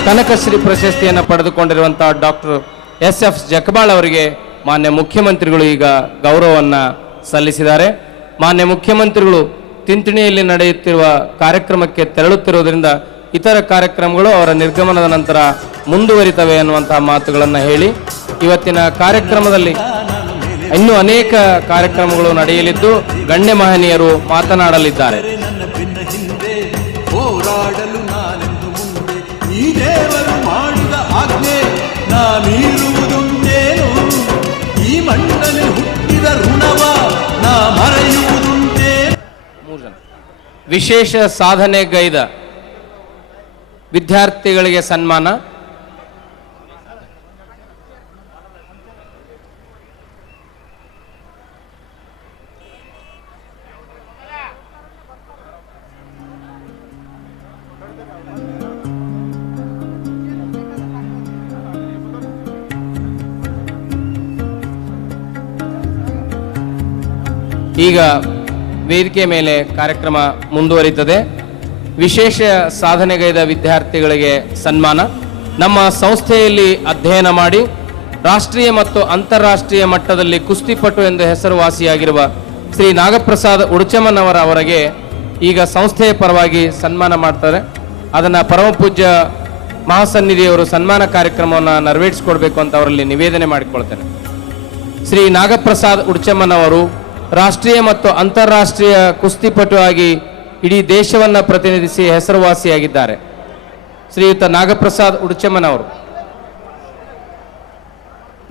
ಕನಕಶ್ರೀ ಪ್ರಶಸ್ತಿಯನ್ನು ಪಡೆದುಕೊಂಡಿರುವಂತಹ ಡಾಕ್ಟರ್ SF ಜಗಬಾಳ್ ಅವರಿಗೆ ಮಾನ್ಯ ಮುಖ್ಯಮಂತ್ರಿಗಳು ಈಗ ಗೌರವವನ್ನು ಸಲ್ಲಿಸಿದ್ದಾರೆ. ಮಾನ್ಯ ಮುಖ್ಯಮಂತ್ರಿಗಳು ತಿಂತಿಣಿಯಲ್ಲಿ ನಡೆಯುತ್ತಿರುವ ಕಾರ್ಯಕ್ರಮಕ್ಕೆ ತೆರಳುತ್ತಿರುವುದರಿಂದ ಇತರ ಕಾರ್ಯಕ್ರಮಗಳು ಅವರ ನಿರ್ಗಮನದ ನಂತರ ಮುಂದುವರಿತವೆ ಅನ್ನುವಂತಹ ಮಾತುಗಳನ್ನು ಹೇಳಿ, ಇವತ್ತಿನ ಕಾರ್ಯಕ್ರಮದಲ್ಲಿ ಇನ್ನೂ ಅನೇಕ ಕಾರ್ಯಕ್ರಮಗಳು ನಡೆಯಲಿದ್ದು ಗಣ್ಯ ಮಹನೀಯರು ಮಾತನಾಡಲಿದ್ದಾರೆ. ಹೋರಾಡಲು ನಾನೆಂದು ಮುಂದೆ ಈ ದೇವರು ಮಾಡಿದ ಆಜ್ಞೆ ನಾನಿರುವುದುಂಟೇನು, ಈ ಮಣ್ಣಲ್ಲಿ ಹುಟ್ಟಿದ ಋಣವ ನಾ ಮರೆಯುವುದುಂಟೇನು. ವಿಶೇಷ ಸಾಧನೆಗೈದ ವಿದ್ಯಾರ್ಥಿಗಳಿಗೆ ಸನ್ಮಾನ. ಈಗ ವೇದಿಕೆ ಮೇಲೆ ಕಾರ್ಯಕ್ರಮ ಮುಂದುವರಿಯುತ್ತದೆ. ವಿಶೇಷ ಸಾಧನೆಗೈದ ವಿದ್ಯಾರ್ಥಿಗಳಿಗೆ ಸನ್ಮಾನ. ನಮ್ಮ ಸಂಸ್ಥೆಯಲ್ಲಿ ಅಧ್ಯಯನ ಮಾಡಿ ರಾಷ್ಟ್ರೀಯ ಮತ್ತು ಅಂತಾರಾಷ್ಟ್ರೀಯ ಮಟ್ಟದಲ್ಲಿ ಕುಸ್ತಿಪಟು ಎಂದು ಹೆಸರುವಾಸಿಯಾಗಿರುವ ಶ್ರೀ ನಾಗಪ್ರಸಾದ್ ಉಡುಚಮ್ಮನವರ ಅವರಿಗೆ ಈಗ ಸಂಸ್ಥೆಯ ಪರವಾಗಿ ಸನ್ಮಾನ ಮಾಡ್ತಾರೆ. ಅದನ್ನು ಪರಮ ಪೂಜ್ಯ ಮಹಾಸನ್ನಿಧಿಯವರು ಸನ್ಮಾನ ಕಾರ್ಯಕ್ರಮವನ್ನು ನೆರವೇರಿಸಿಕೊಡ್ಬೇಕು ಅಂತ ಅವರಲ್ಲಿ ನಿವೇದನೆ ಮಾಡಿಕೊಳ್ತೇನೆ. ಶ್ರೀ ನಾಗಪ್ರಸಾದ್ ಉಡುಚಮ್ಮನವರು ರಾಷ್ಟ್ರೀಯ ಮತ್ತು ಅಂತಾರಾಷ್ಟ್ರೀಯ ಕುಸ್ತಿಪಟು ಆಗಿ ಇಡೀ ದೇಶವನ್ನು ಪ್ರತಿನಿಧಿಸಿ ಹೆಸರುವಾಸಿಯಾಗಿದ್ದಾರೆ. ಶ್ರೀಯುತ ನಾಗಪ್ರಸಾದ್ ಉಡುಚಮ್ಮನವರು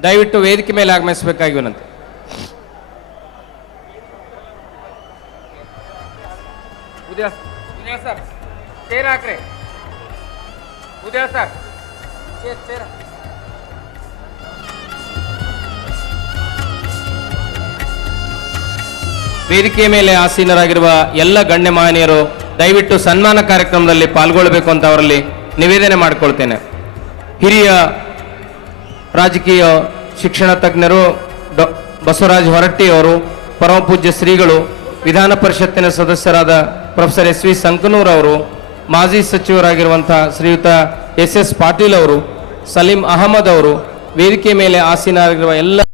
ದಯವಿಟ್ಟು ವೇದಿಕೆ ಮೇಲೆ ಆಗಮಿಸಬೇಕಾಗಿ ವಿನಂತಿ. ವೇದಿಕೆಯ ಮೇಲೆ ಆಸೀನರಾಗಿರುವ ಎಲ್ಲ ಗಣ್ಯ ಮಹನೀಯರು ದಯವಿಟ್ಟು ಸನ್ಮಾನ ಕಾರ್ಯಕ್ರಮದಲ್ಲಿ ಪಾಲ್ಗೊಳ್ಳಬೇಕು ಅಂತ ಅವರಲ್ಲಿ ನಿವೇದನೆ ಮಾಡಿಕೊಳ್ತೇನೆ. ಹಿರಿಯ ರಾಜಕೀಯ ಶಿಕ್ಷಣ ತಜ್ಞರು ಬಸವರಾಜ ಹೊರಟ್ಟಿ ಅವರು, ಪರಮ ಪೂಜ್ಯ ಶ್ರೀಗಳು, ವಿಧಾನ ಪರಿಷತ್ತಿನ ಸದಸ್ಯರಾದ ಪ್ರೊಫೆಸರ್ SV ಸಂಕನೂರ್ ಅವರು, ಮಾಜಿ ಸಚಿವರಾಗಿರುವಂತಹ ಶ್ರೀಯುತ SS ಪಾಟೀಲ್ ಅವರು, ಸಲೀಂ ಅಹಮದ್ ಅವರು, ವೇದಿಕೆ ಮೇಲೆ ಆಸೀನರಾಗಿರುವ ಎಲ್ಲ